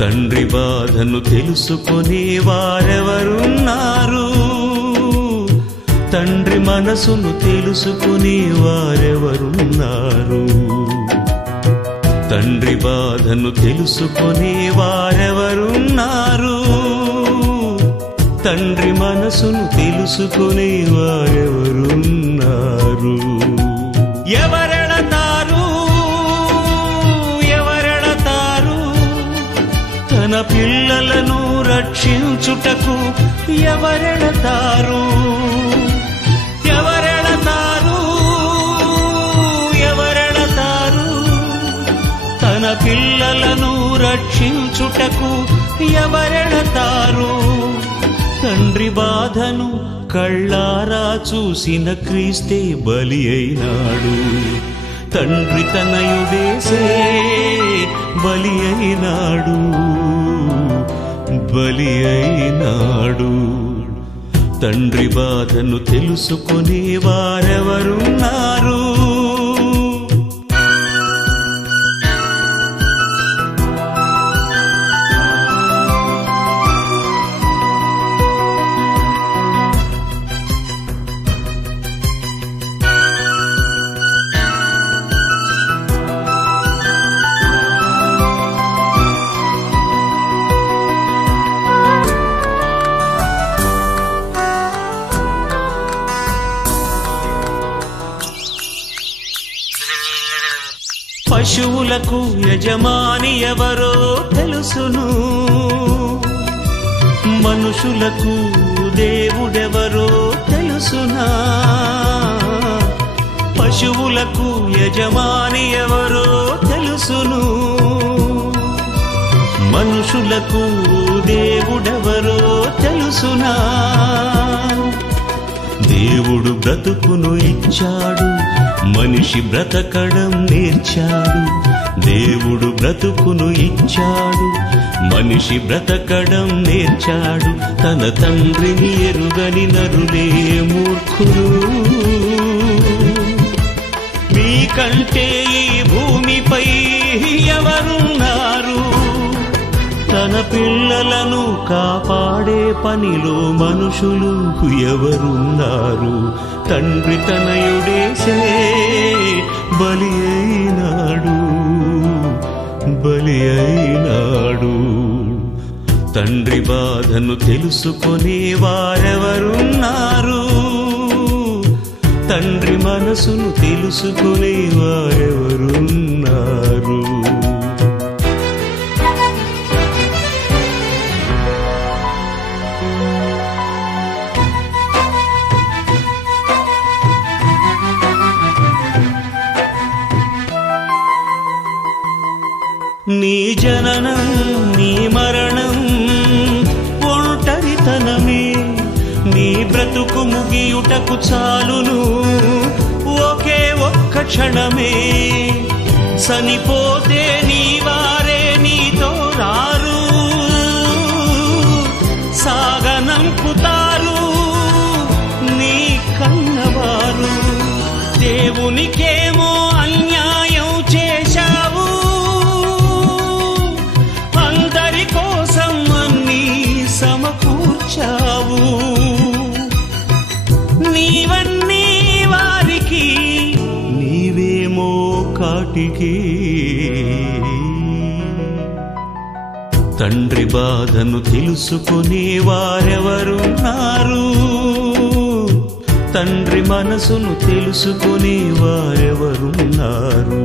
తండ్రి బాధను తెలుసుకునే వారెవరున్నారు? తండ్రి మనసును తెలుసుకునే వారెవరున్నారు? తండ్రి బాధను తెలుసుకునే వారెవరున్నారు? తండ్రి మనసును తెలుసుకునే వారెవరున్నారు? ఎవరెళతారు తన పిల్లలను రక్షించుటకు? ఎవరెళతారు తన పిల్లలను రక్షించుటకు? ఎవరెళతారు? తండ్రి బాధను కళ్ళారా చూసిన క్రీస్తే బలి అయినాడు. తండ్రి తనయుడేసే బలి అయినాడు, బలి అయినాడు. తండ్రి బాధను తెలుసుకునే వారెవరున్నారు? పశువులకు యజమాని ఎవరో తెలుసును, మనుషులకు దేవుడెవరో తెలుసునా? పశువులకు యజమాని ఎవరో తెలుసును, మనుషులకు దేవుడెవరో తెలుసునా? దేవుడు బ్రతుకును ఇచ్చాడు, మనిషి బ్రతకడం నేర్చాడు. దేవుడు బ్రతుకును ఇచ్చాడు, మనిషి బ్రతకడం నేర్చాడు. తన తండ్రిని ఎరుగని నరులే మూర్ఖులు. మీకంటే ఈ భూమిపై ఎవరున్నారు? తన పిల్లలను కాపాడే పనిలో మనుషులు ఎవరున్నారు? తండ్రి తనయుడేసే బలి అయినాడు, బలి అయినాడు. తండ్రి బాధను తెలుసుకునే వారెవరున్నారు? తండ్రి మనసును తెలుసుకునే వారెవరున్నారు? నీ జననం నీ మరణం ఒంటరితనమే, నీ బ్రతుకు ముగియుటకు చాలును ఒకే ఒక్క క్షణమే. చనిపోతే నీ వారే నీతో రారు, సాగనంపుతారు నీ కన్నవారు. దేవునికేమో అన్యాయం చేశావు, అందరి కోసం అన్నీ సమకూర్చావు. నీవన్నీ వారికి, నీవేమో కాటికి. తండ్రి బాధను తెలుసుకునే వారెవరున్నారు? తండ్రి మనసును తెలుసుకునే వారెవరున్నారు?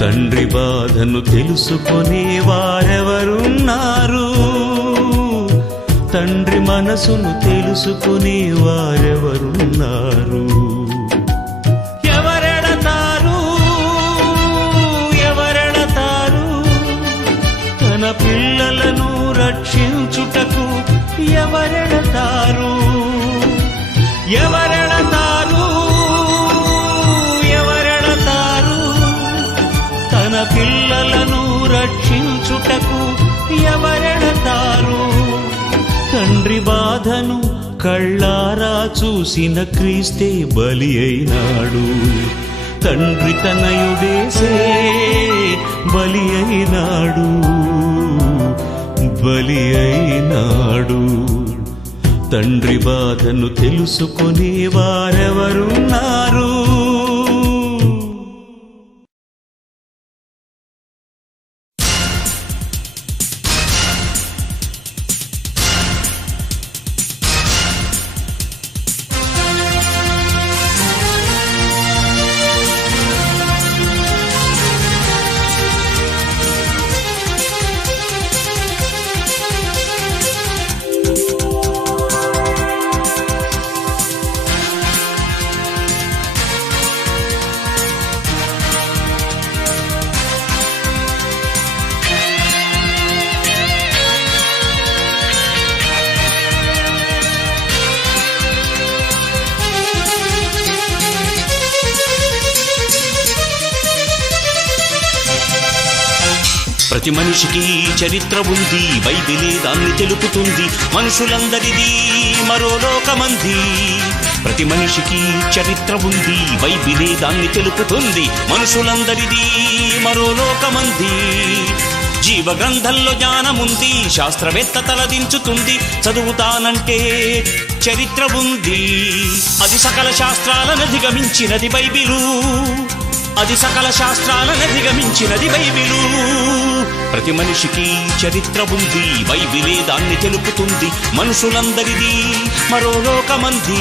తండ్రి బాధను తెలుసుకునే వారెవరున్నారు? తండ్రి మనసును తెలుసుకునే వారెవరున్నారు? తన పిల్లలను రక్షించుటకు? ఎవరెళతారు తన పిల్లలను రక్షించుటకు? ఎవరెళతారు? తండ్రి బాధను కళ్ళారా చూసిన క్రీస్తే బలి అయినాడు. తండ్రి తనయుడేసే బలి అయినాడు. బలి అయినాడు. తండ్రి బాధను తెలుసుకునే వారెవరున్నారు? ప్రతి మనిషికి చరిత్ర ఉంది, బైబిలే దాన్ని తెలుపుతుంది. మనుషులందరిది మరో లోకమంది. ప్రతి మనిషికి చరిత్ర ఉంది, బైబిలే దాన్ని తెలుపుతుంది. మనుషులందరిది మరో లోకమంది. జీవ గ్రంథంలో జ్ఞానముంది, శాస్త్రవేత్త తలదించుతుంది. చదువుతానంటే చరిత్ర ఉంది, అది సకల శాస్త్రాలను అధిగమించినది బైబిలు. అది సకల శాస్త్రాలను అధిగమించినది బైబిలు. ప్రతి మనిషికి చరిత్ర ఉంది, బైబిలే దాన్ని తెలుపుతుంది. మనుషులందరిది మరో లోకమంది.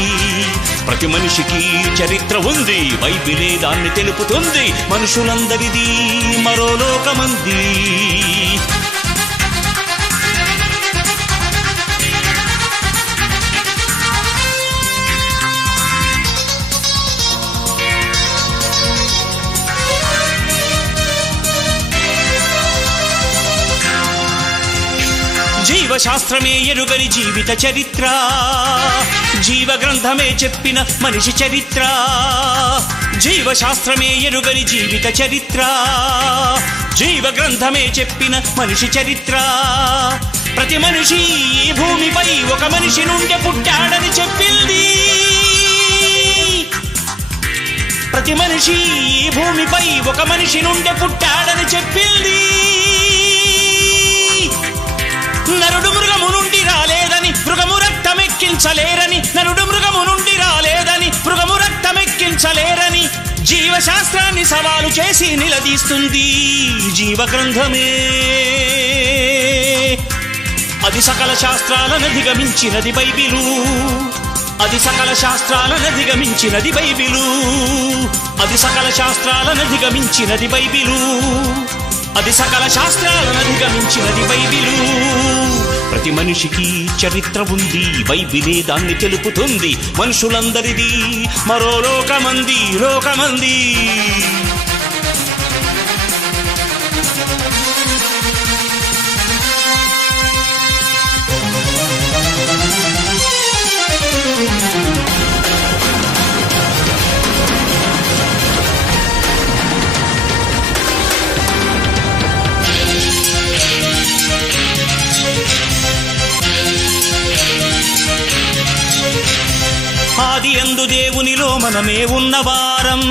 ప్రతి మనిషికి చరిత్ర ఉంది, బైబిలే దాన్ని తెలుపుతుంది. మనుషులందరిది మరో లోకమంది. జీవశాస్త్రమే ఎరుగని జీవిత చరిత్ర, జీవ గ్రంథమే చెప్పిన మనిషి చరిత్ర. జీవశాస్త్రమే ఎరుగని జీవిత చరిత్ర, జీవ గ్రంథమే చెప్పిన మనిషి చరిత్ర. ప్రతి మనిషి ఈ భూమిపై ఒక మనిషి నుండి పుట్టాడని చెప్పింది. ప్రతి మనిషి ఈ భూమిపై ఒక మనిషి నుండి పుట్టాడని చెప్పింది. నరుడు మృగము నుండి రాలేదని, మృగము రక్తమెక్కించలేరని. నరుడు మృగము నుండి రాలేదని, మృగము రక్తమెక్కించలేరని జీవశాస్త్రాన్ని సవాలు చేసి నిలదీస్తుంది జీవ గ్రంథమే. అది సకల శాస్త్రాలను అధిగమించినది బైబిలు. అది సకల శాస్త్రాలను అధిగమించినది బైబిలు. అది సకల శాస్త్రాలను అధిగమించినది బైబిలు. అది సకల శాస్త్రాలను అధిగమించినది బైబిలు. ప్రతి మనిషికి చరిత్ర ఉంది, బైబిలే దాన్ని తెలుపుతుంది. మనుషులందరిది మరో లోకమంది, లోకమంది. ఆది యందు దేవునిలో మనమే ఉన్నవారం,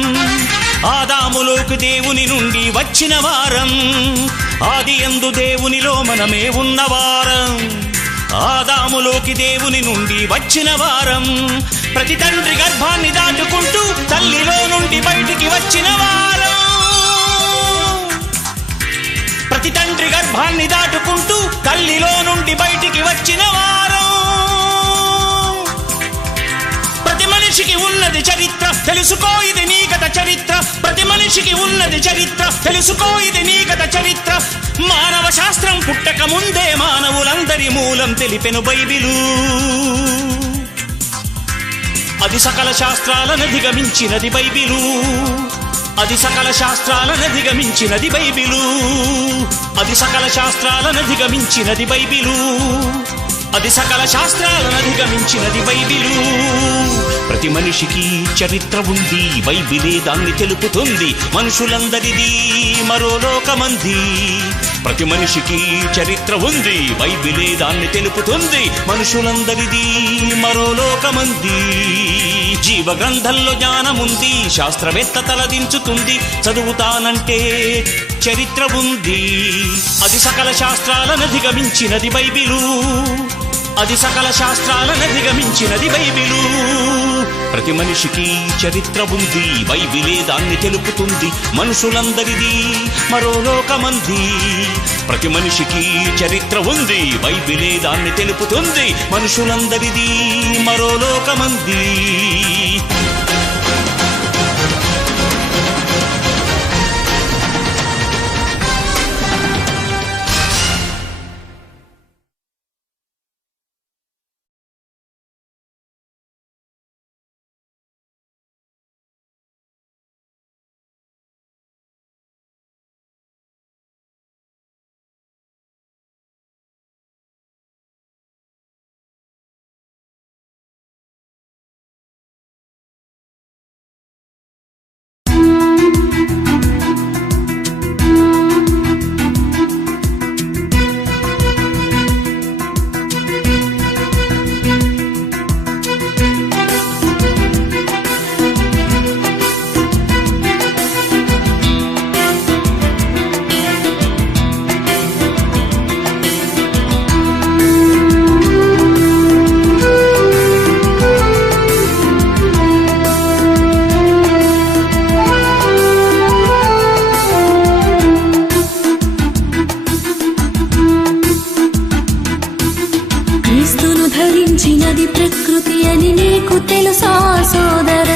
ఆదాములోకి దేవుని నుండి వచ్చిన వారం. ఆది యందు దేవునిలో మనమే ఉన్నవారం, ఆదాములోకి దేవుని నుండి వచ్చిన వారం. ప్రతి తండ్రి గర్భాన్ని దాటుకుంటూ తల్లిలో నుండి బయటికి వచ్చిన వారం. ప్రతి తండ్రి గర్భాన్ని దాటుకుంటూ తల్లిలో నుండి బయటికి వచ్చిన వారం. ప్రతి మనిషికి ఉన్నది చరిత్ర, తెలుసుకో ఇది నీ గత చరిత్ర. ప్రతి మనిషికి ఉన్నది చరిత్ర, తెలుసుకో ఇది నీ గత చరిత్ర. మానవ శాస్త్రం పుట్టక ముందే మానవులందరి మూలం తెలిపెను బైబిలు. అది సకల శాస్త్రాలను అధిగమించినది బైబిలు. అది సకల శాస్త్రాలను అధిగమించినది బైబిలు. అది సకల శాస్త్రాలను అధిగమించినది బైబిలు. అది సకల శాస్త్రాలను అధిగమించినది బైబిలు. ప్రతి మనిషికి చరిత్ర ఉంది, బైబిలే దాన్ని తెలుపుతుంది. మనుషులందరిది మరో లోకమంది. ప్రతి మనిషికి చరిత్ర ఉంది, బైబిలే దాన్ని తెలుపుతుంది. మనుషులందరిది మరో లోకమంది. జీవ గ్రంథంలో జ్ఞానముంది, శాస్త్రవేత్త తలదించుతుంది. చదువుతానంటే చరిత్ర ఉంది. అది సకల శాస్త్రాలను అధిగమించినది బైబిలు. అది సకల శాస్త్రాలను అధిగమించినది బైబిలు. ప్రతి మనిషికి చరిత్ర ఉంది, బైబిలే దాన్ని తెలుపుతుంది. మనుషులందరిది మరో లోకమంది. ప్రతి మనిషికి చరిత్ర ఉంది, బైబిలే దాన్ని తెలుపుతుంది. మనుషులందరిది మరో లోకమంది. ధరించినది ప్రకృతి అని నీకు తెలుసా సోదర?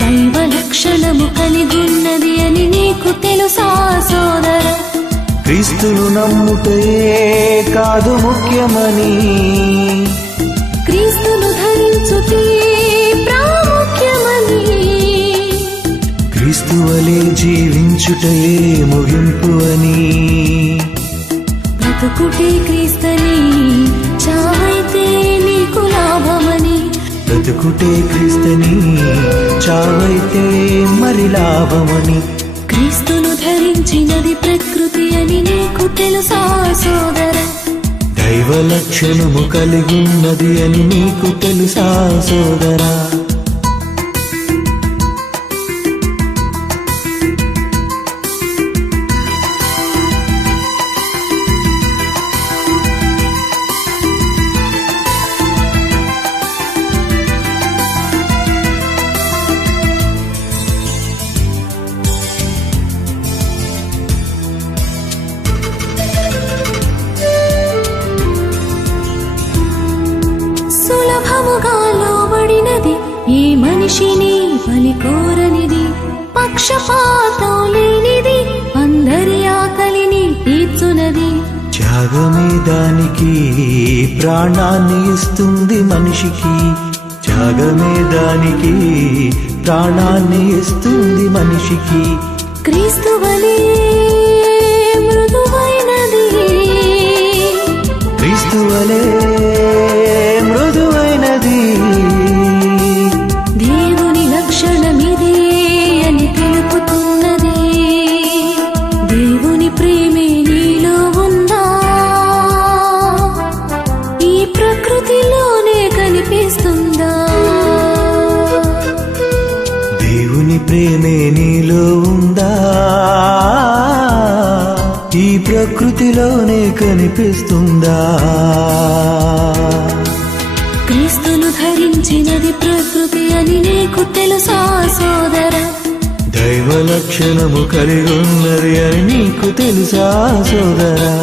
దైవ లక్షణము కలిగున్నది అని నీకు తెలుసా సోదర? క్రీస్తును నమ్ముటే కాదు ముఖ్యమని, క్రీస్తును ధరించుటే ప్రాముఖ్యమని, క్రీస్తు వలె జీవించుటే ముగింపు అని, బ్రతుకుటే క్రీస్తని చావైతే నీకు లాభమని, బ్రతుకుటే క్రీస్తని చావైతే మరి లాభమని. క్రీస్తును ధరించినది ప్రకృతి అని నీకు తెలుసా సోదర? దైవ లక్షణము కలిగున్నది అని నీకు తెలుసా సోదరా? సులభముగా లోబడినది ఏ మనిషిని బలి కోరనిది, పక్షపాతం లేనిది అందరి ఆకలిని తీర్చునది. త్యాగమే దానికి ప్రాణాన్ని ఇస్తుంది మనిషికి, త్యాగమే దానికి ప్రాణాన్ని ఇస్తుంది మనిషికి. క్రీస్తు వలె మృదువైనది, క్రీస్తు వలె మృదువైనది, దేవుని లక్షణమిదే అని తెలుపుతున్నది. దేవుని ప్రేమే నీలో ఉందా? ఈ ప్రకృతిలోనే కనిపిస్తుందా? దేవుని ప్రేమే నీలో ఉందా? ఈ ప్రకృతిలోనే కనిపిస్తుందా? క్రీస్తును ధరించినది ప్రకృతి అని నీకు తెలుసా సోదర? దైవ లక్షణము కలిగి ఉన్నది అని నీకు తెలుసా సోదరా?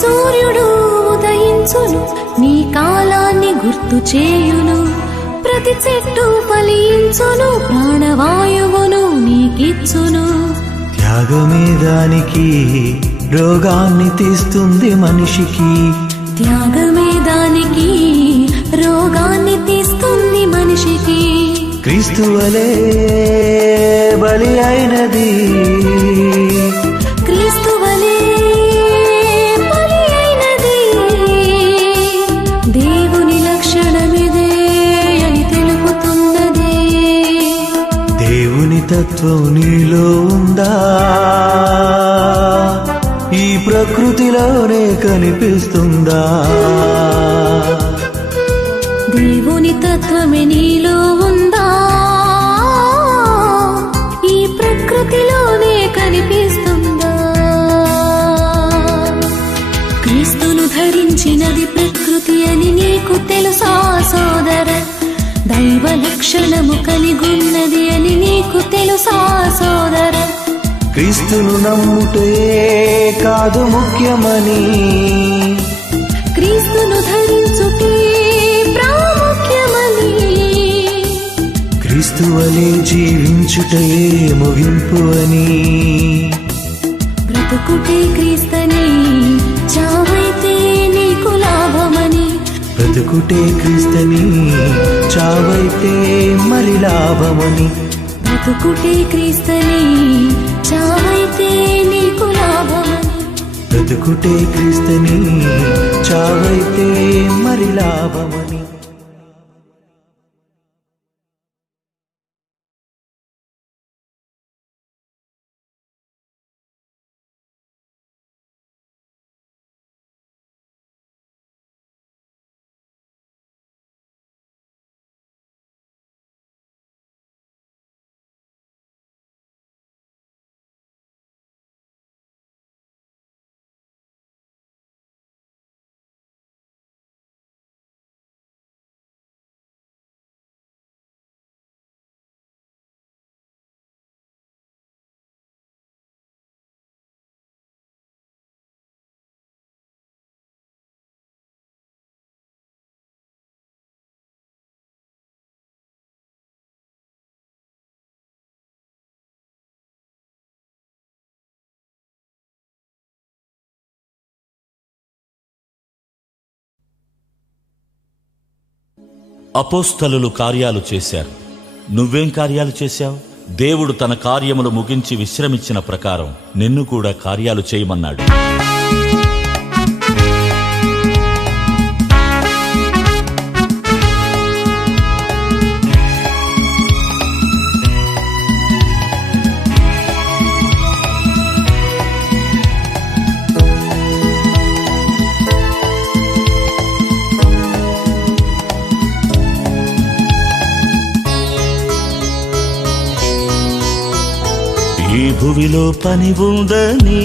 సూర్యుడు ఉదయించును, నీ కాలాన్ని గుర్తు చేయును. ప్రతి చెట్టు ఫలించును, ప్రాణవాయువును నీకిచ్చును. త్యాగమే దానికి రోగాన్ని తీస్తుంది మనిషికి. త్యాగమే దానికి రోగాన్ని తీస్తుంది మనిషికి. క్రీస్తు వలె బలి అయినది, క్రీస్తు వలె బలి అయినది. దేవుని లక్షణమిదే అని తెలుపుతున్నది. దేవుని తత్వం నీలో ఉందా? ఈ ప్రకృతిలోనే కనిపిస్తుందా? దేవుని తత్వమే నీలో ఉందా? ఈ ప్రకృతిలోనే కనిపిస్తుందా? క్రీస్తును ధరించినది ప్రకృతి అని నీకు తెలుసా సోదర? దైవ లక్షణము కలిగున్నది అని నీకు తెలుసా సోదర? క్రీస్తును నమ్ముటే కాదు ముఖ్యమని, క్రీస్తును ధరించుటే ప్రాముఖ్యమని. క్రీస్తు వలె జీవించుటే ముగింపు అని. బ్రతుకుటే క్రీస్తని, చావైతే నీకు లాభమని. బ్రతుకుటే క్రీస్తని, చావైతే మరి లాభమని. బ్రతుకుటే క్రీస్తని, చావైతే నీకు లాభమని. బ్రతుకుటే క్రీస్తని, చావైతే మరి లాభమని. అపోస్తలులు కార్యాలు చేశారు. నువ్వేం కార్యాలు చేశావు? దేవుడు తన కార్యములు ముగించి విశ్రమించిన ప్రకారం నిన్ను కూడా కార్యాలు చేయమన్నాడు. ఈ భువిలో పని ఉందని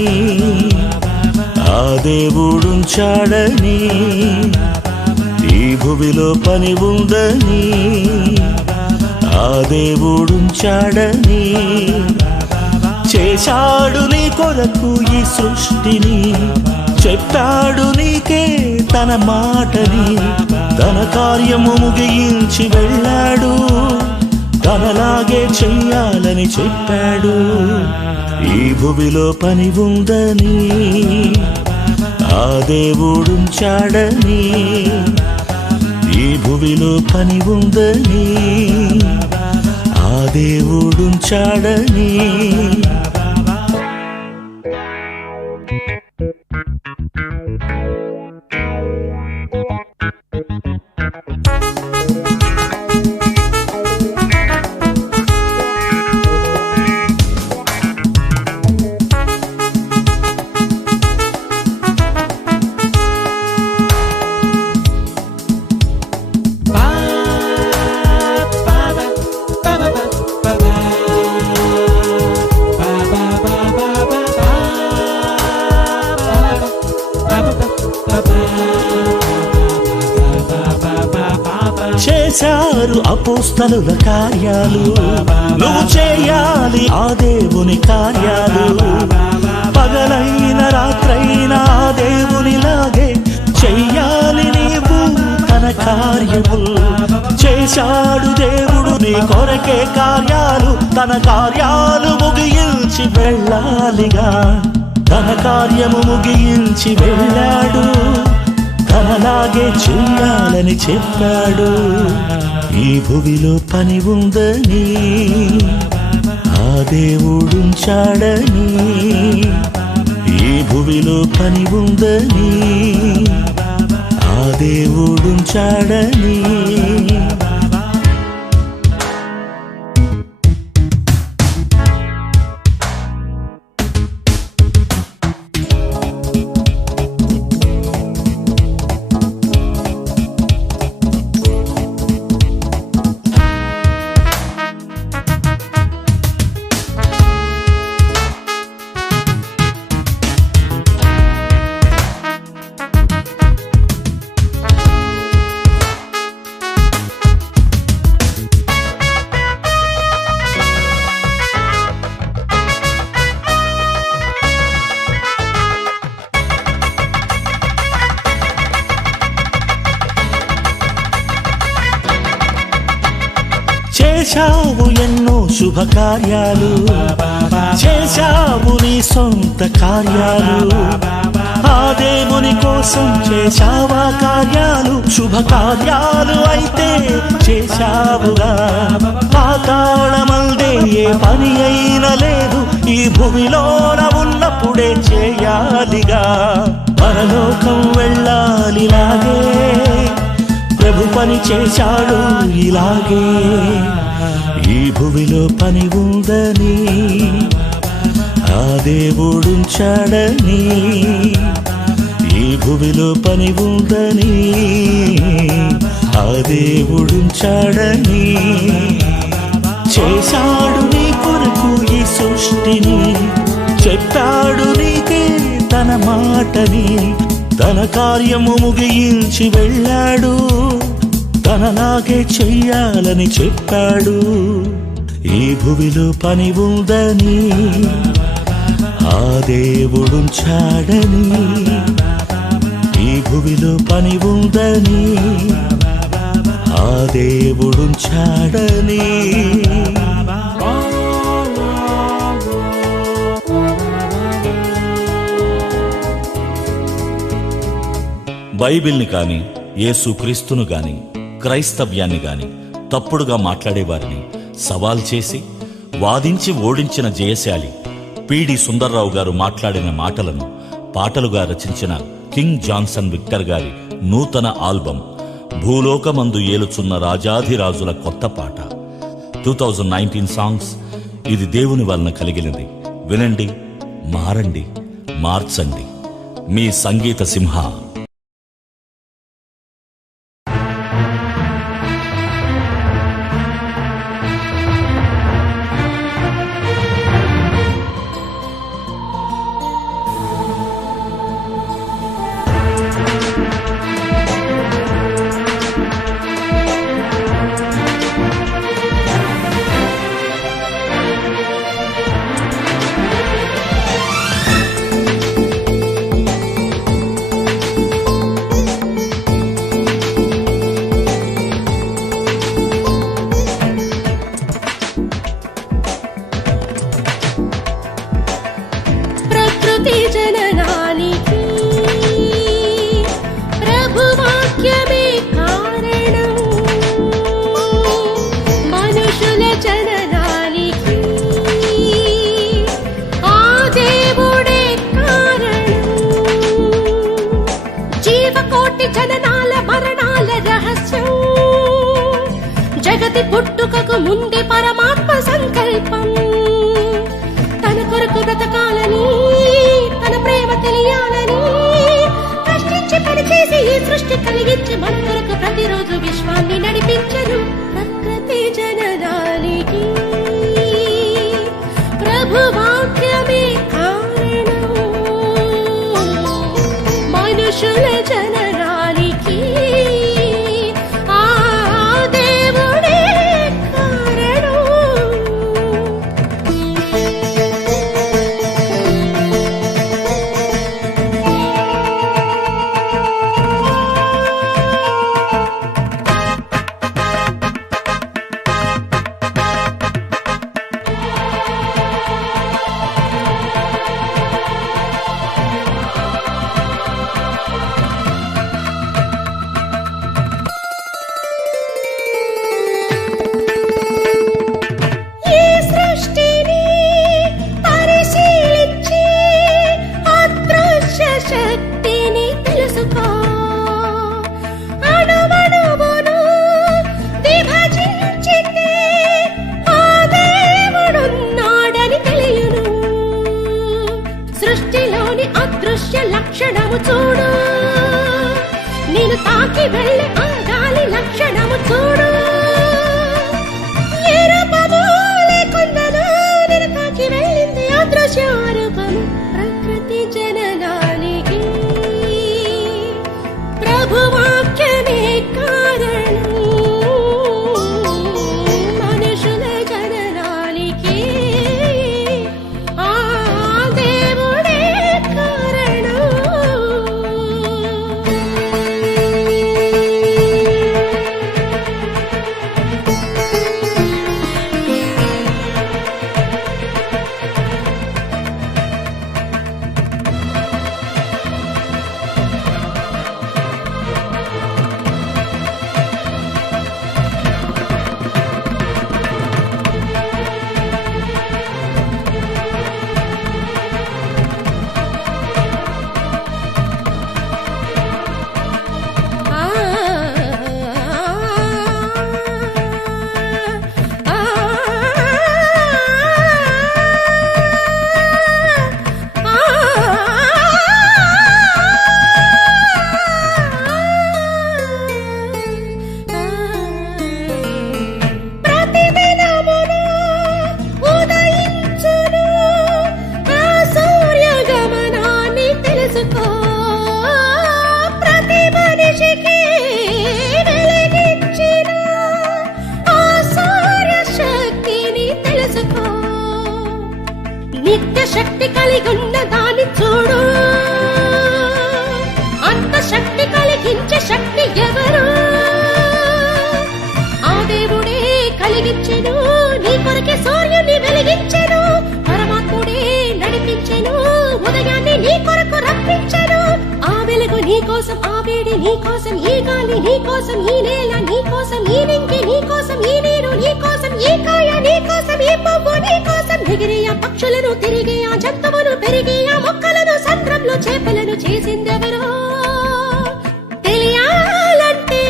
ఆ దేవుడుంచాడని, ఈ భువిలో పని ఉందని ఆ దేవుడుంచాడని. చేశాడు నీ కొరకు ఈ సృష్టిని, చెప్పాడు నీకే తన మాటని. తన కార్యము ముగించి వెళ్ళాడు, తనలాగే చెయ్యాలని చెప్పాడు. ఈ భువిలో పని ఉందని ఆ దేవుడుంచాడని, ఈ భువిలో పని ఉందని ఆ దేవుడుంచాడని. చేశారు అపోస్తలుల కార్యాలు, నువ్వు చేయాలి ఆ దేవుని కార్యాలు. పగలైన రాత్రైనా ఆ దేవునిలాగే చెయ్యాలి నీవు తన కార్యములు. చేశాడు దేవుడు నీ కొరకే కార్యాలు, తన కార్యాలు ముగించి వెళ్ళాలిగా. తన కార్యము ముగించి వెళ్ళాడు, తనలాగే చెయ్యాలని చెప్పాడు. ఈ భువిలో పని ఉందని ఆ దేవుడుంచాడని, ఈ భువిలో పని ఉందని ఆ దేవుడుంచాడని. చేశావు ఎన్నో శుభకార్యాలు, చేశావు నీ సొంత కార్యాలు. ఆ దేవుని కోసం చేశావా కార్యాలు, శుభకార్యాలు అయితే చేశావుగా. పాతాళమల్దే ఏ పని అయినా లేదు, ఈ భూమిలోన ఉన్నప్పుడే చేయాలిగా. పరలోకం వెళ్ళాలిలాగే, ప్రభు పని చేశాడు ఇలాగే. ఈ భూమిలో పని ఉందని ఆ దేవుడుంచాడని, ఈ భూమిలో పని ఉందని ఆ దేవుడుంచాడని. చేశాడు నీ కొరకు ఈ సృష్టిని, చెప్పాడు నీకే తన మాటని. తన కార్యము ముగించి వెళ్ళాడు, తనలాగే చెయ్యాలని చెప్పాడు. ఈ భూమిలో పని ఉందని ఆ దేవుడుంచాడని, ఈ భూమిలో పని ఉందని ఆ దేవుడుంచాడని. బైబిల్ని కాని, యేసుక్రీస్తును గాని, క్రైస్తవ్యాన్ని గాని తప్పుడుగా మాట్లాడేవారిని సవాల్ చేసి వాదించి ఓడించిన జయశాలి పిడి సుందర్రావు గారు మాట్లాడిన మాటలను పాటలుగా రచించిన కింగ్ జాన్సన్ విక్టర్ గారి నూతన ఆల్బం భూలోకమందు ఏలుచున్న రాజాధిరాజుల కొత్త పాట 2019 సాంగ్స్. ఇది దేవుని వలన కలిగినది. వినండి, మారండి, మార్చండి. మీ సంగీత సింహ. జగతి పుట్టుకకు ముందే పరమాత్మ సంకల్పం. తన కొరకు బ్రతకాలని, తన ప్రేమ తెలియాలని కష్టించి పనిచేసి ఈ సృష్టి కలిగించి మన కొరకు ప్రతిరోజు విశ్వాన్ని నడిపించను. ప్రకృతి జననానికి ప్రభు వాక్యమే కారణం, మనుషుల జననానికి శక్తిని తెలుసుకో. అణువణువును విభజించితే ఆ దేవుడున్నాడని తెలియును. సృష్టిలోని అదృశ్య లక్షణము చూడు, నేను తాకి వెళ్ళి ఆ గాలి లక్షణము చూడు. ఏ రూపము లేకుండాను నేను తాకి వెళ్ళింది అదృశ్య రూపము. ప్రకృతి జననానికి ప్రభువాక్యమే కారణం, మనుషుల జననానికి ఆ దేవుడే కారణం. ప్రతిదినమును ఉదయించును ఆ సూర్యగమనాన్ని తెలుసుకో. ప్రతి మనిషికి వెలిగించిన ఆ సూర్య శక్తిని తెలుసుకో. నిత్య శక్తి కలిగి ఉన్న దాన్ని చూడు, అంత శక్తి కలిగించే శక్తి ఎవరు? ఆ దేవుడే కలిగించెను, నీ కొరకే సూర్యుని వెలిగించెను. పరమాత్ముడే నడిపించెను, ఉదయాన్ని నీ కొరకు రప్పించెను. ఆ వెలుగు నీ కోసం, ఆ వేడి నీ కోసం, ఈ గాలి నీ కోసం, ఈ నేల నీ కోసం, ఈ నింగి నీ కోసం, ఈ నీరు నీ కోసం, ఈ కాయ నీ కోసం, ఈ పువ్వు నీ కోసం. ఎగిరే ఆ పక్షులను, తిరిగే ఆ జంతువును, పెరిగే ఆ మొక్కలను, సంద్రంలో చేపలను చేసిందెవరో? తెలియాలంటే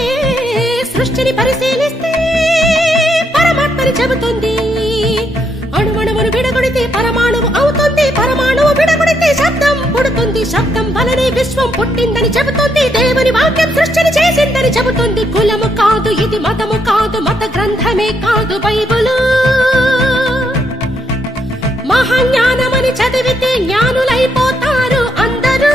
సృష్టిని పరిశీలిస్తే పరమాత్మని చెబుతుంది. అణువణువును విడగొడితే పరమాణువు అవుతుంది, పరమాణువు విడగొడితే శబ్దం పుడుతుంది, శబ్దం వలనే విశ్వం పుట్టిందని చెబుతుంది. దేవుని వాక్యం సృష్టిని చేసిందని చెబుతుంది. కులము కాదు ఇది, మతము కాదు, మత గ్రంథమే కాదు బైబిలు. మహాజ్ఞానమని చదివితే జ్ఞానులైపోతారు అందరూ.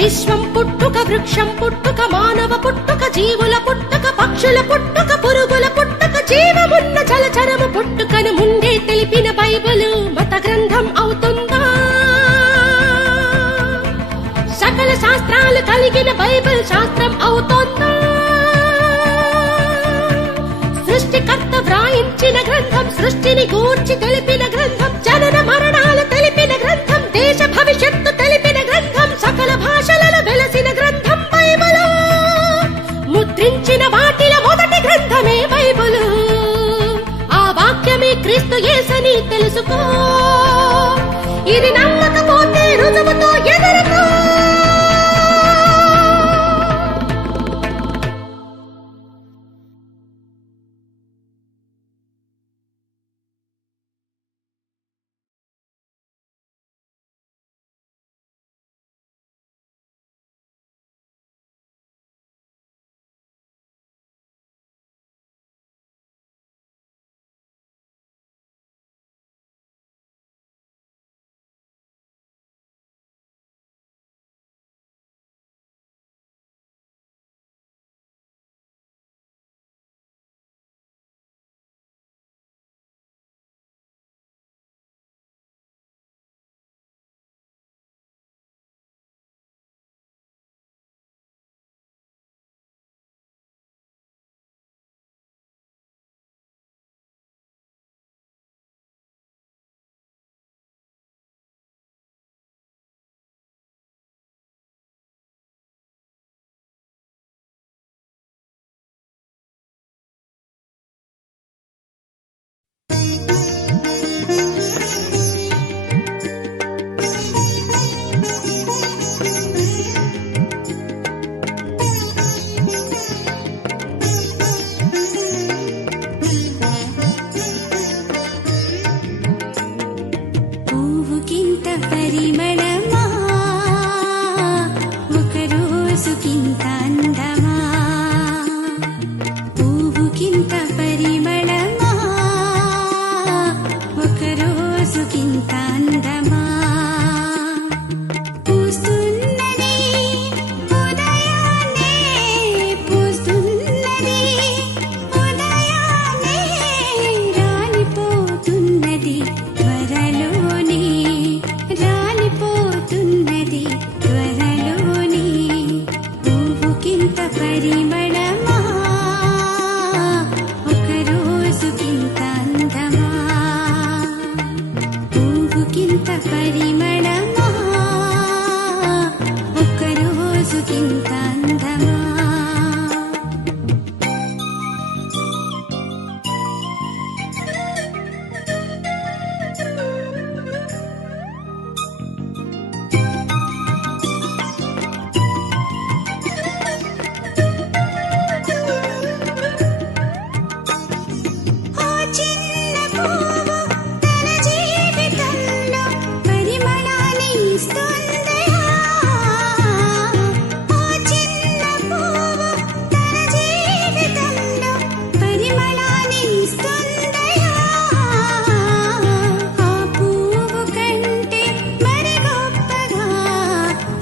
విశ్వం పుట్టుక, వృక్షం పుట్టుక, మానవ పుట్టుక, జీవుల పుట్టుక, పక్షుల పుట్టుక, పురుగుల పుట్టుక, జీవమున్న జలచరము పుట్టుకను ముందే తెలిపిన బైబిలు మత గ్రంథం అవుతుందా? సకల శాస్త్రాలు కలిగిన బైబిల్ శాస్త్రం అవుతుందా? సృష్టికర్త వ్రాయించిన గ్రంథం, సృష్టిని గూర్చి తెలిపిన గ్రంథం, జనన మరణాలు తెలిపిన గ్రంథం, దేశ భవిష్యత్తు తెలిపిన గ్రంథం, సకల భాషలలో వెలసిన గ్రంథం బైబిలు. ముద్రించిన వాటిల మొదటి గ్రంథమే బైబిలు. ఆ వాక్యమే క్రీస్తు యేసని తెలుసుకో. ఇది నమ్మకపోతే రుజువుతో ఎదుర్కో.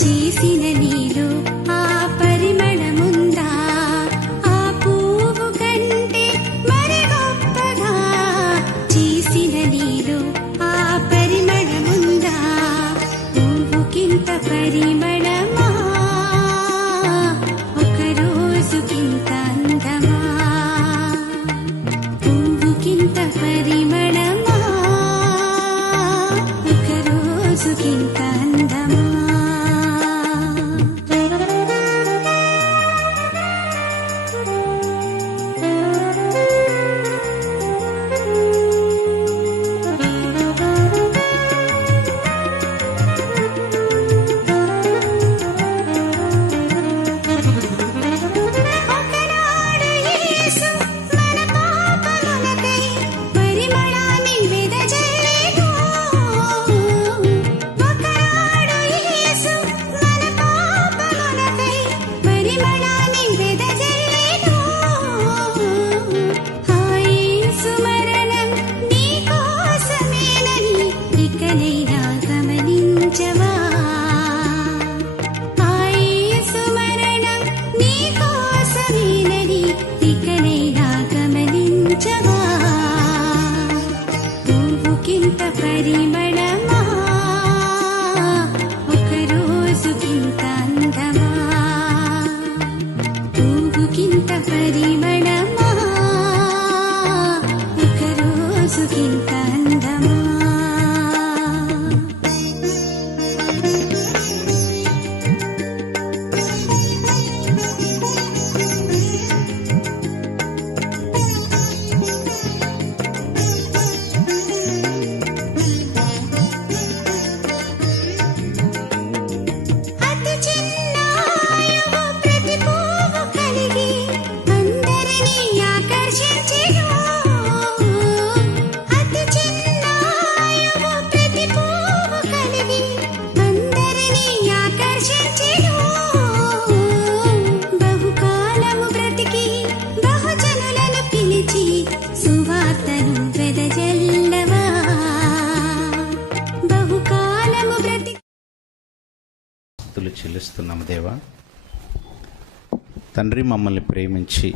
చేసిన నీలో ఆ పరిమళముందా ఆ పువ్వు కంటే మరి గొప్పగా చేసిన నీలో ఆ పరిమళముందా పువ్వుకింత పరిమళమా ఒక రోజుకింత అందమా పువ్వుకింత పరిమళమా ఒక రోజుకింత అందమా ఒకనాడు యేసు మన పాపములకై పరిమళాన్ని వెదజల్లేను ఒకనాడు యేసు మన పాపములకై పరిమళాన్ని వెదజల్లేను ఆ యేసు మరణం నీ కోసమేనని ఇకనైనా గమనించవా ఆ యేసు మరణం నీ కోసమేనని ఇకనైనా గమనించవా పువ్వుకింత పరిమళమా ఒక రోజుకింత అందమా పువ్వుకింత పరిమళమా ఒక రోజుకింత అందమా అతి చిన్న ఆయువు ప్రతి పువ్వు కలిగి అందరినీ ఆకర్షించెను అతి చిన్న ఆయువు ప్రతి పువ్వు కలిగి అందరినీ ఆకర్షించెను బహుకాలము బ్రతికి బహుజనులను పిలిచి సువార్తను వెదజల్లవా బహుకాలము బ్రతికి స్తుతులు చెల్లిస్తున్నాము దేవా. తండ్రి, మమ్మల్ని ప్రేమించి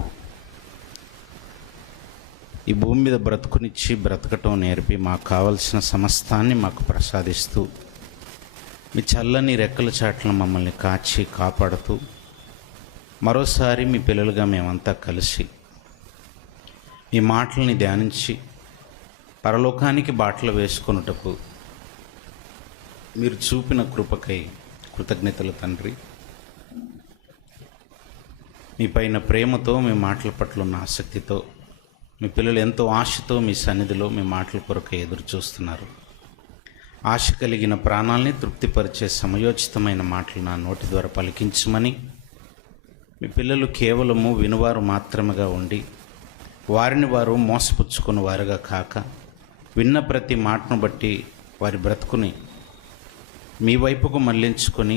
ఈ భూమి మీద బ్రతుకునిచ్చి బ్రతకటం నేర్పి మాకు కావలసిన సమస్తాన్ని మాకు ప్రసాదిస్తూ మీ చల్లని రెక్కల చాట్లను మమ్మల్ని కాచి కాపాడుతూ మరోసారి మీ పిల్లలుగా మేమంతా కలిసి మీ మాటల్ని ధ్యానించి పరలోకానికి బాటలు వేసుకొనుటకు మీరు చూపిన కృపకై కృతజ్ఞతలు తండ్రి. మీ పైన ప్రేమతో మీ మాటల పట్ల ఉన్న ఆసక్తితో మీ పిల్లలు ఎంతో ఆశతో మీ సన్నిధిలో మీ మాటల కొరకు ఎదురు చూస్తున్నారు. ఆశ కలిగిన ప్రాణాల్ని తృప్తిపరిచే సమయోచితమైన మాటలు నా నోటి ద్వారా పలికించమని మీ పిల్లలు కేవలము వినువారు మాత్రమేగా ఉండి వారిని వారు మోసపుచ్చుకుని వారుగా కాక విన్న ప్రతి మాటను బట్టి వారి బ్రతుకుని మీ వైపుకు మళ్లించుకొని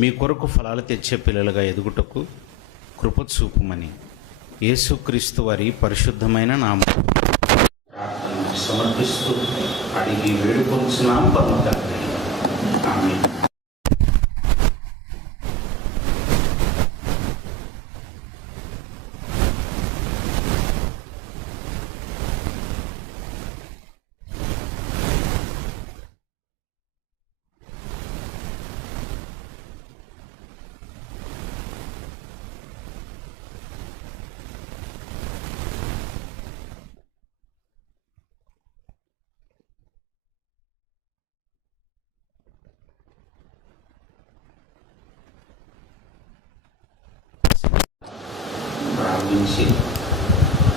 మీ కొరకు ఫలాలు తెచ్చే పిల్లలుగా ఎదుగుటకు కృప చూపుమని యేసుక్రీస్తు వారి పరిశుద్ధమైన నామములో ప్రార్థన సమర్పిస్తూ అడిగి వేడుకొంచున్నాం పరమ తండ్రి. ఆమేన్. ప్రారంభించి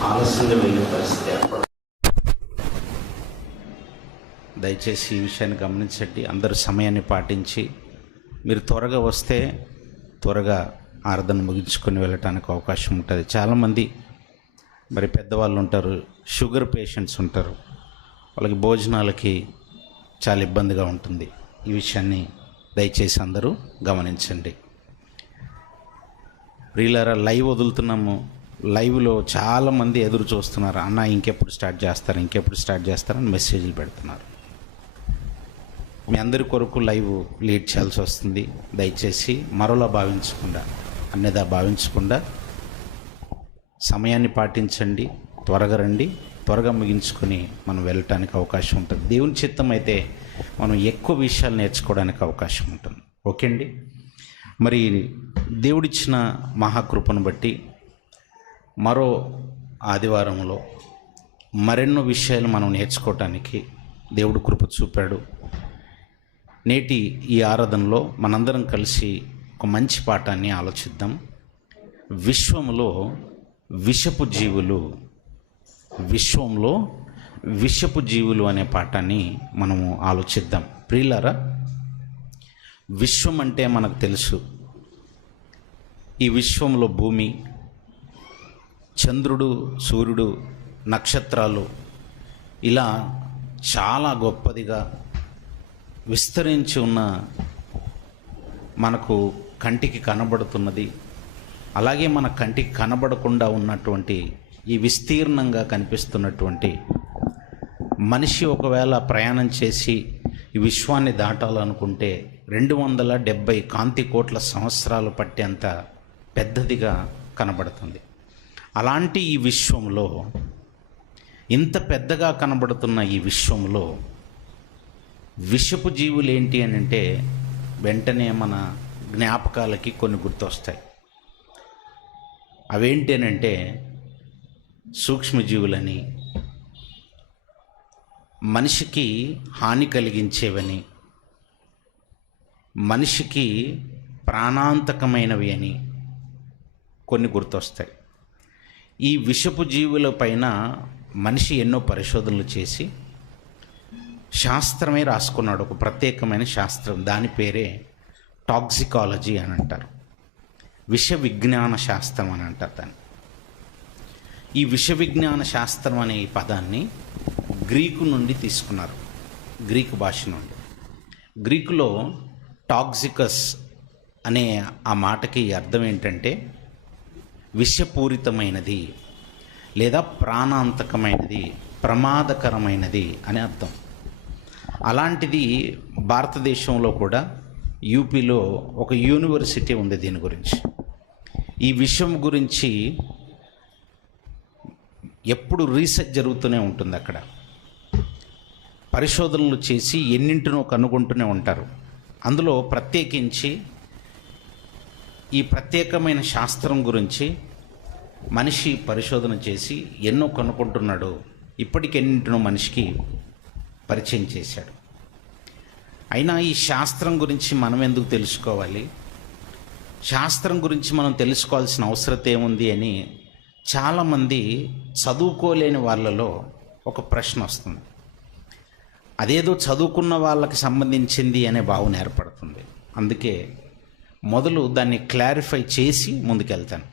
ఆలస్యంగా వెళ్ళే పరిస్థితి ఏర్పడుతుంది. దయచేసి ఈ విషయాన్ని గమనించండి. అందరూ సమయాన్ని పాటించి మీరు త్వరగా వస్తే త్వరగా ఆరాధన ముగించుకొని వెళ్ళటానికి అవకాశం ఉంటుంది. చాలామంది మరి పెద్దవాళ్ళు ఉంటారు, షుగర్ పేషెంట్స్ ఉంటారు, వాళ్ళకి భోజనాలకి చాలా ఇబ్బందిగా ఉంటుంది. ఈ విషయాన్ని దయచేసి అందరూ గమనించండి. ప్రియులారా, లైవ్ వదులుతున్నాము. లైవ్లో చాలామంది ఎదురు చూస్తున్నారు, అన్న ఇంకెప్పుడు స్టార్ట్ చేస్తారు ఇంకెప్పుడు స్టార్ట్ చేస్తారని మెసేజ్లు పెడుతున్నారు. మీ అందరి కొరకు లైవ్ లీడ్ చేయాల్సి వస్తుంది. దయచేసి మరోలా భావించకుండా, అన్యదా భావించకుండా సమయాన్ని పాటించండి. త్వరగా రండి, త్వరగా ముగించుకొని మనం వెళ్ళటానికి అవకాశం ఉంటుంది. దేవుని చిత్తం అయితే మనం ఎక్కువ విషయాలు నేర్చుకోవడానికి అవకాశం ఉంటుంది. ఓకే అండి. మరి దేవుడిచ్చిన మహాకృపను బట్టి మరో ఆదివారంలో మరెన్నో విషయాలు మనం నేర్చుకోవటానికి దేవుడు కృప చూపాడు. నేటి ఈ ఆరాధనలో మనందరం కలిసి ఒక మంచి పాఠాన్ని ఆలోచిద్దాం. విశ్వంలో విషపు జీవులు అనే పాఠాన్ని మనము ఆలోచిద్దాం. ప్రియులారా, విశ్వం అంటే మనకు తెలుసు. ఈ విశ్వంలో భూమి, చంద్రుడు, సూర్యుడు, నక్షత్రాలు ఇలా చాలా గొప్పదిగా విస్తరించి ఉన్న మనకు కంటికి కనబడుతున్నది. అలాగే మన కంటికి కనబడకుండా ఉన్నటువంటి ఈ విస్తీర్ణంగా కనిపిస్తున్నటువంటి మనిషి ఒకవేళ ప్రయాణం చేసి ఈ విశ్వాన్ని దాటాలనుకుంటే 270 కాంతి కోట్ల సంవత్సరాలు పట్టేంత పెద్దదిగా కనబడుతుంది. అలాంటి ఈ విశ్వంలో, ఇంత పెద్దగా కనబడుతున్న ఈ విశ్వంలో విషపు జీవులు ఏంటి అని అంటే వెంటనే మన జ్ఞాపకాలకి కొన్ని గుర్తొస్తాయి. అవేంటి అని అంటే సూక్ష్మజీవులని, మనిషికి హాని కలిగించేవని, మనిషికి ప్రాణాంతకమైనవి అని కొన్ని గుర్తొస్తాయి. ఈ విషపు జీవుల పైన మనిషి ఎన్నో పరిశోధనలు చేసి శాస్త్రమే రాసుకున్నాడు, ఒక ప్రత్యేకమైన శాస్త్రం. దాని పేరే టాక్సికాలజీ అని అంటారు, విష విజ్ఞాన శాస్త్రం అని అంటారు దాన్ని. ఈ విష విజ్ఞాన శాస్త్రం అనే ఈ పదాన్ని గ్రీకు నుండి తీసుకున్నారు, గ్రీకు భాష నుండి. గ్రీకులో టాక్సికస్ అనే ఆ మాటకి అర్థం ఏంటంటే విషపూరితమైనది లేదా ప్రాణాంతకమైనది, ప్రమాదకరమైనది అని అర్థం. అలాంటిది భారతదేశంలో కూడా యూపీలో ఒక యూనివర్సిటీ ఉంది దీని గురించి. ఈ విషయం గురించి ఎప్పుడు రీసెర్చ్ జరుగుతూనే ఉంటుంది. అక్కడ పరిశోధనలు చేసి ఎన్నింటినో కనుగొంటూనే ఉంటారు. అందులో ప్రత్యేకించి ఈ ప్రత్యేకమైన శాస్త్రం గురించి మనిషి పరిశోధన చేసి ఎన్నో కనుక్కుంటున్నాడు. ఇప్పటికి ఎన్నింటినో మనిషికి పరిచయం చేశాడు. అయినా ఈ శాస్త్రం గురించి మనం ఎందుకు తెలుసుకోవాలి, శాస్త్రం గురించి మనం తెలుసుకోవాల్సిన అవసరం ఏముంది అని చాలామంది చదువుకోలేని వాళ్ళలో ఒక ప్రశ్న వస్తుంది. అదేదో చదువుకున్న వాళ్ళకి సంబంధించింది అనే భావన ఏర్పడుతుంది. అందుకే మొదలు దాన్ని క్లారిఫై చేసి ముందుకెళ్తాను.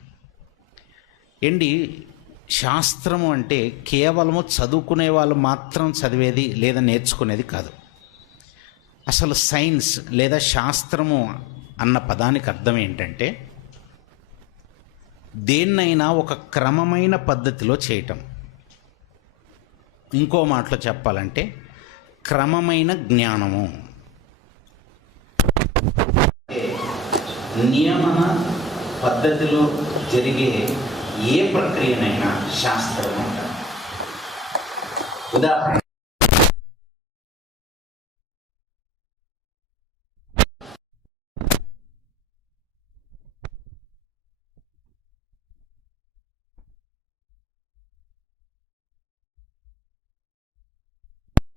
ఏంటి శాస్త్రము అంటే కేవలము చదువుకునే వాళ్ళు మాత్రం చదివేది లేదా నేర్చుకునేది కాదు. అసలు సైన్స్ లేదా శాస్త్రము అన్న పదానికి అర్థం ఏంటంటే దేన్నైనా ఒక క్రమమైన పద్ధతిలో చేయటం. ఇంకో మాటలో చెప్పాలంటే క్రమమైన జ్ఞానము, నియమన పద్ధతిలో జరిగే ఏ ప్రక్రియనైనా శాస్త్రం అంటారు. ఉదాహరణ,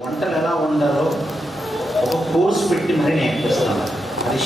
వంటలు ఎలా వండాలో ఒక కోర్స్ పెట్టి మరీ నేర్పిస్తున్నారు. అది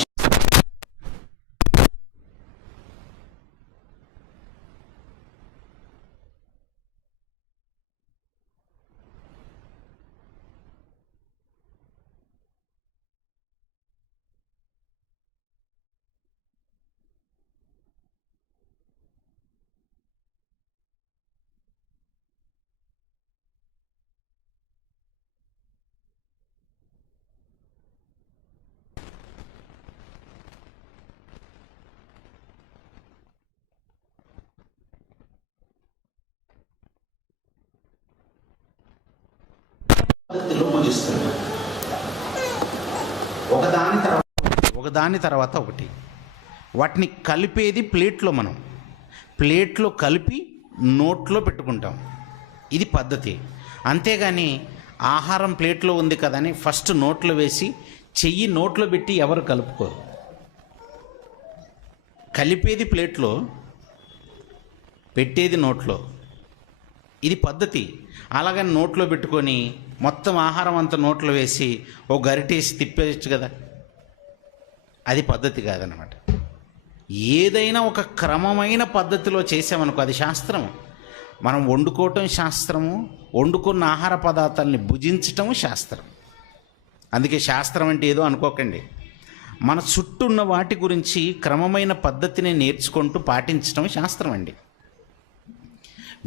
పద్ధతిలో పూజిస్తున్నారు. ఒకదాని తర్వాత ఒకటి. వాటిని కలిపేది ప్లేట్లో, మనం ప్లేట్లో కలిపి నోట్లో పెట్టుకుంటాం. ఇది పద్ధతి. అంతేగాని ఆహారం ప్లేట్లో ఉంది కదని ఫస్ట్ నోట్లో వేసి చెయ్యి నోట్లో పెట్టి ఎవరు కలుపుకోరు. కలిపేది ప్లేట్లో, పెట్టేది నోట్లో. ఇది పద్ధతి. అలాగని నోట్లో పెట్టుకొని మొత్తం ఆహారం అంతా నోట్లో వేసి ఓ గరిటేసి తిప్పేయచ్చు కదా, అది పద్ధతి కాదనమాట. ఏదైనా ఒక క్రమమైన పద్ధతిలో చేసామనుకో అది శాస్త్రము. మనం వండుకోవటం శాస్త్రము, వండుకున్న ఆహార పదార్థాలని భుజించటం శాస్త్రం. అందుకే శాస్త్రం అంటే ఏదో అనుకోకండి. మన చుట్టూ ఉన్న వాటి గురించి క్రమమైన పద్ధతిని నేర్చుకుంటూ పాటించటం శాస్త్రం అండి.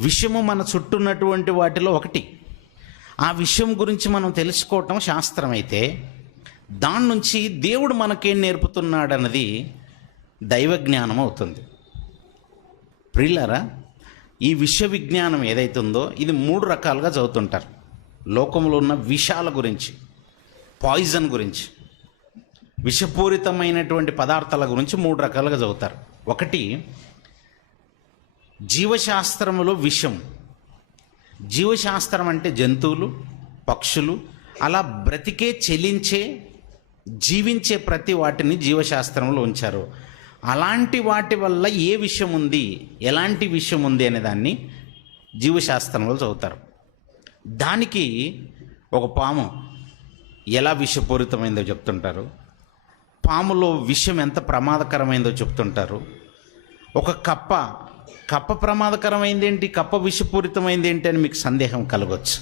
విషయము మన చుట్టూ ఉన్నటువంటి వాటిలో ఒకటి. ఆ విషయం గురించి మనం తెలుసుకోవటం శాస్త్రం అయితే, దాని నుంచి దేవుడు మనకేం నేర్పుతున్నాడన్నది దైవ జ్ఞానం అవుతుంది. ప్రియులారా, ఈ విషయ విజ్ఞానం ఏదైతే ఉందో ఇది 3 రకాలుగా చదువుతుంటారు. లోకంలో ఉన్న విషాల గురించి, పాయిజన్ గురించి, విషపూరితమైనటువంటి పదార్థాల గురించి 3 రకాలుగా చదువుతారు. ఒకటి, జీవశాస్త్రములో విషం. జీవశాస్త్రం అంటే జంతువులు, పక్షులు, అలా బ్రతికే, చెలించే, జీవించే ప్రతి వాటిని జీవశాస్త్రంలో ఉంచారు. అలాంటి వాటి వల్ల ఏ విషయం ఉంది, ఎలాంటి విషయం ఉంది అనే దాన్ని జీవశాస్త్రంలో చదువుతారు. దానికి ఒక పాము ఎలా విషపూరితమైందో చెప్తుంటారు. పాములో విషం ఎంత ప్రమాదకరమైందో చెప్తుంటారు. ఒక కప్ప ప్రమాదకరమైంది ఏంటి, కప్ప విషపూరితమైంది ఏంటి అని మీకు సందేహం కలగవచ్చు.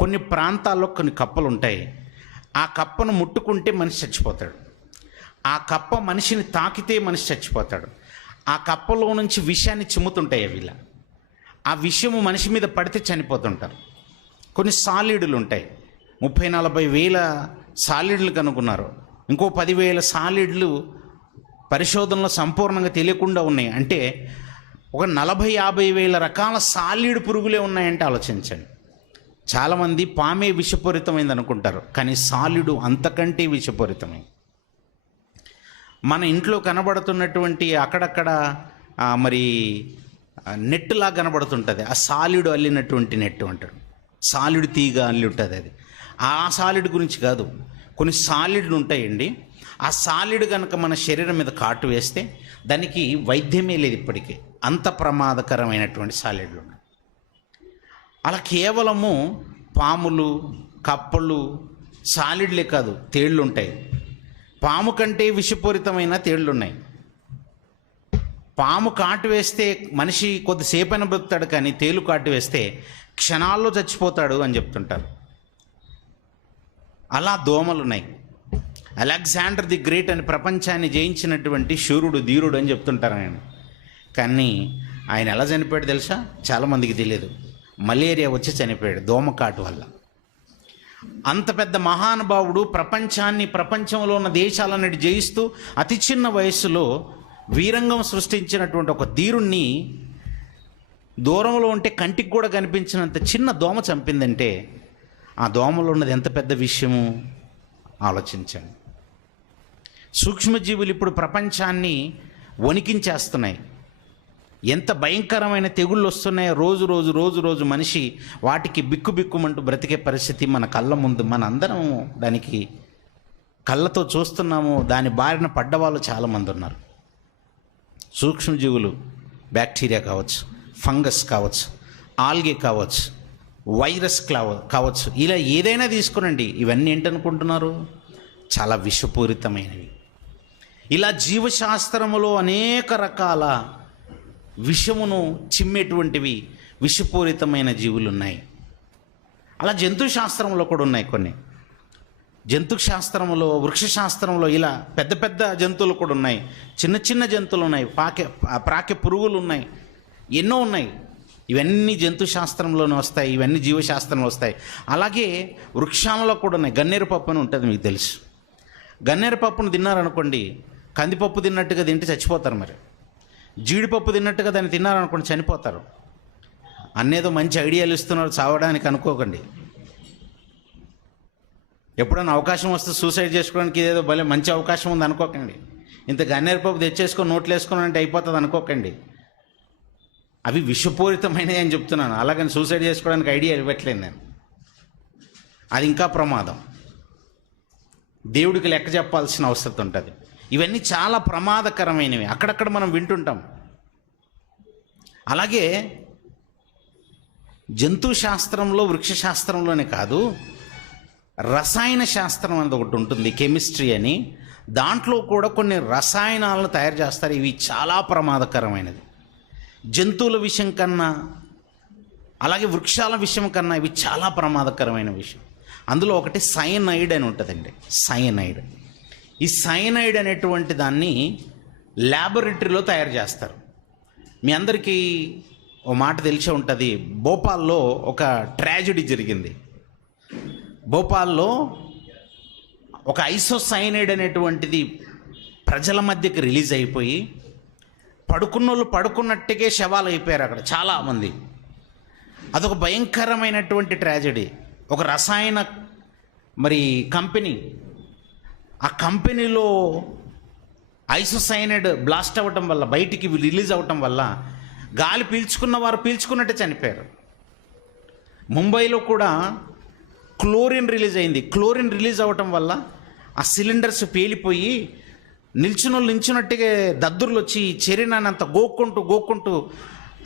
కొన్ని ప్రాంతాల్లో కొన్ని కప్పలు ఉంటాయి. ఆ కప్పను ముట్టుకుంటే మనిషి చచ్చిపోతాడు. ఆ కప్ప మనిషిని తాకితే మనిషి చచ్చిపోతాడు. ఆ కప్పలో నుంచి విషాన్ని చిమ్ముతుంటాయి అవి. ఇలా ఆ విషయము మనిషి మీద పడితే చనిపోతుంటారు. కొన్ని సాలిడులు ఉంటాయి. 30-40 వేల సాలిడ్లు కనుక్కున్నారు. ఇంకో 10,000 సాలిడ్లు పరిశోధనలో సంపూర్ణంగా తెలియకుండా ఉన్నాయి. అంటే ఒక 40-50 వేల రకాల సాలిడ్ పురుగులే ఉన్నాయంటే ఆలోచించండి. చాలామంది పామే విషపూరితమైంది అనుకుంటారు, కానీ సాలిడు అంతకంటే విషపూరితమైంది. మన ఇంట్లో కనబడుతున్నటువంటి అక్కడక్కడ మరి నెట్టులా కనబడుతుంటుంది. ఆ సాలిడు అల్లినటువంటి నెట్టు అంటాడు. సాలిడు తీగ అల్లి ఉంటుంది. అది ఆ సాలిడ్ గురించి కాదు. కొన్ని సాలిడ్లు ఉంటాయండి. ఆ సాలిడ్ కనుక మన శరీరం మీద కాటు వేస్తే దానికి వైద్యమే లేదు ఇప్పటికీ. అంత ప్రమాదకరమైనటువంటి సాలిడ్లు ఉన్నాయి. అలా కేవలము పాములు, కప్పలు, సాలిడ్లే కాదు, తేళ్ళు ఉంటాయి. పాము కంటే విషపూరితమైన తేళ్ళు ఉన్నాయి. పాము కాటు వేస్తే మనిషి కొద్దిసేపైన బ్రతుకుతాడు, కానీ తేలు కాటు వేస్తే క్షణాల్లో చచ్చిపోతాడు అని చెప్తుంటారు. అలా దోమలు ఉన్నాయి. అలెగ్జాండర్ ది గ్రేట్ అని ప్రపంచాన్ని జయించినటువంటి శూరుడు, ధీరుడు అని చెప్తుంటారు ఆయన. కానీ ఆయన ఎలా చనిపోయాడు తెలుసా? చాలామందికి తెలియదు. మలేరియా వచ్చి చనిపోయాడు దోమకాటు వల్ల. అంత పెద్ద మహానుభావుడు ప్రపంచంలో ఉన్న దేశాలన్నిటి జయిస్తూ అతి చిన్న వయస్సులో వీరంగం సృష్టించినటువంటి ఒక ధీరుణ్ణి దూరంలో ఉంటే కంటికి కూడా కనిపించినంత చిన్న దోమ చంపిందంటే ఆ దోమలో ఉన్నది ఎంత పెద్ద విషయము ఆలోచించండి. సూక్ష్మజీవులు ఇప్పుడు ప్రపంచాన్ని వణికించేస్తున్నాయి. ఎంత భయంకరమైన తెగుళ్ళు వస్తున్నాయో రోజు మనిషి వాటికి బిక్కుమంటూ బ్రతికే పరిస్థితి మన కళ్ళ ముందు. మన అందరం దానికి కళ్ళతో చూస్తున్నాము. దాని బారిన పడ్డవాళ్ళు చాలామంది ఉన్నారు. సూక్ష్మజీవులు, బ్యాక్టీరియా కావచ్చు, ఫంగస్ కావచ్చు, ఆల్గే కావచ్చు, వైరస్ కావచ్చు, ఇలా ఏదైనా తీసుకురండి. ఇవన్నీ ఏంటనుకుంటున్నారు? చాలా విషపూరితమైనవి. ఇలా జీవశాస్త్రములో అనేక రకాల విషమును చిమ్మేటువంటివి విషపూరితమైన జీవులు ఉన్నాయి. అలా జంతు శాస్త్రంలో కూడా ఉన్నాయి కొన్ని. జంతు శాస్త్రంలో, వృక్షశాస్త్రంలో ఇలా పెద్ద పెద్ద జంతువులు కూడా ఉన్నాయి. చిన్న జంతువులు ఉన్నాయి. ప్రాకే పురుగులు ఉన్నాయి. ఎన్నో ఉన్నాయి. ఇవన్నీ జంతు శాస్త్రంలోనే వస్తాయి. ఇవన్నీ జీవశాస్త్రంలో వస్తాయి. అలాగే వృక్షాలలో కూడా ఉన్నాయి. గన్నేరు పప్పు అని ఉంటుంది, మీకు తెలుసు. గన్నేరు పప్పును తిన్నారనుకోండి, కందిపప్పు తిన్నట్టుగా తింటే చచ్చిపోతారు. మరి జీడిపప్పు తిన్నట్టుగా దాన్ని తిన్నారనుకోండి, చనిపోతారు. అన్నేదో మంచి ఐడియాలు ఇస్తున్నారు చావడానికి అనుకోకండి. ఎప్పుడైనా అవకాశం వస్తే సూసైడ్ చేసుకోవడానికి ఇదేదో భలే మంచి అవకాశం ఉంది అనుకోకండి. ఇంత గన్నేరు పప్పు తెచ్చేసుకొని నోట్లు వేసుకొని అంటే అయిపోతుంది అనుకోకండి. అవి విషపూరితమైనవి అని చెప్తున్నాను. అలాగని సూసైడ్ చేసుకోవడానికి ఐడియా ఇవ్వట్లేదు నేను. అది ఇంకా ప్రమాదం. దేవుడికి లెక్క చెప్పాల్సిన అవసరం ఉంటుంది. ఇవన్నీ చాలా ప్రమాదకరమైనవి, అక్కడక్కడ మనం వింటుంటాం. అలాగే జంతు శాస్త్రంలో, వృక్ష శాస్త్రంలోనే కాదు, రసాయన శాస్త్రం అనేది ఒకటి ఉంటుంది, కెమిస్ట్రీ అని. దాంట్లో కూడా కొన్ని రసాయనాలను తయారు చేస్తారు. ఇవి చాలా ప్రమాదకరమైనది. జంతువుల విషయం కన్నా, అలాగే వృక్షాల విషయం కన్నా ఇవి చాలా ప్రమాదకరమైన విషయం. అందులో ఒకటి సైనైడ్ అని ఉంటుందండి. సైనైడ్. ఈ సైనైడ్ అనేటువంటి దాన్ని ల్యాబొరేటరీలో తయారు చేస్తారు. మీ అందరికీ ఓ మాట తెలిసే ఉంటుంది. భోపాల్లో ఒక ట్రాజెడీ జరిగింది. భోపాల్లో ఒక ఐసోసైనైడ్ అనేటువంటిది ప్రజల మధ్యకి రిలీజ్ అయిపోయి పడుకున్నోళ్ళు పడుకున్నట్టుగా శవాలు అయిపోయారు అక్కడ చాలామంది. అదొక భయంకరమైనటువంటి ట్రాజెడీ. ఒక రసాయన కంపెనీ, ఆ కంపెనీలో ఐసోసైనైడ్ బ్లాస్ట్ అవ్వటం వల్ల, బయటికి రిలీజ్ అవ్వటం వల్ల గాలి పీల్చుకున్న వారు పీల్చుకున్నట్టే చనిపోయారు. ముంబైలో కూడా క్లోరిన్ రిలీజ్ అయింది. క్లోరిన్ రిలీజ్ అవ్వటం వల్ల ఆ సిలిండర్స్ పేలిపోయి నిల్చున్నట్టుగా దద్దుర్లు వచ్చి చెరినంత గోక్కుంటూ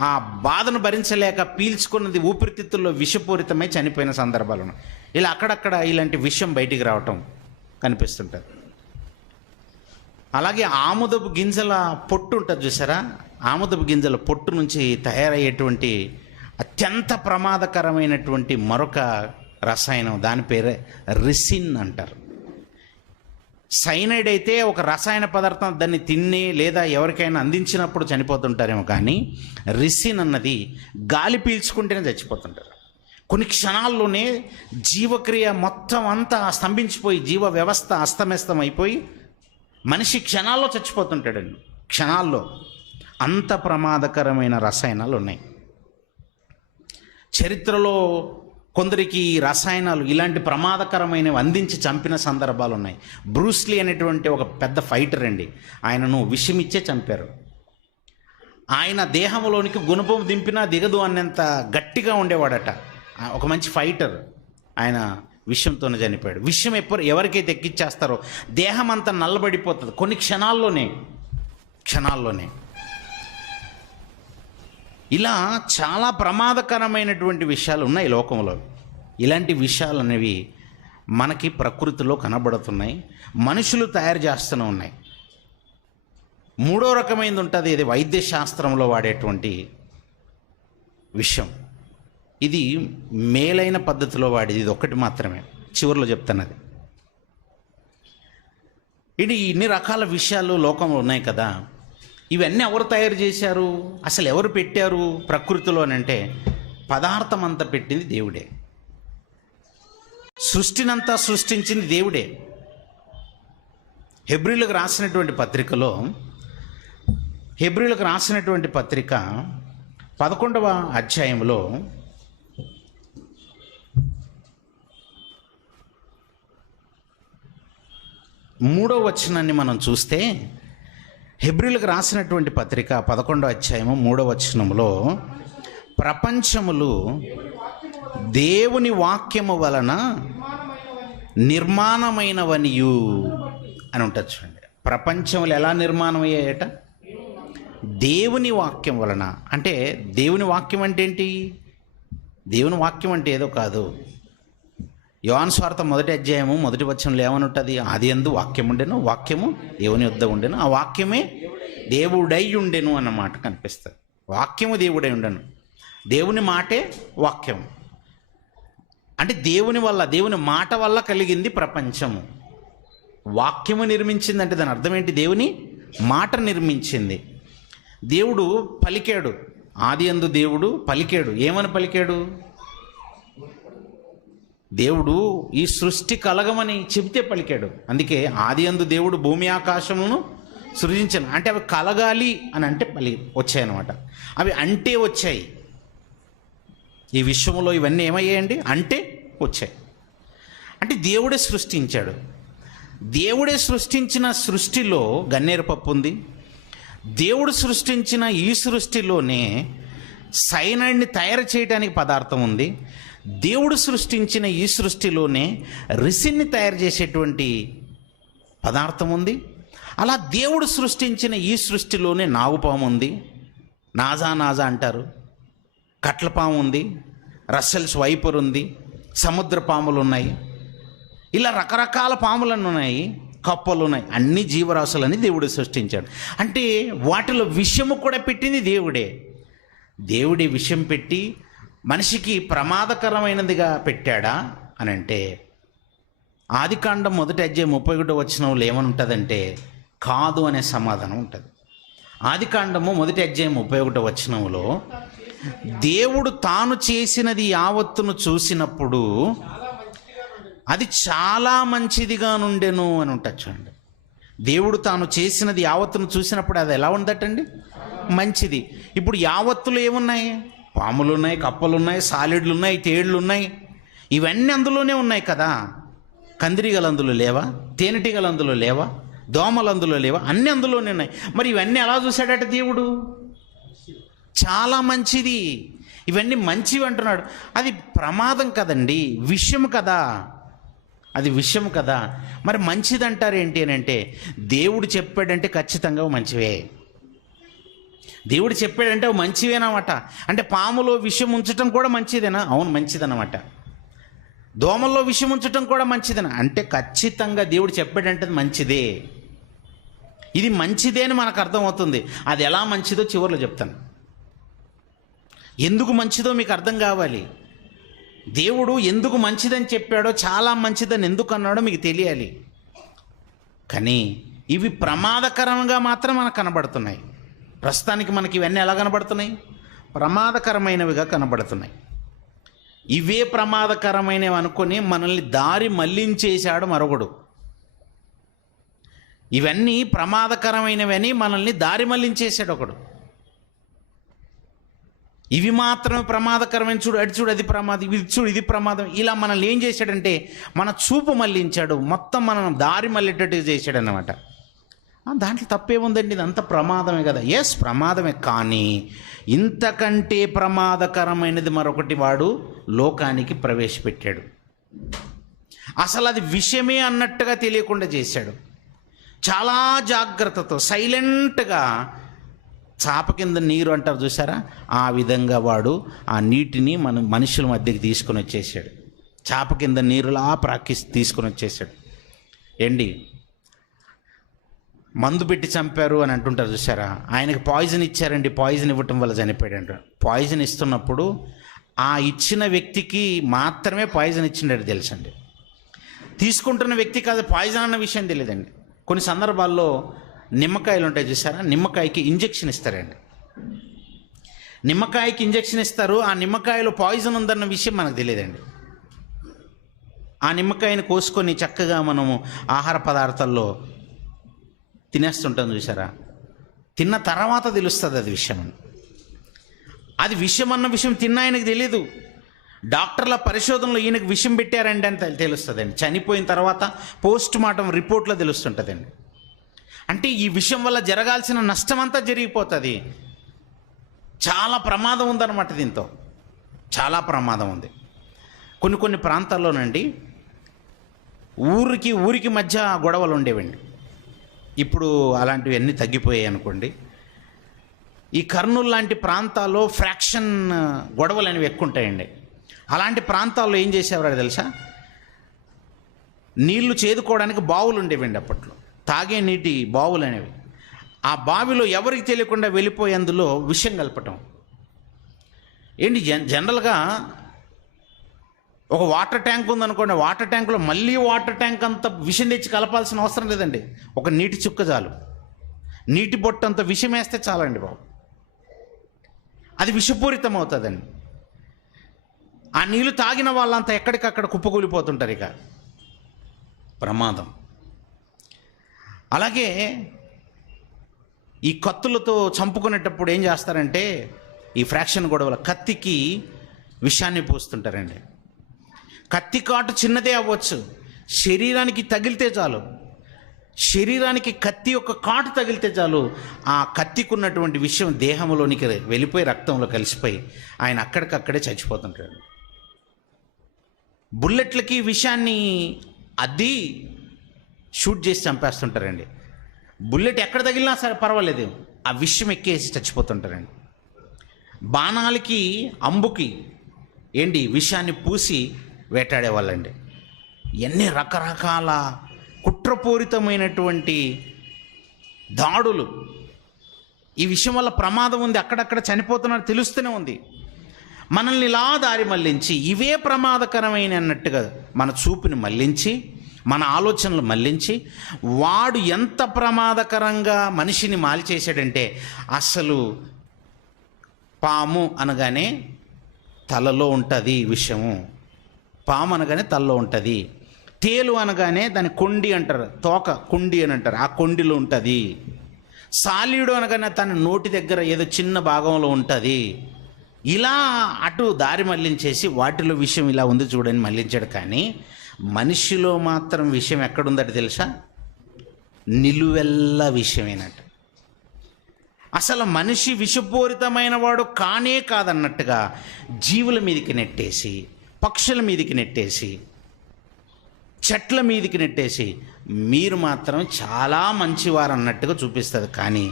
ఆ బాధను భరించలేక పీల్చుకున్నది ఊపిరితిత్తుల్లో విషపూరితమై చనిపోయిన సందర్భాలను. ఇలా అక్కడక్కడ ఇలాంటి విషయం బయటికి రావటం కనిపిస్తుంటుంది. అలాగే ఆముదపు గింజల పొట్టు ఉంటుంది చూసారా? ఆముదపు గింజల పొట్టు నుంచి తయారయ్యేటువంటి అత్యంత ప్రమాదకరమైనటువంటి మరొక రసాయనం, దాని పేరే రిసిన్ అంటారు. సైనైడ్ అయితే ఒక రసాయన పదార్థం, దాన్ని తిని లేదా ఎవరికైనా అందించినప్పుడు చనిపోతుంటారేమో, కానీ రిసిన్ అన్నది గాలి పీల్చుకుంటేనే చచ్చిపోతుంటారు. కొన్ని క్షణాల్లోనే జీవక్రియ మొత్తం అంతా స్తంభించిపోయి, జీవ వ్యవస్థ అస్తవ్యస్తం అయిపోయి మనిషి క్షణాల్లో చచ్చిపోతుంటాడండి. క్షణాల్లో. అంత ప్రమాదకరమైన రసాయనాలు ఉన్నాయి. చరిత్రలో కొందరికి రసాయనాలు ఇలాంటి ప్రమాదకరమైనవి అందించి చంపిన సందర్భాలు ఉన్నాయి. బ్రూస్లీ అనేటువంటి ఒక పెద్ద ఫైటర్ అండి. ఆయనను విషమిచ్చే చంపారు. ఆయన దేహంలోనికి గుణపం దింపినా దిగదు అన్నంత గట్టిగా ఉండేవాడట. ఒక మంచి ఫైటర్. ఆయన విషంతోనే చనిపోయాడు. విషం ఎవరికైతే ఎక్కిచ్చేస్తారో దేహం అంతా నల్లబడిపోతుంది కొన్ని క్షణాల్లోనే. ఇలా చాలా ప్రమాదకరమైనటువంటి విషయాలు ఉన్నాయి లోకంలో. ఇలాంటి విషయాలు అనేవి మనకి ప్రకృతిలో కనబడుతున్నాయి, మనుషులు తయారు చేస్తూనే ఉన్నాయి. మూడో రకమైనది ఉంటుంది, ఇది వైద్య శాస్త్రంలో వాడేటువంటి విషయం. ఇది మేలైన పద్ధతిలో వాడేది. ఇది ఒక్కటి మాత్రమే, చివరిలో చెప్తున్నది. ఇది ఇన్ని రకాల విషయాలు లోకంలో ఉన్నాయి కదా. ఇవన్నీ ఎవరు తయారు చేశారు, అసలు ఎవరు పెట్టారు ప్రకృతిలో అని అంటే, పదార్థం అంతా పెట్టింది దేవుడే. సృష్టినంతా సృష్టించింది దేవుడే. హెబ్రీలకు రాసినటువంటి పత్రిక 11వ అధ్యాయంలో 3వ వచనాన్ని మనం చూస్తే, హెబ్రీలకు రాసినటువంటి పత్రిక 11వ అధ్యాయము 3వ వచనంలో, ప్రపంచములు దేవుని వాక్యము వలన నిర్మాణమైనవనియు అని ఉంటుంది చూడండి. ప్రపంచములు ఎలా నిర్మాణం అయ్యాయట? దేవుని వాక్యం వలన. అంటే దేవుని వాక్యం అంటే ఏంటి? దేవుని వాక్యం అంటే ఏదో కాదు. యోహాను సువార్త 1వ అధ్యాయము 1వ వచనంలో ఏమని ఉంటుంది? ఆదియందు వాక్యం ఉండెను, వాక్యము దేవుని యొద్ద ఉండెను, ఆ వాక్యమే దేవుడై ఉండెను అన్నమాట కనిపిస్తుంది. వాక్యము దేవుడై ఉండెను, దేవుని మాటే వాక్యం. అంటే దేవుని మాట వల్ల కలిగింది ప్రపంచము. వాక్యము నిర్మించింది అంటే దాని అర్థం ఏంటి? దేవుని మాట నిర్మించింది. దేవుడు పలికాడు. ఆదియందు దేవుడు పలికాడు. ఏమని పలికాడు? దేవుడు ఈ సృష్టి కలగమని చెబితే పలికాడు. అందుకే ఆదియందు దేవుడు భూమి ఆకాశమును సృజించను అంటే అవి కలగాలి అని అంటే వచ్చాయన్నమాట. అవి అంటే వచ్చాయి. ఈ విశ్వంలో ఇవన్నీ ఏమయ్యాయండి? అంటే వచ్చాయి. అంటే దేవుడే సృష్టించాడు. దేవుడే సృష్టించిన సృష్టిలో గన్నేరు పప్పు ఉంది. దేవుడు సృష్టించిన ఈ సృష్టిలోనే సైనైడ్ని తయారు చేయడానికి పదార్థం ఉంది. దేవుడు సృష్టించిన ఈ సృష్టిలోనే రిసిన్ని తయారు చేసేటువంటి పదార్థం ఉంది. అలా దేవుడు సృష్టించిన ఈ సృష్టిలోనే నాగుపాము ఉంది, నాజా నాజా అంటారు, కట్లపాము ఉంది, రస్సెల్స్ వైపర్ ఉంది, సముద్ర పాములు ఉన్నాయి, ఇలా రకరకాల పాములన్నీ ఉన్నాయి, కప్పలు ఉన్నాయి. అన్ని జీవరాశులని దేవుడు సృష్టించాడు. అంటే వాటిలో విషము కూడా పెట్టింది దేవుడే. దేవుడి విషం పెట్టి మనిషికి ప్రమాదకరమైనదిగా పెట్టాడా అని అంటే ఆదికాండం 1:31 ఏమని ఉంటుందంటే కాదు అనే సమాధానం ఉంటుంది. ఆదికాండము 1:31 దేవుడు తాను చేసినది యావత్తును చూసినప్పుడు అది చాలా మంచిదిగా నుండెను అని ఉంటుంది. చూడండి, దేవుడు తాను చేసినది యావత్తును చూసినప్పుడు అది ఎలా ఉందటండి? మంచిది. ఇప్పుడు యావత్తులు ఏమున్నాయి? పాములు ఉన్నాయి, కప్పలు ఉన్నాయి, సాలిడ్లు ఉన్నాయి, తేళ్లు ఉన్నాయి, ఇవన్నీ అందులోనే ఉన్నాయి కదా. కందిరీగలు అందులో లేవా? తేనెటీగలు అందులో లేవా? దోమలు అందులో లేవా? అన్నీ అందులోనే ఉన్నాయి. మరి ఇవన్నీ ఎలా చూశాడట దేవుడు? చాలా మంచిది, ఇవన్నీ మంచివి అంటున్నాడు. అది ప్రమాదం కదండి, విషయం కదా, అది విషయం కదా. మరి మంచిది అంటారు ఏంటి అని అంటే దేవుడు చెప్పాడంటే ఖచ్చితంగా మంచివే. దేవుడు చెప్పాడంటే మంచివేనమాట. అంటే పాములో విషం ఉంచటం కూడా మంచిదేనా? అవును, మంచిదన్నమాట. దోమల్లో విషం ఉంచటం కూడా మంచిదేనా? అంటే ఖచ్చితంగా దేవుడు చెప్పాడంటే మంచిదే. ఇది మంచిదే అని మనకు అర్థమవుతుంది. అది ఎలా మంచిదో చివరిలో చెప్తాను. ఎందుకు మంచిదో మీకు అర్థం కావాలి. దేవుడు ఎందుకు మంచిదని చెప్పాడో, చాలా మంచిదని ఎందుకు అన్నాడో మీకు తెలియాలి. కానీ ఇవి ప్రమాదకరంగా మాత్రం మనకు కనబడుతున్నాయి. ప్రస్తుతానికి మనకి ఇవన్నీ ఎలా కనబడుతున్నాయి? ప్రమాదకరమైనవిగా కనబడుతున్నాయి. ఇవే ప్రమాదకరమైనవి అనుకొని మనల్ని దారి మళ్లించేశాడు మరొకడు. ఇవన్నీ ప్రమాదకరమైనవని మనల్ని దారి మళ్లించేశాడు ఒకడు. ఇవి మాత్రమే ప్రమాదకరమైన, చూడు అడి చూడు అది ప్రమాదం, ఇది చూడు ఇది ప్రమాదం, ఇలా మనల్ని ఏం చేశాడంటే మన చూపు మళ్లించాడు, మొత్తం మనం దారి మళ్ళేటట్టు చేశాడు అన్నమాట. దాంట్లో తప్పేముందండి? ఇదంతా ప్రమాదమే కదా. ఎస్, ప్రమాదమే. కానీ ఇంతకంటే ప్రమాదకరమైనది మరొకటి వాడు లోకానికి ప్రవేశపెట్టాడు. అసలు అది విషయమే అన్నట్టుగా తెలియకుండా చేశాడు. చాలా జాగ్రత్తతో సైలెంట్గా చాప కింద నీరు అంటారు చూసారా, ఆ విధంగా వాడు ఆ నీటిని మన మనుషుల మధ్యకి తీసుకొని వచ్చేసాడు. చాప కింద నీరులా తీసుకొని వచ్చేసాడు. ఏంటి మందు పెట్టి చంపారు అని అంటుంటారు చూసారా, ఆయనకి పాయిజన్ ఇచ్చారండి, పాయిజన్ ఇవ్వటం వల్ల చనిపోయాడు అంటారు. పాయిజన్ ఇస్తున్నప్పుడు ఆ ఇచ్చిన వ్యక్తికి మాత్రమే పాయిజన్ ఇచ్చిండడు తెలుసండి. తీసుకుంటున్న వ్యక్తికి అది పాయిజన్ అన్న విషయం తెలియదండి. కొన్ని సందర్భాల్లో నిమ్మకాయలు ఉంటాయి చూసారా, నిమ్మకాయకి ఇంజెక్షన్ ఇస్తారండి. నిమ్మకాయకి ఇంజెక్షన్ ఇస్తారు. ఆ నిమ్మకాయలో పాయిజన్ ఉందన్న విషయం మనకు తెలియదండి. ఆ నిమ్మకాయని కోసుకొని చక్కగా మనము ఆహార పదార్థాల్లో తినేస్తుంటాం చూసారా, తిన్న తర్వాత తెలుస్తుంది అది విషయం. అది విషయం అన్న విషయం తిన్న ఆయనకు తెలియదు. డాక్టర్ల పరిశోధనలో ఈయనకు విషయం పెట్టారండి అని తెలుస్తుందండి. చనిపోయిన తర్వాత పోస్ట్ మార్టం రిపోర్ట్లో తెలుస్తుంటుందండి. అంటే ఈ విషయం వల్ల జరగాల్సిన నష్టం అంతా జరిగిపోతుంది. చాలా ప్రమాదం ఉందన్నమాట దీంతో, చాలా ప్రమాదం ఉంది. కొన్ని ప్రాంతాల్లోనండి ఊరికి మధ్య గొడవలు ఉండేవండి. ఇప్పుడు అలాంటివన్నీ తగ్గిపోయాయి అనుకోండి. ఈ కర్నూలు లాంటి ప్రాంతాల్లో ఫ్రాక్షన్ గొడవలు అనేవి ఎక్కువ ఉంటాయండి. అలాంటి ప్రాంతాల్లో ఏం చేసేవారు తెలుసా, నీళ్లు చేదుకోవడానికి బావులు ఉండేవండి అప్పట్లో, తాగే నీటి బావులు అనేవి. ఆ బావిలో ఎవరికి తెలియకుండా వెళ్ళిపోయి అందులో విషం కలపటం. ఏంటి జనరల్గా ఒక వాటర్ ట్యాంక్ ఉందనుకోండి, వాటర్ ట్యాంకులో మళ్ళీ వాటర్ ట్యాంక్ అంత విషం తెచ్చి కలపాల్సిన అవసరం లేదండి. ఒక నీటి చుక్క చాలు, నీటి బొట్టు అంత విషం వేస్తే చాలండి బాబు, అది విషపూరితం అవుతుందండి. ఆ నీళ్ళు తాగిన వాళ్ళంతా ఎక్కడికక్కడ కుప్పకూలిపోతుంటారు. ఇక ప్రమాదం. అలాగే ఈ కత్తులతో చంపుకునేటప్పుడు ఏం చేస్తారంటే, ఈ ఫ్రాక్షన్ గొడవల కత్తికి విషాన్ని పూస్తుంటారండి. కత్తి కాటు చిన్నదే అవ్వచ్చు, శరీరానికి తగిలితే చాలు, శరీరానికి కత్తి యొక్క కాటు తగిలితే చాలు, ఆ కత్తికి ఉన్నటువంటి విషయం దేహంలోనికి వెళ్ళిపోయి రక్తంలో కలిసిపోయి ఆయన అక్కడికక్కడే చచ్చిపోతుంటాడు. బుల్లెట్లకి విషయాన్ని అద్ది షూట్ చేసి చంపేస్తుంటారండి. బుల్లెట్ ఎక్కడ తగిలినా సరే పర్వాలేదు, ఆ విషయం ఎక్కేసి చచ్చిపోతుంటారండి. బాణాలకి అంబుకి విషయాన్ని పూసి వేటాడేవాళ్ళండి. ఎన్ని రకరకాల కుట్రపూరితమైనటువంటి దాడులు. ఈ విషయం వల్ల ప్రమాదం ఉంది, అక్కడక్కడ చనిపోతున్నారు తెలుస్తూనే ఉంది. మనల్ని ఇలా దారి మళ్లించి ఇవే ప్రమాదకరమైన అన్నట్టుగా మన చూపుని మళ్లించి, మన ఆలోచనలు మళ్లించి, వాడు ఎంత ప్రమాదకరంగా మనిషిని మాల్చేశాడంటే, అసలు పాము అనగానే తలలో ఉంటుంది విషము, పాము అనగానే తలలో ఉంటుంది. తేలు అనగానే దాని కొండి అంటారు, తోక కొండి అని అంటారు, ఆ కొండిలో ఉంటుంది. సాలీడు అనగానే తన నోటి దగ్గర ఏదో చిన్న భాగంలో ఉంటుంది. ఇలా అటు దారి మళ్లించేసి వాటిలో విషయం ఇలా ఉంది చూడని మళ్లించాడు. కానీ మనిషిలో మాత్రం విషయం ఎక్కడుందట తెలుసా? నిలువెల్ల విషయమేనట. అసలు మనిషి విషపూరితమైన వాడు కానే కాదన్నట్టుగా జీవుల మీదకి నెట్టేసి, పక్షుల మీదకి నెట్టేసి, చెట్ల మీదకి నెట్టేసి మీరు మాత్రం చాలా మంచివారు అన్నట్టుగా చూపిస్తుంది. కానీ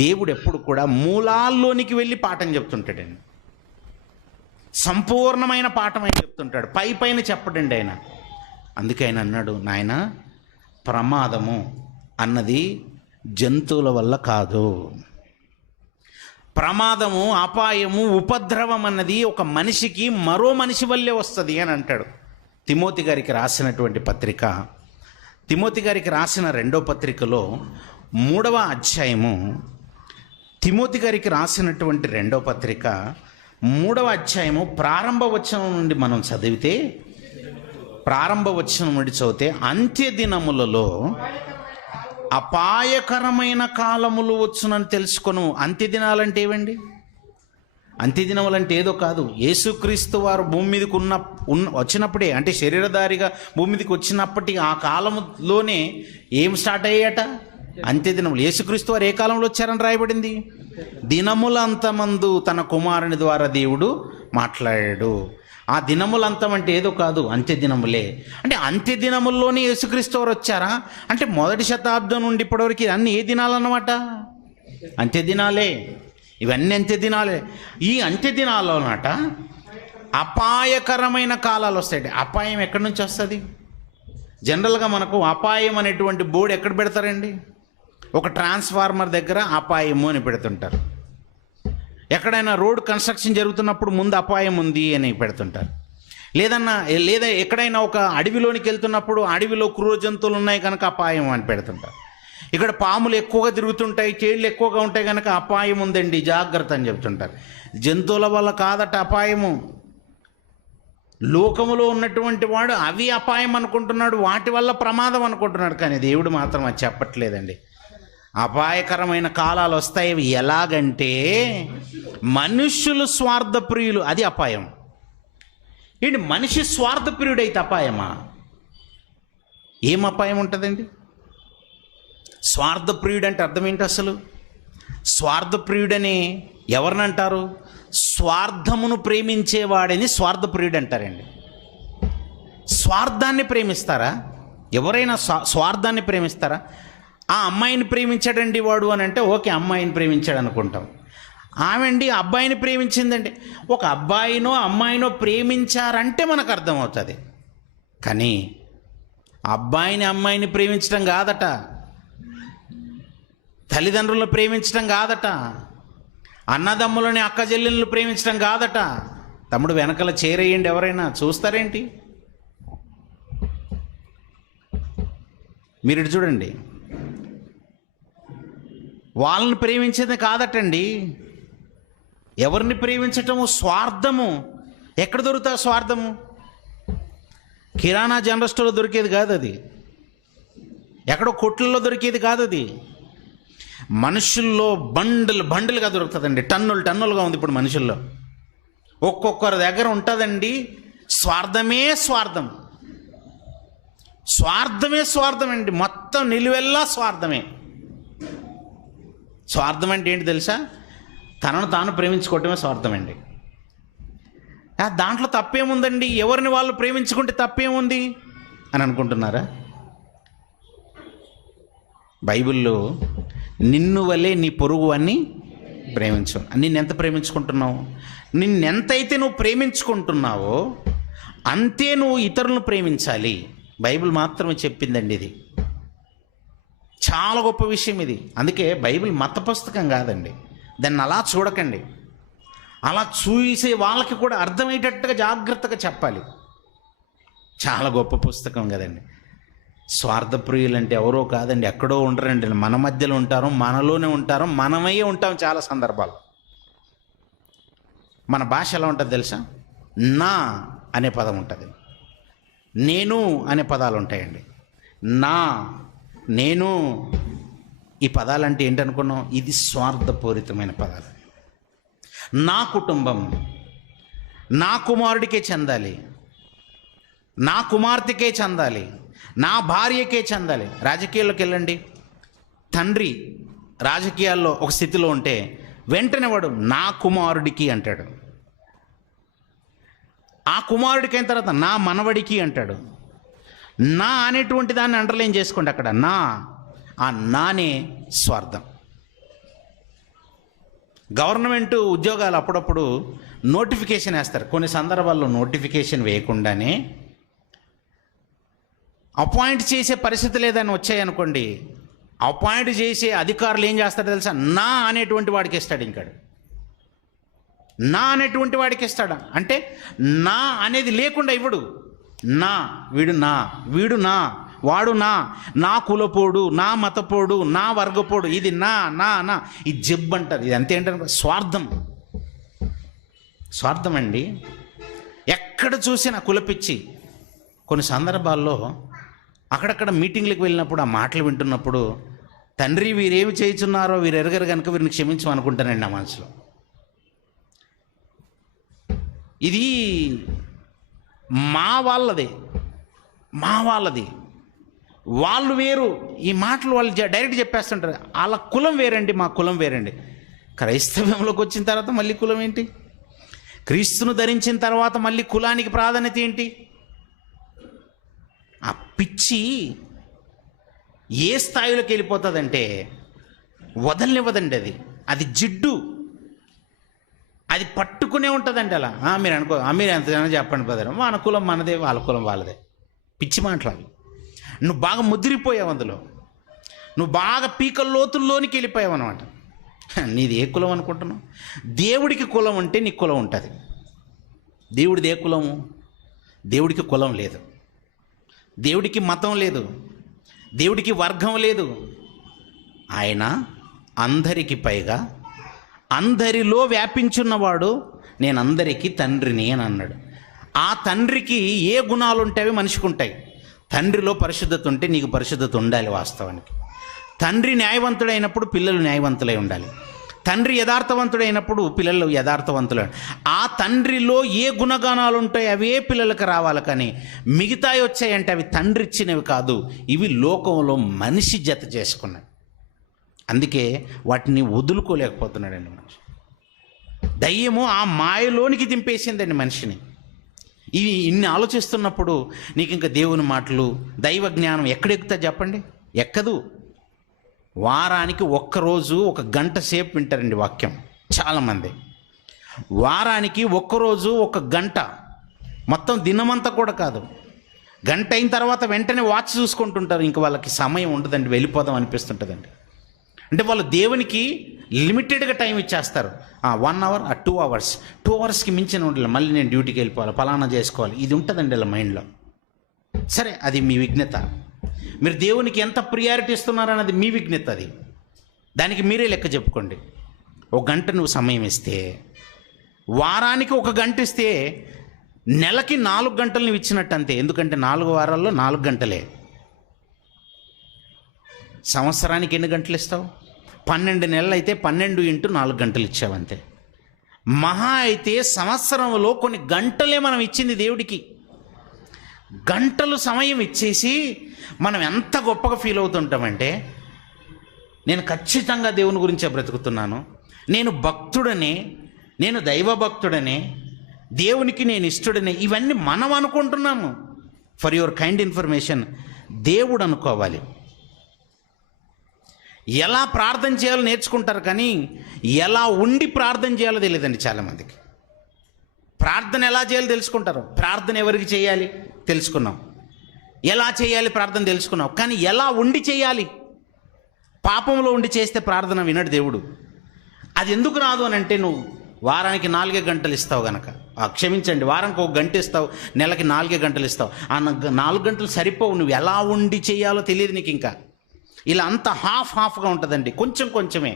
దేవుడు ఎప్పుడు కూడా మూలాల్లోనికి వెళ్ళి పాఠం చెప్తుంటాడండి. సంపూర్ణమైన పాఠం ఆయన చెప్తుంటాడు, పైన చెప్పడండి ఆయన. అందుకే ఆయన అన్నాడు, నాయన ప్రమాదము అన్నది జంతువుల వల్ల కాదు, ప్రమాదము, అపాయము, ఉపద్రవం అన్నది ఒక మనిషికి మరో మనిషి వల్లే వస్తుంది అని అంటాడు. తిమోతి గారికి రాసినటువంటి పత్రిక, తిమోతి గారికి రాసిన 2వ పత్రికలో 3వ అధ్యాయము, తిమోతి గారికి రాసినటువంటి 2వ పత్రిక 3వ అధ్యాయము ప్రారంభ వచనం నుండి మనం చదివితే, ప్రారంభ వచనం నుండి చదివితే, అంత్య దినములలో అపాయకరమైన కాలములు వచ్చునని తెలుసుకొను. అంత్య దినాలంటే ఏవండి? అంత్యదినములంటే ఏదో కాదు, యేసుక్రీస్తు వారు భూమి మీదకి వచ్చినప్పుడే, అంటే శరీరధారిగా భూమి మీదకి వచ్చినప్పటి ఆ కాలంలోనే ఏం స్టార్ట్ అయ్యాట? అంత్యదినములు. యేసుక్రీస్తు వారు ఏ కాలంలో వచ్చారని రాయబడింది? దినములంతమందు తన కుమారుని ద్వారా దేవుడు మాట్లాడాడు. ఆ దినములంతం అంటే ఏదో కాదు, అంత్యదినములే. అంటే అంత్యదినముల్లోనే యేసుక్రీస్తు వారు వచ్చారా అంటే 1వ శతాబ్దం నుండి ఇప్పటివరకు అన్నీ ఏ దినాలన్నమాట? అంత్యదినాలే. ఇవన్నీ అంత్యదినాలే. ఈ అంత్యదినాల్లోనట అపాయకరమైన కాలాలు వస్తాయి. అపాయం ఎక్కడి నుంచి వస్తుంది? జనరల్గా మనకు అపాయం అనేటువంటి బోర్డు ఎక్కడ పెడతారండి? ఒక ట్రాన్స్ఫార్మర్ దగ్గర అపాయము అని పెడుతుంటారు. ఎక్కడైనా రోడ్ కన్స్ట్రక్షన్ జరుగుతున్నప్పుడు ముందు అపాయం ఉంది అని పెడుతుంటారు. లేదా ఎక్కడైనా ఒక అడవిలోనికి వెళ్తున్నప్పుడు అడవిలో క్రూర జంతువులు ఉన్నాయి కనుక అపాయం అని పెడుతుంటారు. ఇక్కడ పాములు ఎక్కువగా తిరుగుతుంటాయి, తేళ్ళు ఎక్కువగా ఉంటాయి కనుక అపాయం ఉందండి, జాగ్రత్త అని చెప్తుంటారు. జంతువుల వల్ల కాదట అపాయము. లోకములో ఉన్నటువంటి వాడు అవి అపాయం అనుకుంటున్నాడు, వాటి వల్ల ప్రమాదం అనుకుంటున్నాడు. కానీ దేవుడు మాత్రం అది చెప్పట్లేదండి. అపాయకరమైన కాలాలు వస్తాయి. ఎలాగంటే మనుష్యులు స్వార్థప్రియులు, అది అపాయం. ఏంటి మనిషి స్వార్థప్రియుడైతే అపాయమా? ఏం అపాయం ఉంటుందండి? స్వార్థప్రియుడు అంటే అర్థం ఏంటి అసలు? స్వార్థప్రియుడని ఎవరిని అంటారు? స్వార్థమును ప్రేమించేవాడని స్వార్థప్రియుడు అంటారండి. స్వార్థాన్ని ప్రేమిస్తారా? ఎవరైనా స్వార్థాన్ని ప్రేమిస్తారా? ఆ అమ్మాయిని ప్రేమించాడండి వాడు అని అంటే ఓకే, అమ్మాయిని ప్రేమించాడు అనుకుంటాం. ఆమెండి అబ్బాయిని ప్రేమించిందండి. ఒక అబ్బాయినో అమ్మాయినో ప్రేమించారంటే మనకు అర్థమవుతుంది. కానీ అబ్బాయిని అమ్మాయిని ప్రేమించడం కాదట, తల్లిదండ్రులను ప్రేమించడం కాదట, అన్నదమ్ములని అక్క చెల్లెలను ప్రేమించడం కాదట. తమ్ముడు వెనకల చేరేయండి, ఎవరైనా చూస్తారేంటి? మీరు ఇటు చూడండి, వాళ్ళని ప్రేమించేది కాదటండి. ఎవరిని ప్రేమించటము? స్వార్థము. ఎక్కడ దొరుకుతా స్వార్థము? కిరాణా జనరల్ స్టోర్లో దొరికేది కాదు అది, ఎక్కడో కొట్లలో దొరికేది కాదు అది. మనుషుల్లో బండులుగా దొరుకుతుందండి, టన్నులుగా ఉంది ఇప్పుడు మనుషుల్లో. ఒక్కొక్కరి దగ్గర ఉంటుందండి స్వార్థమే స్వార్థం, స్వార్థమే స్వార్థం అండి. మొత్తం నిలువెల్లా స్వార్థమే. స్వార్థం అంటే ఏంటి తెలుసా? తనను తాను ప్రేమించుకోవటమే స్వార్థం అండి. దాంట్లో తప్పేముందండి? ఎవరిని వాళ్ళు ప్రేమించుకుంటే తప్పేముంది అని అనుకుంటున్నారా? బైబిల్లో నిన్ను వలే నీ పొరుగు అని ప్రేమించు. నిన్నెంత ప్రేమించుకుంటున్నావు? నిన్నెంతైతే నువ్వు ప్రేమించుకుంటున్నావో అంతే నువ్వు ఇతరులను ప్రేమించాలి. బైబిల్ మాత్రమే చెప్పిందండి. ఇది చాలా గొప్ప విషయం ఇది. అందుకే బైబిల్ మత పుస్తకం కాదండి. దాన్ని అలా చూడకండి. అలా చూసే వాళ్ళకి కూడా అర్థమయ్యేటట్టుగా జాగ్రత్తగా చెప్పాలి. చాలా గొప్ప పుస్తకం కదండి. స్వార్థప్రియులు అంటే ఎవరో కాదండి, ఎక్కడో ఉండరండి, మన మధ్యలో ఉంటారు, మనలోనే ఉంటారు, మనమయ్యే ఉంటాం. చాలా సందర్భాలు మన భాష ఎలా ఉంటుంది తెలుసా? నా అనే పదం ఉంటుంది, నేను అనే పదాలు ఉంటాయండి. నా, నేను, ఈ పదాలంటే ఏంటనుకున్నాం? ఇది స్వార్థపూరితమైన పదాలు. నా కుటుంబం నా కుమారుడికే చెందాలి, నా కుమార్తెకే చెందాలి, నా భార్యకే చెందాలి. రాజకీయాల్లోకి వెళ్ళండి. తండ్రి రాజకీయాల్లో ఒక స్థితిలో ఉంటే వెంటనే వాడు నా కుమారుడికి అంటాడు. ఆ కుమారుడికి అయిన తర్వాత నా మనవడికి అంటాడు. నా అనేటువంటి దాన్ని అండర్లైన్ చేసుకోండి అక్కడ. నా, ఆ నానే స్వార్థం. గవర్నమెంట్ ఉద్యోగాలు అప్పుడప్పుడు నోటిఫికేషన్ వేస్తారు. కొన్ని సందర్భాల్లో నోటిఫికేషన్ వేయకుండానే అపాయింట్ చేసే పరిస్థితి లేదని వచ్చాయనుకోండి, అపాయింట్ చేసే అధికారులు ఏం చేస్తారో తెలుసా? నా అనేటువంటి వాడికి ఇస్తాడు. ఇంకాడు నా అనేటువంటి వాడికి ఇస్తాడు. అంటే నా అనేది లేకుండా ఇవ్వడు. నా, వీడు నా, వీడు నా, వాడు నా, నా కులపోడు, నా మతపోడు, నా వర్గపోడు, ఇది నా నా నా ఇది జబ్బు అంటారు. ఇది అంతే ఏంటంటే స్వార్థం. స్వార్థం అండి. ఎక్కడ చూసినా కులపిచ్చి. కొన్ని సందర్భాల్లో అక్కడక్కడ మీటింగ్లకు వెళ్ళినప్పుడు ఆ మాటలు వింటున్నప్పుడు, తండ్రి వీరేమి చేయుచున్నారో వీరు ఎరగరు కనుక వీరిని క్షమించమనుకుంటానండి నా మనసులో. ఇది మా వాళ్ళది, మా వాళ్ళది, వాళ్ళు వేరు. ఈ మాటలు వాళ్ళు డైరెక్ట్ చెప్పేస్తుంటారు. వాళ్ళ కులం వేరండి, మా కులం వేరండి. క్రైస్తవంలోకి వచ్చిన తర్వాత మళ్ళీ కులం ఏంటి? క్రీస్తును ధరించిన తర్వాత మళ్ళీ కులానికి ప్రాధాన్యత ఏంటి? ఆ పిచ్చి ఏ స్థాయిలోకి వెళ్ళిపోతుందంటే వదలనివ్వదండి. అది జిడ్డు, అది పట్టుకునే ఉంటుందండి. అలా మీరు అనుకో, మీరు ఎంతైనా చెప్పండి బ్రదర్, మన కులం మనదే, వాళ్ళ కులం వాళ్ళదే. పిచ్చి మాట్లాడు. నువ్వు బాగా ముదిరిపోయావు అందులో, నువ్వు బాగా పీకల లోతుల్లోనికి వెళ్ళిపోయావు అనమాట. నీది ఏ కులం అనుకుంటున్నావు? దేవుడికి కులం ఉంటే నీకు కులం ఉంటుంది. దేవుడిది ఏ కులము? దేవుడికి కులం లేదు, దేవుడికి మతం లేదు, దేవుడికి వర్గం లేదు. ఆయన అందరికి పైగా అందరిలో వ్యాపించున్నవాడు. నేను అందరికీ తండ్రిని అని అన్నాడు. ఆ తండ్రికి ఏ గుణాలు ఉంటాయో మనిషికి ఉంటాయి. తండ్రిలో పరిశుద్ధత ఉంటే నీకు పరిశుద్ధత ఉండాలి. వాస్తవానికి తండ్రి న్యాయవంతుడైనప్పుడు పిల్లలు న్యాయవంతులై ఉండాలి. తండ్రి యథార్థవంతుడైనప్పుడు పిల్లలు యథార్థవంతులు. ఆ తండ్రిలో ఏ గుణగణాలు ఉంటాయో అవే పిల్లలకు రావాలి. కానీ మిగతాయి వచ్చాయంటే అవి తండ్రి ఇచ్చినవి కాదు, ఇవి లోకంలో మనిషి జత చేసుకున్నవి. అందుకే వాటిని వదులుకోలేకపోతున్నాడండి మనిషి. దయ్యము ఆ మాయలోనికి దింపేసిందండి మనిషిని. ఇవి ఇన్ని ఆలోచిస్తున్నప్పుడు నీకు ఇంకా దేవుని మాటలు, దైవ జ్ఞానం ఎక్కడెక్కుతా చెప్పండి? ఎక్కదు. వారానికి ఒక్కరోజు 1 గంట సేపు వింటారండి వాక్యం చాలామంది. వారానికి ఒక్కరోజు 1 గంట, మొత్తం దినమంతా కూడా కాదు. గంట అయిన తర్వాత వెంటనే వాచ్ చూసుకుంటుంటారు. ఇంక వాళ్ళకి సమయం ఉండదండి, వెళ్ళిపోదాం అనిపిస్తుంటుందండి. అంటే వాళ్ళు దేవునికి లిమిటెడ్గా టైం ఇచ్చేస్తారు. 1 అవర్, 2 అవర్స్, 2 అవర్స్కి మించిన ఉండలేదు. మళ్ళీ నేను డ్యూటీకి వెళ్ళిపోవాలి, ఫలానా చేసుకోవాలి, ఇది ఉంటుందండి ఇలా మైండ్లో. సరే, అది మీ విఘ్నత. మీరు దేవునికి ఎంత ప్రియారిటీ ఇస్తున్నారన్నది మీ విఘ్నత. అది దానికి మీరే లెక్క చెప్పుకోండి. 1 గంట నువ్వు సమయం ఇస్తే, వారానికి 1 గంట ఇస్తే, నెలకి 4 గంటలు నువ్వు ఇచ్చినట్టు అంతే. ఎందుకంటే 4 వారాల్లో 4 గంటలే. సంవత్సరానికి ఎన్ని గంటలు ఇస్తావు? 12 నెలలు అయితే 12 × 4 గంటలు ఇచ్చావంతే. మహా అయితే సంవత్సరంలో కొన్ని గంటలే మనం ఇచ్చింది దేవుడికి. గంటలు సమయం ఇచ్చేసి మనం ఎంత గొప్పగా ఫీల్ అవుతుంటామంటే, నేను ఖచ్చితంగా దేవుని గురించే బ్రతుకుతున్నాను, నేను భక్తుడనే, నేను దైవభక్తుడనే, దేవునికి నేను ఇష్టడనే, ఇవన్నీ మనం అనుకుంటున్నాము. ఫర్ యువర్ కైండ్ ఇన్ఫర్మేషన్, దేవుడు అనుకోవాలి. ఎలా ప్రార్థన చేయాలో నేర్చుకుంటారు, కానీ ఎలా ఉండి ప్రార్థన చేయాలో తెలియదండి చాలామందికి. ప్రార్థన ఎలా చేయాలో తెలుసుకుంటారు, ప్రార్థన ఎవరికి చేయాలి తెలుసుకున్నాం, ఎలా చేయాలి ప్రార్థన తెలుసుకున్నాం, కానీ ఎలా ఉండి చేయాలి. పాపంలో ఉండి చేస్తే ప్రార్థన వినడు దేవుడు. అది ఎందుకు రాదు అని అంటే, నువ్వు వారానికి 4 గంటలు ఇస్తావు గనక, క్షమించండి, వారానికి 1 గంట ఇస్తావు, నెలకి 4 గంటలు ఇస్తావు. ఆ 4 గంటలు సరిపోవు, నువ్వు ఎలా ఉండి చేయాలో తెలియదు నీకు. ఇంకా ఇలా అంతా హాఫ్గా ఉంటుందండి, కొంచెం కొంచెమే.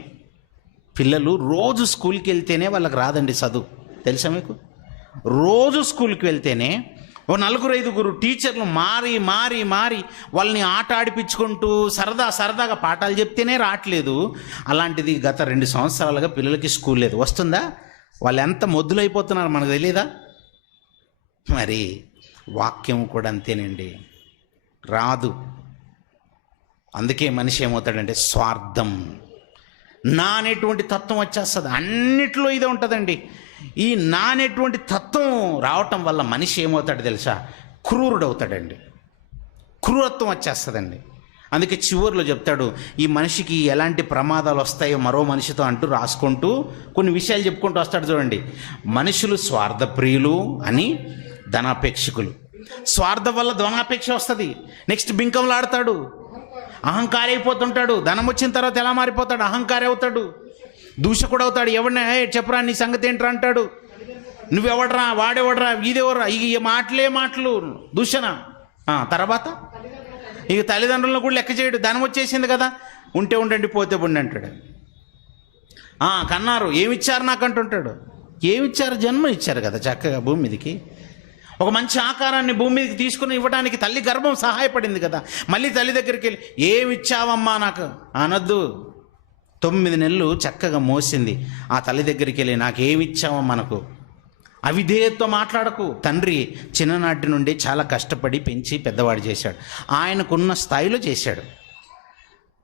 పిల్లలు రోజు స్కూల్కి వెళ్తేనే వాళ్ళకి రాదండి చదువు, తెలుసా మీకు? రోజు స్కూల్కి వెళ్తేనే 4-5 టీచర్లు మారి వాళ్ళని ఆట ఆడిపించుకుంటూ సరదాగా పాఠాలు చెప్తేనే రావట్లేదు. అలాంటిది గత 2 సంవత్సరాలుగా పిల్లలకి స్కూల్ లేదు. వస్తుందా? వాళ్ళు ఎంత మొద్దులైపోతున్నారు మనకు తెలియదా? మరి వాక్యం కూడా అంతేనండి, రాదు. అందుకే మనిషి ఏమవుతాడంటే స్వార్థం, నా అనేటువంటి తత్వం వచ్చేస్తుంది. అన్నిట్లో ఇదే ఉంటుందండి. ఈ నా అనేటువంటి తత్వం రావటం వల్ల మనిషి ఏమవుతాడు తెలుసా? క్రూరుడవుతాడండి, క్రూరత్వం వచ్చేస్తుందండి. అందుకే చివరిలో చెప్తాడు, ఈ మనిషికి ఎలాంటి ప్రమాదాలు వస్తాయో మరో మనిషితో అంటూ రాసుకుంటూ కొన్ని విషయాలు చెప్పుకుంటూ వస్తాడు. చూడండి, మనుషులు స్వార్థప్రియులు అని, ధనాపేక్షకులు. స్వార్థం వల్ల ధనాపేక్ష వస్తుంది. నెక్స్ట్ బింకంలాడతాడు, అహంకారి అయిపోతుంటాడు. ధనం వచ్చిన తర్వాత ఎలా మారిపోతాడు? అహంకారి అవుతాడు, దూషకుడు అవుతాడు. ఎవడినా చెప్పరా నీ సంగతి ఏంట్రా అంటాడు. నువ్వెవడరా, వాడెవడరా, వీడెవడరా, ఈ మాటలు దూషణ. తర్వాత ఇక తల్లిదండ్రులను కూడా లెక్క చేయడు. ధనం వచ్చేసింది కదా, ఉంటే ఉండండి పోతే ఉండి అంటాడు. కన్నారు, ఏమిచ్చారు నాకు అంటుంటాడు. ఏమిచ్చారు? జన్మ ఇచ్చారు కదా చక్కగా భూమి మీదకి. ఒక మంచి ఆకారాన్ని భూమి మీదకి తీసుకుని ఇవ్వడానికి తల్లి గర్భం సహాయపడింది కదా. మళ్ళీ తల్లి దగ్గరికి వెళ్ళి ఏమిచ్చావమ్మా నాకు అనద్దు. 9 నెలలు చక్కగా మోసింది. ఆ తల్లి దగ్గరికి వెళ్ళి నాకేమిచ్చావమ్మా నాకు, అవిధేయత్వం మాట్లాడకు. తండ్రి చిన్ననాటి నుండి చాలా కష్టపడి పెంచి పెద్దవాడు చేశాడు, ఆయనకున్న స్థాయిలో చేశాడు.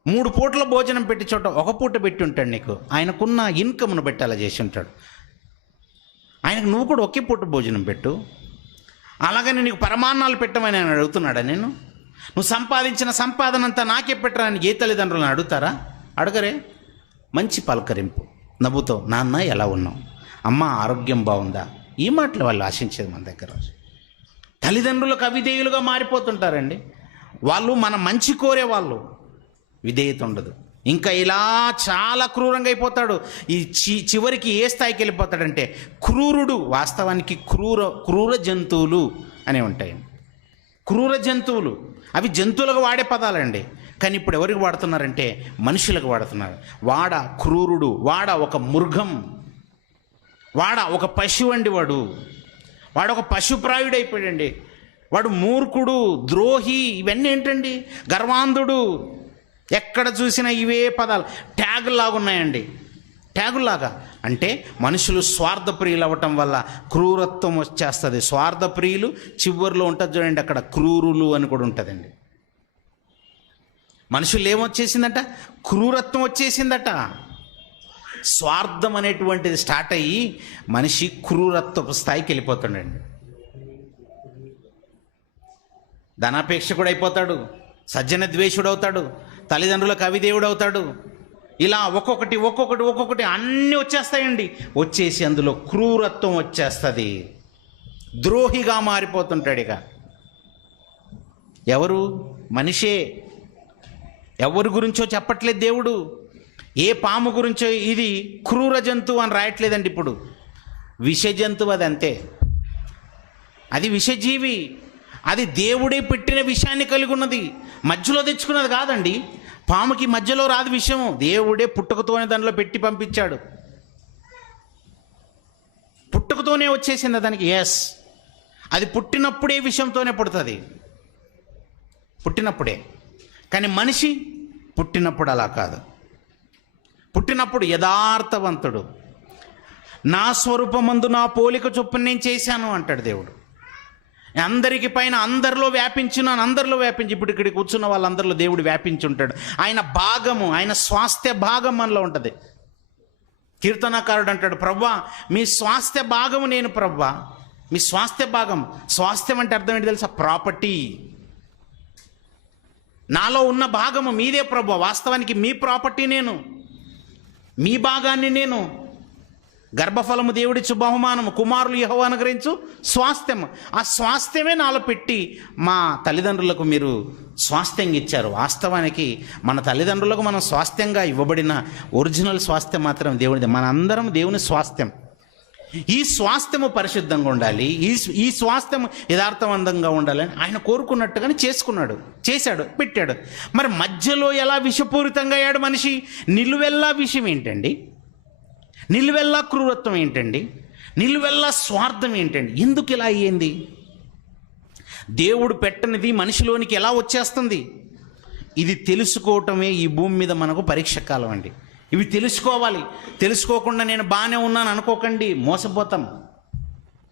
3 పూటల భోజనం పెట్టి చోట 1 పూట పెట్టి ఉంటాడు నీకు. ఆయనకున్న ఇన్కమ్ను బట్టి అలా చేసి ఉంటాడు. ఆయనకు నువ్వు కూడా ఒకే పూట భోజనం పెట్టు. అలాగని నీకు పరమాన్నాలు పెట్టమని ఆయన అడుగుతున్నాడా? నువ్వు సంపాదించిన సంపాదన అంతా నాకే పెట్టరా అని ఏ తల్లిదండ్రులను అడుగుతారా? అడగరే. మంచి పలకరింపు, నవ్వుతో నాన్న ఎలా ఉన్నావు, అమ్మ ఆరోగ్యం బాగుందా, ఈ మాటలు వాళ్ళు ఆశించేది మన దగ్గర. తల్లిదండ్రులకు అవిధేయులుగా మారిపోతుంటారండి వాళ్ళు. మన మంచి కోరే వాళ్ళు, విధేయత ఉండదు. ఇంకా ఇలా చాలా క్రూరంగా అయిపోతాడు. ఈ చివరికి ఏ స్థాయికి వెళ్ళిపోతాడంటే క్రూరుడు. వాస్తవానికి క్రూర జంతువులు అనే ఉంటాయి. క్రూర జంతువులు అవి జంతువులకు వాడే పదాలండి, కానీ ఇప్పుడు ఎవరికి వాడుతున్నారంటే మనుషులకు వాడుతున్నారు. వాడ క్రూరుడు, వాడ ఒక మృగం, వాడ ఒక పశువు అండి. వాడు ఒక పశుప్రాయుడు అయిపోయాడండి. వాడు మూర్ఖుడు, ద్రోహి, ఇవన్నీ ఏంటండి, గర్వాంధుడు. ఎక్కడ చూసినా ఇవే పదాలు ట్యాగుల్లాగా ఉన్నాయండి. ట్యాగుల్లాగా అంటే మనుషులు స్వార్థప్రియులు అవ్వటం వల్ల క్రూరత్వం వచ్చేస్తుంది. స్వార్థప్రియులు చివరిలో ఉంటుంది చూడండి, అక్కడ క్రూరులు అని కూడా ఉంటుందండి. మనుషులు ఏమొచ్చేసిందట? క్రూరత్వం వచ్చేసిందట. స్వార్థం అనేటువంటిది స్టార్ట్ అయ్యి మనిషి క్రూరత్వపు స్థాయికి వెళ్ళిపోతాడండి. ధనాపేక్ష కూడా అయిపోతాడు, సజ్జన ద్వేషుడు అవుతాడు, తల్లిదండ్రులకు అవిధేయుడు అవుతాడు. ఇలా ఒక్కొక్కటి అన్నీ వచ్చేస్తాయండి. వచ్చేసి అందులో క్రూరత్వం వచ్చేస్తుంది, ద్రోహిగా మారిపోతుంటాడు. ఇక ఎవరు? మనిషే. ఎవరి గురించో చెప్పట్లేదు దేవుడు. ఏ పాము గురించో ఇది క్రూర జంతువు అని రాయట్లేదండి. ఇప్పుడు విష జంతువు, అది అంతే. అది విషజీవి. అది దేవుడే పెట్టిన విషయాన్ని కలిగి ఉన్నది, మధ్యలో తెచ్చుకున్నది కాదండి. పాముకి మధ్యలో రాదు విషయం, దేవుడే పుట్టుకతోనే దానిలో పెట్టి పంపించాడు. పుట్టుకతోనే వచ్చేసింది దానికి. ఎస్, అది పుట్టినప్పుడే విషయంతోనే పుడుతుంది, పుట్టినప్పుడే. కానీ మనిషి పుట్టినప్పుడు అలా కాదు. పుట్టినప్పుడు యథార్థవంతుడు. నా స్వరూపమందు నా పోలిక చొప్పున నేను చేశాను అంటాడు దేవుడు. అందరికి పైన అందరిలో వ్యాపించున్నాను, అందరిలో వ్యాపించి ఇప్పుడు ఇక్కడికి కూర్చున్న వాళ్ళందరిలో దేవుడు వ్యాపించి ఉంటాడు. ఆయన భాగము, ఆయన స్వాస్థ్య భాగం మనలో ఉంటుంది. కీర్తనాకారుడు అంటాడు, ప్రభువా మీ స్వాస్థ్య భాగము నేను ప్రభువా. మీ స్వాస్థ్య భాగం, స్వాస్థ్యం అంటే అర్థం ఏంటి తెలుసా? ప్రాపర్టీ. నాలో ఉన్న భాగము మీదే ప్రభువా. వాస్తవానికి మీ ప్రాపర్టీ నేను, మీ భాగాన్ని నేను. గర్భఫలము దేవుడిచ్చు బహుమానము, కుమారులు యెహోవా అనుగ్రహించు స్వాస్థ్యము. ఆ స్వాస్థ్యమే నాలో పెట్టి మా తల్లిదండ్రులకు మీరు స్వాస్థ్యంగా ఇచ్చారు. వాస్తవానికి మన తల్లిదండ్రులకు మనం స్వాస్థ్యంగా ఇవ్వబడిన ఒరిజినల్ స్వాస్థ్యం మాత్రం దేవుడిది. మనందరం దేవుని స్వాస్థ్యం. ఈ స్వాస్థ్యము పరిశుద్ధంగా ఉండాలి, ఈ స్వాస్థ్యము యథార్థవంతంగా ఉండాలని ఆయన కోరుకున్నట్టుగానే చేసుకున్నాడు, చేశాడు, పెట్టాడు. మరి మధ్యలో ఎలా విషపూరితంగా అయ్యాడు మనిషి? నిలువెల్లా విషయం ఏంటండి? నిలువెల్లా క్రూరత్వం ఏంటండి? నిలువెల్లా స్వార్థం ఏంటండి? ఎందుకు ఇలా అయ్యింది? దేవుడు పెట్టనిది మనిషిలోనికి ఎలా వచ్చేస్తుంది? ఇది తెలుసుకోవటమే ఈ భూమి మీద మనకు పరీక్ష కాలం అండి. ఇవి తెలుసుకోవాలి. తెలుసుకోకుండా నేను బాగానే ఉన్నాను అనుకోకండి,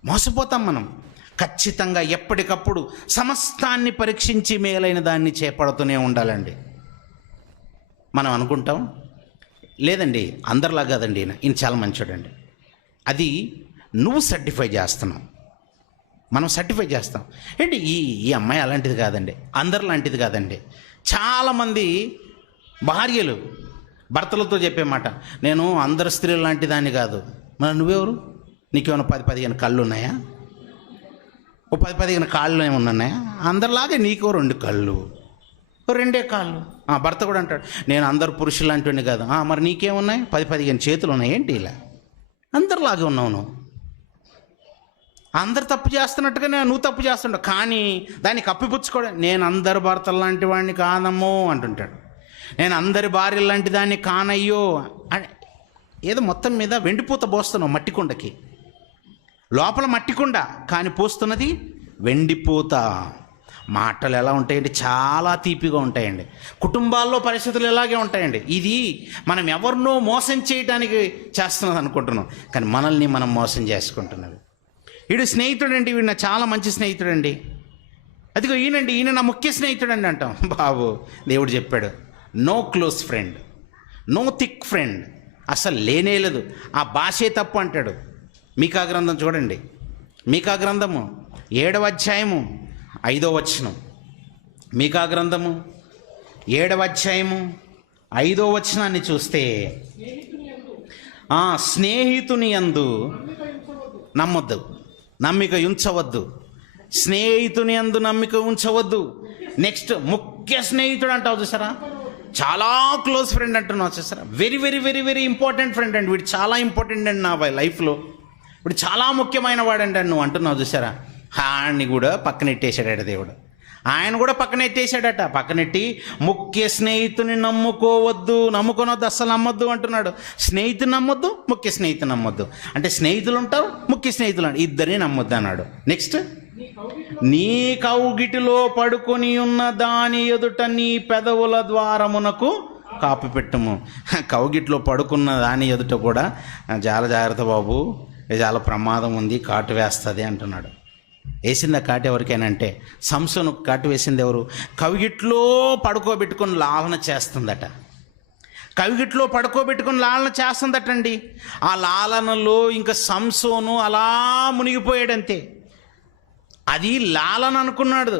మోసపోతాం మనం. ఖచ్చితంగా ఎప్పటికప్పుడు సమస్తాన్ని పరీక్షించి మేలైన దాన్ని చేపడుతూనే ఉండాలండి. మనం అనుకుంటాం లేదండి అందరిలా కాదండి, ఈయన చాలా మంచోడండి. అది నువ్వు సర్టిఫై చేస్తున్నావు, మనం సర్టిఫై చేస్తాం. ఏంటి ఈ అమ్మాయి అలాంటిది కాదండి, అందరిలాంటిది కాదండి. చాలామంది భార్యలు భర్తలతో చెప్పే మాట, నేను అందరు స్త్రీలు లాంటి దాన్ని కాదు. మరి నువ్వెవరు? నీకేమైనా 10-15 కళ్ళు ఉన్నాయా? ఓ 10-15 కాళ్ళు ఏమన్నా ఉన్నాయా? అందరిలాగే నీకో 2 కళ్ళు, 2 కాళ్ళు. భర్త కూడా అంటాడు, నేను అందరు పురుషులు లాంటివన్నీ కాదు. మరి నీకేమున్నాయి? 10-15 చేతులు ఉన్నాయి ఏంటి? ఇలా అందరిలాగే ఉన్నావు నువ్వు. అందరు తప్పు చేస్తున్నట్టుగా నువ్వు తప్పు చేస్తుంటావు, కానీ దాన్ని కప్పిపుచ్చుకోవడం, నేను అందరు భర్తలు లాంటి వాడిని కాదమ్మో అంటుంటాడు. నేను అందరి భార్యలు లాంటి దాన్ని కానయ్యో అని ఏదో మొత్తం మీద వెండిపూత పోస్తున్నావు మట్టికుండకి. లోపల మట్టికుండ కానీ పోస్తున్నది వెండిపూత. మాటలు ఎలా ఉంటాయండి? చాలా తీపిగా ఉంటాయండి. కుటుంబాల్లో పరిస్థితులు ఇలాగే ఉంటాయండి. ఇది మనం ఎవరినో మోసం చేయడానికి చేస్తున్నది అనుకుంటున్నాం, కానీ మనల్ని మనం మోసం చేసుకుంటున్నది. వీడు స్నేహితుడండి, వీడు నా చాలా మంచి స్నేహితుడండి, అదిగో ఈయన నా ముఖ్య స్నేహితుడండి అంటాం. బాబు దేవుడు చెప్పాడు, no close friend, no thick friend, అసలు లేనే లేదు. ఆ భాషే తప్పు అంటాడు. మీకా గ్రంథం చూడండి, మీకా గ్రంథము 7వ అధ్యాయము 5వ వచనం. మీకా గ్రంథము 7వ అధ్యాయము 5వ వచనాన్ని చూస్తే, స్నేహితుని యందు నమ్మొద్దు, నమ్మిక ఉంచవద్దు. స్నేహితుని యందు నమ్మిక ఉంచవద్దు. నెక్స్ట్ ముఖ్య స్నేహితుడు అంటావు చూసారా, చాలా క్లోజ్ ఫ్రెండ్ అంటున్నావు చూసారా, very very very very important friend అండి. వీడు చాలా ఇంపార్టెంట్ అండి నా లైఫ్లో, వీడు చాలా ముఖ్యమైన వాడండి అని నువ్వు అంటున్నావు చూసారా. ఆయన్ని కూడా పక్కనెట్టేశాడట దేవుడు. ఆయన కూడా పక్కనెట్టేశాడట. పక్కనెట్టి ముఖ్య స్నేహితుని నమ్ముకోనొద్దు, అస్సలు నమ్మొద్దు అంటున్నాడు. స్నేహితుని నమ్మొద్దు, ముఖ్య స్నేహితుని నమ్మొద్దు. అంటే స్నేహితులు ఉంటారు, ముఖ్య స్నేహితులు అంటారు, ఇద్దరిని నమ్మొద్దు అన్నాడు. నెక్స్ట్, నీ కౌగిటిలో పడుకొని ఉన్న దాని ఎదుట నీ పెదవుల ద్వారమునకు కాపు పెట్టుము. కౌగిట్లో పడుకున్న దాని ఎదుట కూడా చాలా జాగ్రత్త బాబు, చాలా ప్రమాదం ఉంది, కాటు వేస్తుంది అంటున్నాడు. వేసింది ఆ కాటు ఎవరికైనా అంటే, సంసోను కాటు వేసింది ఎవరు? కవిగిట్లో పడుకోబెట్టుకొని లాలన చేస్తుందట. కవిగిట్లో పడుకోబెట్టుకొని లాలన చేస్తుందటండి. ఆ లాలనలో ఇంకా సంసోను అలా మునిగిపోయాడంతే. అది లాలన అనుకున్నాడు,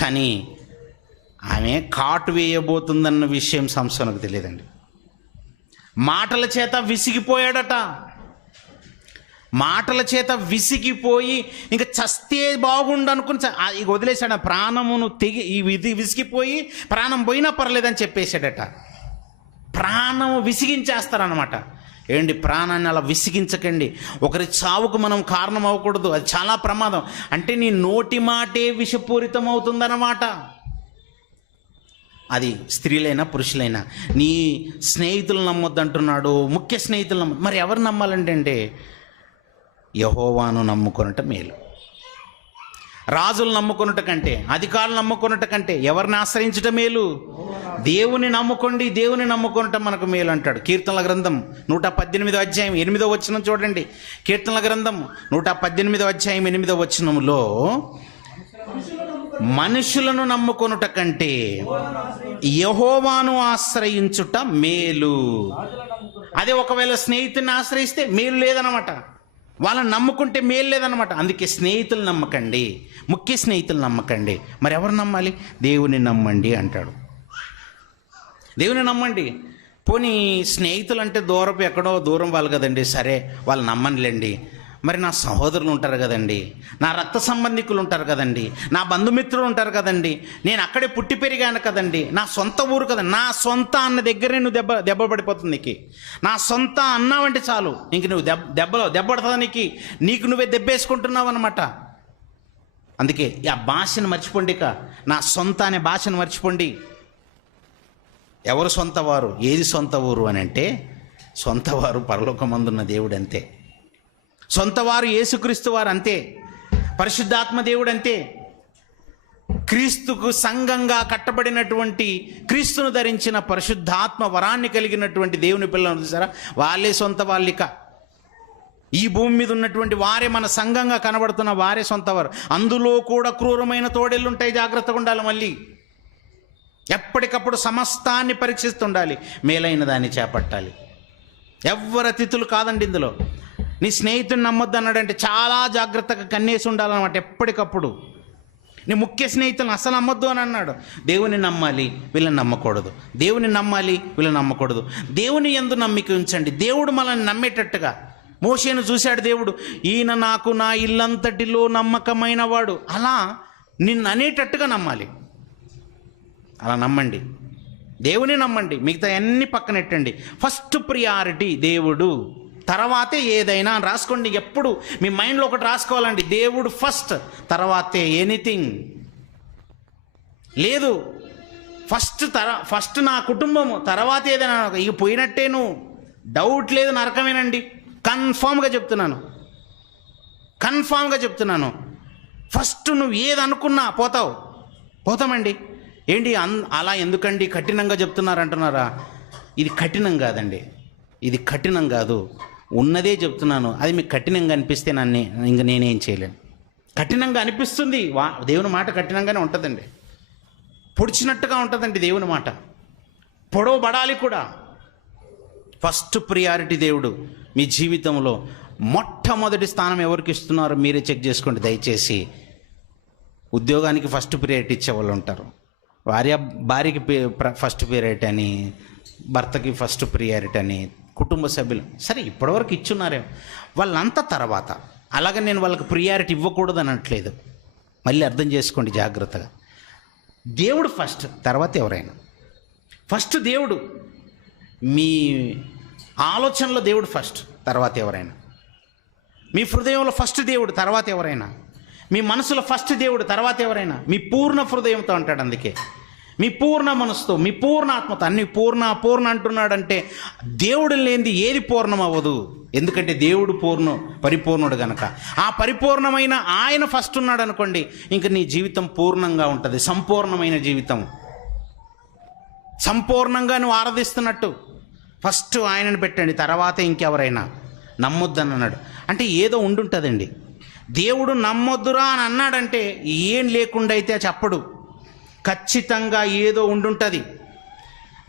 కానీ ఆమె కాటు వేయబోతుందన్న విషయం సంసోనుకు తెలియదండి. మాటల చేత విసిగిపోయాడట. మాటల చేత విసిగిపోయి ఇంకా చస్తే బాగుండు అనుకుని ఇక వదిలేశాడు. ప్రాణమును తెగి విసిగిపోయి ప్రాణం పోయినా పర్లేదని చెప్పేశాడట. ప్రాణము విసిగించేస్తారనమాట. ఏంటి, ప్రాణాన్ని అలా విసిగించకండి. ఒకరి చావుకు మనం కారణం అవ్వకూడదు, అది చాలా ప్రమాదం. అంటే నీ నోటి మాటే విషపూరితం అవుతుందన్నమాట. అది స్త్రీలైనా పురుషులైనా. నీ స్నేహితులు నమ్మొద్దు అంటున్నాడు, ముఖ్య స్నేహితులు మరి ఎవరు నమ్మాలంటే యెహోవాను నమ్ముకొనట మేలు. రాజులు నమ్ముకొనుట కంటే, అధికారులు నమ్ముకొనుట కంటే ఎవరిని ఆశ్రయించటం మేలు? దేవుని నమ్ముకోండి, దేవుని నమ్ముకొనుట మనకు మేలు అంటాడు. కీర్తనల గ్రంథం 118వ అధ్యాయం 8వ వచనం చూడండి. కీర్తనల గ్రంథం 118వ అధ్యాయం 8వ వచనంలో, మనుషులను నమ్ముకొనుట కంటే యెహోవాను ఆశ్రయించుట మేలు. అదే ఒకవేళ స్నేహితుని ఆశ్రయిస్తే మేలు లేదనమాట, వాళ్ళని నమ్ముకుంటే మేలు లేదనమాట. అందుకే స్నేహితులు నమ్మకండి, ముఖ్య స్నేహితులు నమ్మకండి. మరి ఎవరు నమ్మాలి? దేవుని నమ్మండి అంటాడు. దేవుని నమ్మండి. పోనీ స్నేహితులు అంటే దూరపు ఎక్కడో దూరం వాళ్ళు కదండి, సరే వాళ్ళు నమ్మనిలేండి. మరి నా సహోదరులు ఉంటారు కదండి, నా రక్త సంబంధికులు ఉంటారు కదండి, నా బంధుమిత్రులు ఉంటారు కదండి, నేను అక్కడే పుట్టి పెరిగాను కదండి, నా సొంత ఊరు కదండి. నా సొంత అన్న దగ్గరే నువ్వు దెబ్బ పడిపోతుంది నీకు. నా సొంత అన్నావంటే చాలు ఇంక నువ్వు దెబ్బపడుతుంది నీకు నువ్వే దెబ్బేసుకుంటున్నావు అనమాట. అందుకే ఆ భాషను మర్చిపోండి, ఇక నా సొంత అనే భాషను మర్చిపోండి. ఎవరు సొంత వారు, ఏది సొంత ఊరు అని అంటే, సొంత వారు పరలోకమందున్న దేవుడు అంతే, సొంత వారు యేసుక్రీస్తు వారు అంతే, పరిశుద్ధాత్మ దేవుడు అంతే. క్రీస్తుకు సంఘంగా కట్టబడినటువంటి, క్రీస్తును ధరించిన పరిశుద్ధాత్మ వరాన్ని కలిగినటువంటి దేవుని పిల్లలు చూసారా, వాళ్ళే సొంత వాళ్ళిక. ఈ భూమి మీద ఉన్నటువంటి వారే మన సంఘంగా కనబడుతున్న వారే సొంత వారు. అందులో కూడా క్రూరమైన తోడేళ్ళు ఉంటాయి, జాగ్రత్తగా ఉండాలి. మళ్ళీ ఎప్పటికప్పుడు సమస్తాన్ని పరీక్షిస్తుండాలి, మేలైన దాన్ని చేపట్టాలి. ఎవరి అతిథులు కాదండి ఇందులో. నీ స్నేహితుడిని నమ్మొద్దు అన్నాడంటే చాలా జాగ్రత్తగా కన్నేసి ఉండాలన్నమాట ఎప్పటికప్పుడు. నీ ముఖ్య స్నేహితులను అసలు నమ్మొద్దు అని అన్నాడు. దేవుని నమ్మాలి, వీళ్ళని నమ్మకూడదు. దేవుని నమ్మాలి, వీళ్ళని నమ్మకూడదు. దేవుని యందు నమ్మిక ఉంచండి. దేవుడు మనల్ని నమ్మేటట్టుగా. మోషేను చూశాడు దేవుడు, ఈయన నాకు నా ఇల్లంతటిలో నమ్మకమైన వాడు. అలా నిన్ను అనేటట్టుగా నమ్మాలి. అలా నమ్మండి, దేవుని నమ్మండి, మిగతా అన్ని పక్కనెట్టండి. ఫస్ట్ ప్రియారిటీ దేవుడు, తర్వాతే ఏదైనా రాసుకోండి. ఎప్పుడు మీ మైండ్లో ఒకటి రాసుకోవాలండి, దేవుడు ఫస్ట్, తర్వాతే ఎనీథింగ్. లేదు ఫస్ట్ నా కుటుంబము, తర్వాత ఏదైనా ఇక పోయినట్టే, నువ్వు డౌట్ లేదు, నరకమేనండి. కన్ఫామ్గా చెప్తున్నాను. ఫస్ట్ నువ్వు ఏది అనుకున్నా పోతామండి. ఏంటి అలా ఎందుకండి కఠినంగా చెప్తున్నారు అంటున్నారా? ఇది కఠినం కాదండి, ఇది కఠినం కాదు, ఉన్నదే చెప్తున్నాను. అది మీకు కఠినంగా అనిపిస్తే ఇంక నేనేం చేయలేను. కఠినంగా అనిపిస్తుంది, దేవుని మాట కఠినంగానే ఉంటుందండి, పొడిచినట్టుగా ఉంటుందండి దేవుని మాట, పొడవబడాలి కూడా. ఫస్ట్ ప్రియారిటీ దేవుడు. మీ జీవితంలో మొట్టమొదటి స్థానం ఎవరికి ఇస్తున్నారో మీరే చెక్ చేసుకోండి దయచేసి. ఉద్యోగానికి ఫస్ట్ ప్రియారిటీ ఇచ్చేవాళ్ళు ఉంటారు, భార్యకి ఫస్ట్ ప్రియారిటీ అని, భర్తకి ఫస్ట్ ప్రియారిటీ అని, కుటుంబ సభ్యులు సరే ఇప్పటివరకు ఇచ్చున్నారే, వాళ్ళంతా తర్వాత. అలాగే నేను వాళ్ళకి ప్రియారిటీ ఇవ్వకూడదు అనట్లేదు, మళ్ళీ అర్థం చేసుకోండి జాగ్రత్తగా. దేవుడు ఫస్ట్, తర్వాత ఎవరైనా. ఫస్ట్ దేవుడు, మీ ఆలోచనలో దేవుడు ఫస్ట్, తర్వాత ఎవరైనా. మీ హృదయంలో ఫస్ట్ దేవుడు, తర్వాత ఎవరైనా. మీ మనసులో ఫస్ట్ దేవుడు, తర్వాత ఎవరైనా. మీ పూర్ణ హృదయంతో అంటాడు. అందుకే మీ పూర్ణ మనసుతో, మీ పూర్ణ ఆత్మతో, అన్ని పూర్ణ అంటున్నాడంటే దేవుడు లేనిది ఏది పూర్ణం అవ్వదు. ఎందుకంటే దేవుడు పరిపూర్ణుడు గనక. ఆ పరిపూర్ణమైన ఆయన ఫస్ట్ ఉన్నాడు అనుకోండి, ఇంక నీ జీవితం పూర్ణంగా ఉంటుంది, సంపూర్ణమైన జీవితం. సంపూర్ణంగా నువ్వు ఆరాధిస్తున్నట్టు. ఫస్ట్ ఆయనను పెట్టండి, తర్వాత ఇంకెవరైనా. నమ్మొద్దని అన్నాడు అంటే ఏదో ఉండుంటుందండి. దేవుడు నమ్మొద్దురా అని అన్నాడంటే ఏం లేకుండా అయితే చెప్పడు, ఖచ్చితంగా ఏదో ఉండుంటుంది.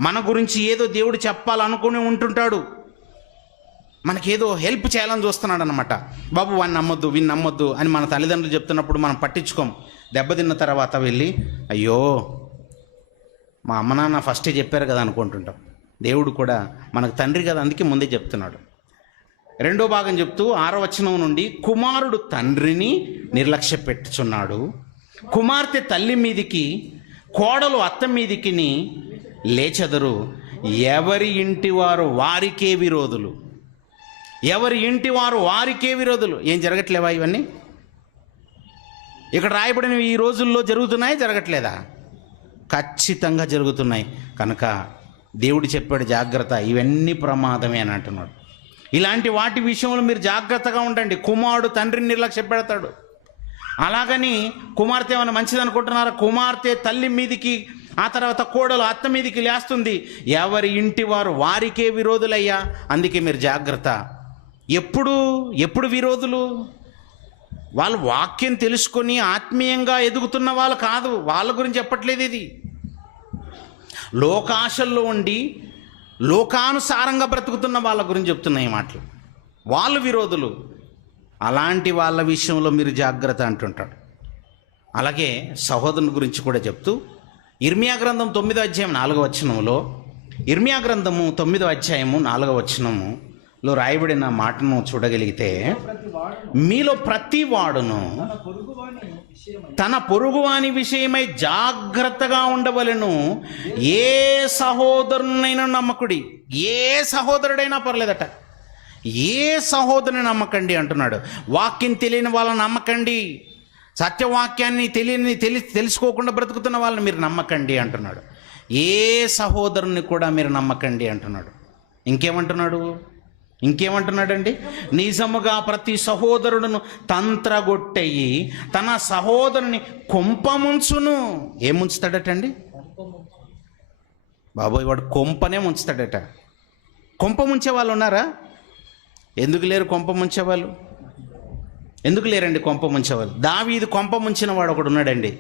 మన గురించి ఏదో దేవుడు చెప్పాలనుకుని ఉంటుంటాడు, మనకేదో హెల్ప్ చేయాలని చూస్తున్నాడు అనమాట. బాబు వాడిని నమ్మొద్దు, వీని నమ్మొద్దు అని మన తల్లిదండ్రులు చెప్తున్నప్పుడు మనం పట్టించుకోం. దెబ్బతిన్న తర్వాత వెళ్ళి అయ్యో మా అమ్మ నాన్న ఫస్టే చెప్పారు కదా అనుకుంటుంటాం. దేవుడు కూడా మనకు తండ్రి కదా, అందుకే ముందే చెప్తున్నాడు. రెండో భాగం చెప్తూ 6వ వచనం నుండి, కుమారుడు తండ్రిని నిర్లక్ష్య పెట్టుచున్నాడు, కుమార్తె తల్లి మీదికి, కోడలు అత్త మీదికి లేచెదరు, ఎవరి ఇంటి వారు వారికే విరోధులు. ఏం జరగట్లేవా ఇవన్నీ? ఇక్కడ రాయబడినవి ఈ రోజుల్లో జరుగుతున్నాయి, జరగట్లేదా? ఖచ్చితంగా జరుగుతున్నాయి. కనుక దేవుడు చెప్పాడు జాగ్రత్త, ఇవన్నీ ప్రమాదమే అని అంటున్నాడు. ఇలాంటి వాటి విషయంలో మీరు జాగ్రత్తగా ఉండండి. కుమారుడు తండ్రిని నిర్లక్ష్య పెడతాడు, అలాగని కుమార్తె ఏమైనా మంచిది అనుకుంటున్నారా? కుమార్తె తల్లి మీదికి, ఆ తర్వాత కోడలు అత్త మీదికి లేస్తుంది. ఎవరి ఇంటి వారు వారికే విరోధులయ్యా. అందుకే మీరు జాగ్రత్త. ఎప్పుడు విరోధులు? వాళ్ళు వాక్యం తెలుసుకొని ఆత్మీయంగా ఎదుగుతున్న వాళ్ళు కాదు. వాళ్ళ గురించి చెప్పట్లేదు ఇది. లోకాశల్లో ఉండి లోకానుసారంగా బ్రతుకుతున్న వాళ్ళ గురించి చెప్తున్నాయి ఈ మాటలు. వాళ్ళు విరోధులు. అలాంటి వాళ్ళ విషయంలో మీరు జాగ్రత్త అంటుంటాడు. అలాగే సహోదరుని గురించి కూడా చెప్తూ ఇర్మియా గ్రంథం 9వ అధ్యాయం 4వ వచనంలో, ఇర్మియా గ్రంథము 9వ అధ్యాయము 4వ వచనంలో రాయబడిన మాటను చూడగలిగితే, మీలో ప్రతి వాడును తన పొరుగువాని విషయమై జాగ్రత్తగా ఉండవలెను. ఏ సహోదరునైనా నమ్మకుడి. ఏ సహోదరుడైనా పర్లేదట. ఏ సహోదరుని నమ్మకండి అంటున్నాడు. వాక్యం తెలియని వాళ్ళని నమ్మకండి. సత్యవాక్యాన్ని తెలుసుకోకుండా బ్రతుకుతున్న వాళ్ళని మీరు నమ్మకండి అంటున్నాడు. ఏ సహోదరుని కూడా మీరు నమ్మకండి అంటున్నాడు. ఇంకేమంటున్నాడండి? నిజముగా ప్రతి సహోదరుడును తంత్రగొట్టయి తన సహోదరుని కొంపముంచును. ఏం ముంచుతాడటండి బాబోయ్? వాడు కొంపనే ముంచుతాడట. కొంప ముంచే వాళ్ళు ఉన్నారా? ఎందుకు లేరు కొంప ముంచేవాళ్ళు? ఎందుకు లేరండి కొంప ముంచేవాళ్ళు? దావీదు కొంప ముంచిన వాడు ఒకడు ఉన్నాడండి.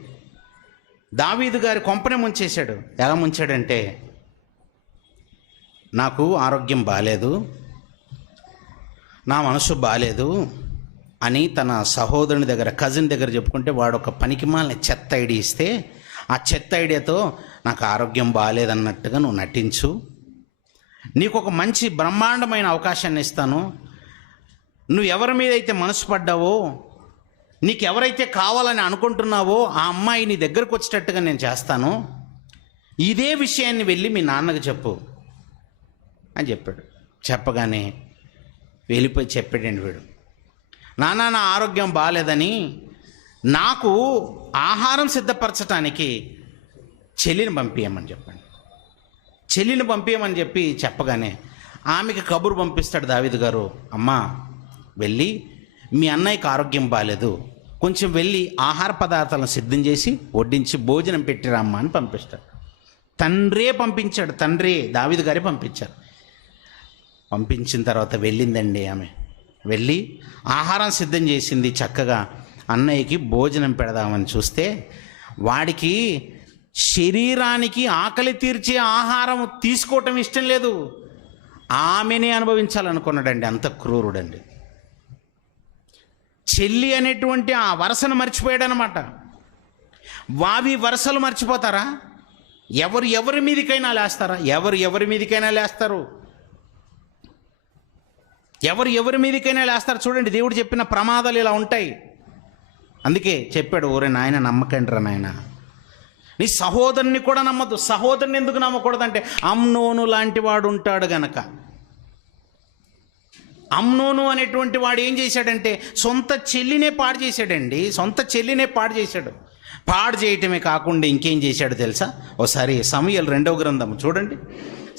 దావీదు గారి కొంపనే ముంచేశాడు. ఎలా ముంచాడంటే, నాకు ఆరోగ్యం బాలేదు, నా మనసు బాలేదు అని తన సహోదరుని దగ్గర, కజిన్ దగ్గర చెప్పుకుంటే, వాడు ఒక పనికిమాలిన చెత్త ఐడియా ఇస్తే, ఆ చెత్త ఐడియాతో నాకు ఆరోగ్యం బాలేదన్నట్టుగా నువ్వు నటించు, నీకు ఒక మంచి బ్రహ్మాండమైన అవకాశాన్ని ఇస్తాను, నువ్వు ఎవరి మీద అయితే మనసు పడ్డావో, నీకు ఎవరైతే కావాలని అనుకుంటున్నావో ఆ అమ్మాయి నీ దగ్గరకు వచ్చేటట్టుగా నేను చేస్తాను, ఇదే విషయాన్ని వెళ్ళి మీ నాన్నకు చెప్పు అని చెప్పాడు. చెప్పగానే వెళ్ళిపోయి చెప్పాడండి వీడు, నాన్న నా ఆరోగ్యం బాగాలేదని నాకు ఆహారం సిద్ధపరచడానికి చెల్లిని పంపించమని చెప్పండి. చెల్లిని పంపించమని చెప్పగానే ఆమెకి కబురు పంపిస్తాడు దావీదు గారు, అమ్మా వెళ్ళి మీ అన్నయ్యకి ఆరోగ్యం బాగాలేదు, కొంచెం వెళ్ళి ఆహార పదార్థాలను సిద్ధం చేసి వడ్డించి భోజనం పెట్టిరమ్మా అని పంపిస్తాడు. తండ్రే దావీదు గారే పంపించారు. పంపించిన తర్వాత వెళ్ళిందండి ఆమె. వెళ్ళి ఆహారం సిద్ధం చేసింది. చక్కగా అన్నయ్యకి భోజనం పెడదామని చూస్తే వాడికి శరీరానికి ఆకలి తీర్చే ఆహారం తీసుకోవటం ఇష్టం లేదు, ఆమెనే అనుభవించాలనుకున్నాడండి. అంత క్రూరుడండి. చెల్లి అనేటువంటి ఆ వరసను మర్చిపోయాడనమాట. వావి వరసలు మర్చిపోతారా? ఎవరి మీదికైనా లేస్తారా? ఎవరి మీదికైనా లేస్తారు. ఎవరి మీదికైనా లేస్తారు. చూడండి, దేవుడు చెప్పిన ప్రమాదాలు ఇలా ఉంటాయి. అందుకే చెప్పాడు, ఓరే నాయన నమ్మకండి రా నాయన, నీ సహోదరుని కూడా నమ్మద్దు. సహోదరుని ఎందుకు నమ్మకూడదంటే, అమ్నోను లాంటి వాడు ఉంటాడు గనక. అమ్నోను అనేటువంటి వాడు ఏం చేశాడంటే సొంత చెల్లినే పాడు చేశాడు. పాడు చేయటమే కాకుండా ఇంకేం చేశాడు తెలుసా? ఒకసారి సమూయేలు 2వ గ్రంథము చూడండి.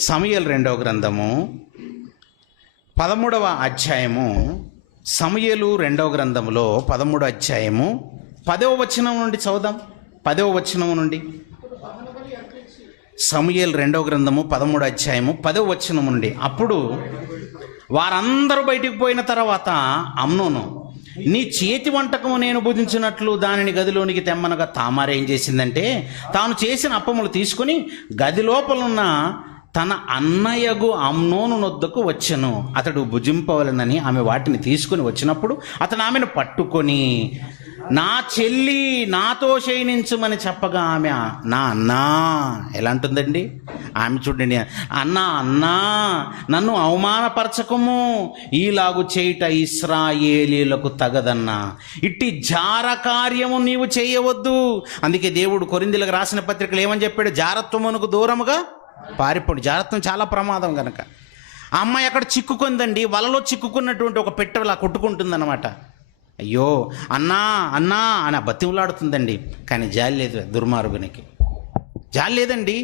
సమూయేలు 2వ గ్రంథము 13వ అధ్యాయము, సమూయేలు 2వ గ్రంథములో 13వ అధ్యాయము 10వ వచనం నుండి చదువుదాం. 10వ వచనం నుండి సమూయేలు 2వ గ్రంథము 13వ అధ్యాయము 10వ వచనం నుండి. అప్పుడు వారందరూ బయటికి పోయిన తర్వాత అమ్నోను, నీ చేతి వంటకము నేను భుజించినట్లు దానిని గదిలోనికి తెమ్మనగా తామారు ఏం చేసిందంటే, తాను చేసిన అప్పములు తీసుకుని గది లోపలున్న తన అన్నయ్యగు అమ్నోను నొద్దకు వచ్చెను. అతడు భుజింపవలనని ఆమె వాటిని తీసుకుని వచ్చినప్పుడు అతను ఆమెను పట్టుకొని, నా చెల్లి నాతో శయనించుమని చెప్పగా ఆమె, నా అన్నా, ఎలా అంటుందండి ఆమె? చూడండి, అన్నా నన్ను అవమానపరచకము, ఈలాగు చేయుట ఇశ్రాయేలీయులకు తగదన్నా, ఇట్టి జార కార్యము నీవు చేయవద్దు. అందుకే దేవుడు కొరింథీయులకు రాసిన పత్రికలు ఏమని చెప్పాడు? జారత్వమునకు దూరముగా పారిపోడు. జారత్వం చాలా ప్రమాదం కనుక. ఆ అమ్మాయి అక్కడ చిక్కుకుందండి, వలలో చిక్కుకున్నటువంటి ఒక పెట్టెలా కొట్టుకుంటుందన్నమాట. అయ్యో అన్నా అని బతిమలాడుతుందండి. కానీ జాలి లేదు దుర్మార్గునికి, జాలి లేదండి.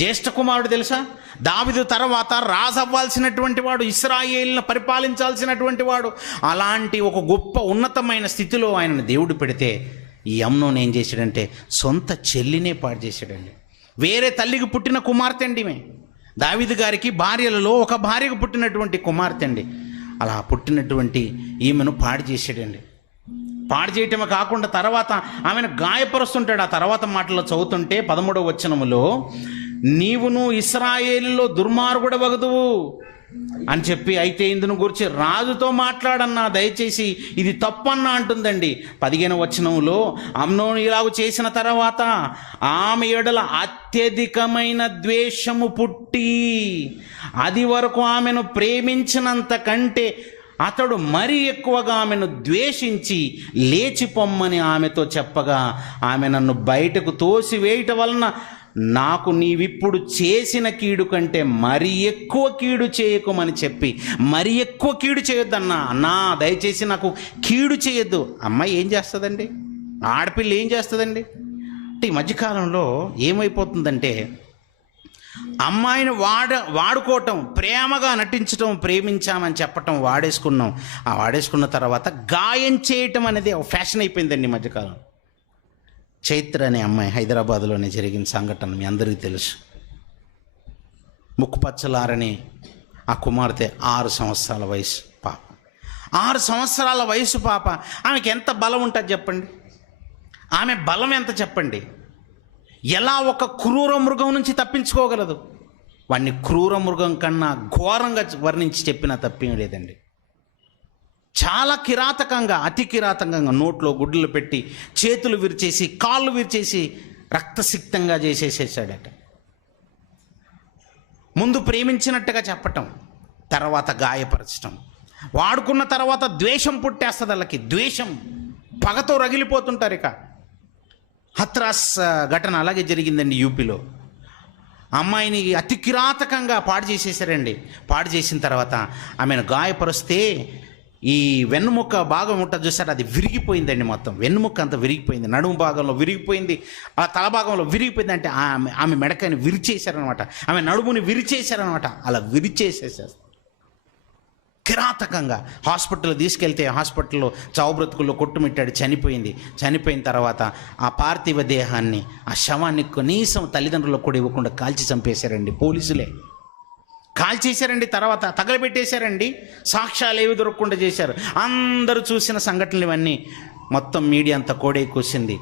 జ్యేష్ఠ కుమారుడు తెలుసా? దావీదు తర్వాత రాజు అవ్వాల్సినటువంటి వాడు, ఇశ్రాయేలును పరిపాలించాల్సినటువంటి వాడు. అలాంటి ఒక గొప్ప ఉన్నతమైన స్థితిలో ఆయనను దేవుడు పెడితే ఈ అమ్నోను ఏం చేశాడంటే సొంత చెల్లినే పాడు చేశాడండి. వేరే తల్లికి పుట్టిన కుమార్తె అండి ఈమె. దావీదు గారికి భార్యలలో ఒక భార్యకు పుట్టినటువంటి కుమార్తె అండి. అలా పుట్టినటువంటి ఈమెను పాడు చేశాడండి. పాడు చేయటమే కాకుండా తర్వాత ఆమెను గాయపరుస్తుంటాడు. ఆ తర్వాత మాటల్లో చదువుతుంటే 13వ వచనములో, నీవును ఇశ్రాయేలులో దుర్మార్గుడవగదువు అని చెప్పి, అయితే ఇందును గురించి రాజుతో మాట్లాడన్నా, దయచేసి ఇది తప్పన్నా అంటుందండి. 15వ వచనంలో, అమ్నోను ఇలాగ చేసిన తర్వాత ఆమె ఎడల అత్యధికమైన ద్వేషము పుట్టి అది వరకు ఆమెను ప్రేమించినంత కంటే అతడు మరీ ఎక్కువగా ఆమెను ద్వేషించి లేచిపోమ్మని ఆమెతో చెప్పగా, ఆమె నన్ను బయటకు తోసివేయటం వలన నాకు నీవిప్పుడు చేసిన కీడు కంటే మరి ఎక్కువ కీడు చేయకుమని చెప్పి, మరి ఎక్కువ కీడు చేయొద్దన్నా, అన్నా దయచేసి నాకు కీడు చేయొద్దు. అమ్మాయి ఏం చేస్తుందండి? ఆడపిల్ల ఏం చేస్తుందండి? అంటే ఈ మధ్యకాలంలో ఏమైపోతుందంటే, అమ్మాయిని వాడుకోవటం, ప్రేమగా నటించటం, ప్రేమించామని చెప్పటం, వాడేసుకున్నాం. ఆ వాడేసుకున్న తర్వాత గాయం చేయటం అనేది ఒక ఫ్యాషన్ అయిపోయిందండి ఈ మధ్యకాలం. చైత్ర అనే అమ్మాయి, హైదరాబాద్లోనే జరిగిన సంఘటన మీ అందరికీ తెలుసు. ముక్కుపచ్చలారని ఆ కుమార్తె 6 సంవత్సరాల వయసు పాప. 6 సంవత్సరాల వయసు పాప. ఆమెకి ఎంత బలం ఉంటుంది చెప్పండి? ఆమె బలం ఎంత చెప్పండి? ఎలా ఒక క్రూర మృగం నుంచి తప్పించుకోగలదు? వాడిని క్రూర మృగం కన్నా ఘోరంగా వర్ణించి చెప్పినా తప్పేం లేదండి. చాలా కిరాతకంగా, అతి కిరాతకంగా నోట్లో గుడ్లు పెట్టి, చేతులు విరిచేసి, కాళ్ళు విరిచేసి, రక్తసిక్తంగా చేసేసేసాడట. ముందు ప్రేమించినట్టుగా చెప్పటం, తర్వాత గాయపరచటం. వాడుకున్న తర్వాత ద్వేషం పుట్టేస్తుంది వాళ్ళకి. ద్వేషం, పగతో రగిలిపోతుంటారు. ఇక హత్రాస్ ఘటన అలాగే జరిగిందండి యూపీలో. అమ్మాయిని అతి కిరాతకంగా పాడు చేసేసారండి. పాడు చేసిన తర్వాత ఆమెను గాయపరిస్తే ఈ వెన్నుముక్క భాగం ఉంటుంది చూసారు, అది విరిగిపోయిందండి. మొత్తం వెన్నుముక్క అంతా విరిగిపోయింది, నడుము భాగంలో విరిగిపోయింది, ఆ తల భాగంలో విరిగిపోయింది. అంటే ఆమె మెడకాయని విరిచేశారనమాట, ఆమె నడుముని విరిచేశారనమాట. అలా విరిచేసేసారు కిరాతకంగా. హాస్పిటల్ తీసుకెళ్తే హాస్పిటల్లో చావు బ్రతుకుల్లో కొట్టుమిట్టాడు, చనిపోయింది. చనిపోయిన తర్వాత ఆ పార్థివ దేహాన్ని, ఆ శవాన్ని కనీసం తల్లిదండ్రులకు కూడా ఇవ్వకుండా కాల్చి చంపేశారండి. పోలీసులే కాల్చేశారండి. తర్వాత తగలబెట్టేశారండి. సాక్ష్యాలు ఏవి దొరకకుండా చేశారు. అందరూ చూసిన సంఘటనలు ఇవన్నీ. మొత్తం మీడియా అంతా కోడే కూసింది.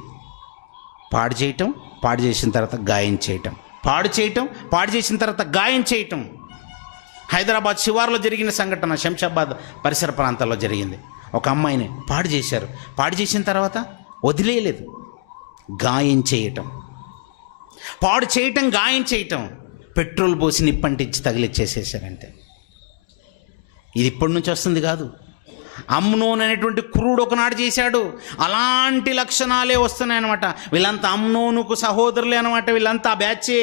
పాడు చేయటం, పాడు చేసిన తర్వాత గాయం చేయటం, పాడు చేయటం, పాడు చేసిన తర్వాత గాయం చేయటం. హైదరాబాద్ శివార్లో జరిగిన సంఘటన, శంషాబాద్ పరిసర ప్రాంతాల్లో జరిగింది. ఒక అమ్మాయిని పాడు చేశారు. పాడు చేసిన తర్వాత వదిలేయలేదు, గాయం చేయటం. పాడు చేయటం, గాయం చేయటం, పెట్రోల్ పోసి నిప్పంటించి తగిలిచ్చేసేసారంటే. ఇది ఇప్పటి నుంచి వస్తుంది కాదు. అమ్నోను అనేటువంటి క్రూడు ఒకనాడు చేశాడు. అలాంటి లక్షణాలే వస్తున్నాయన్నమాట. వీళ్ళంతా అమ్నోనుకు సహోదరులే అనమాట. వీళ్ళంతా బ్యాచే.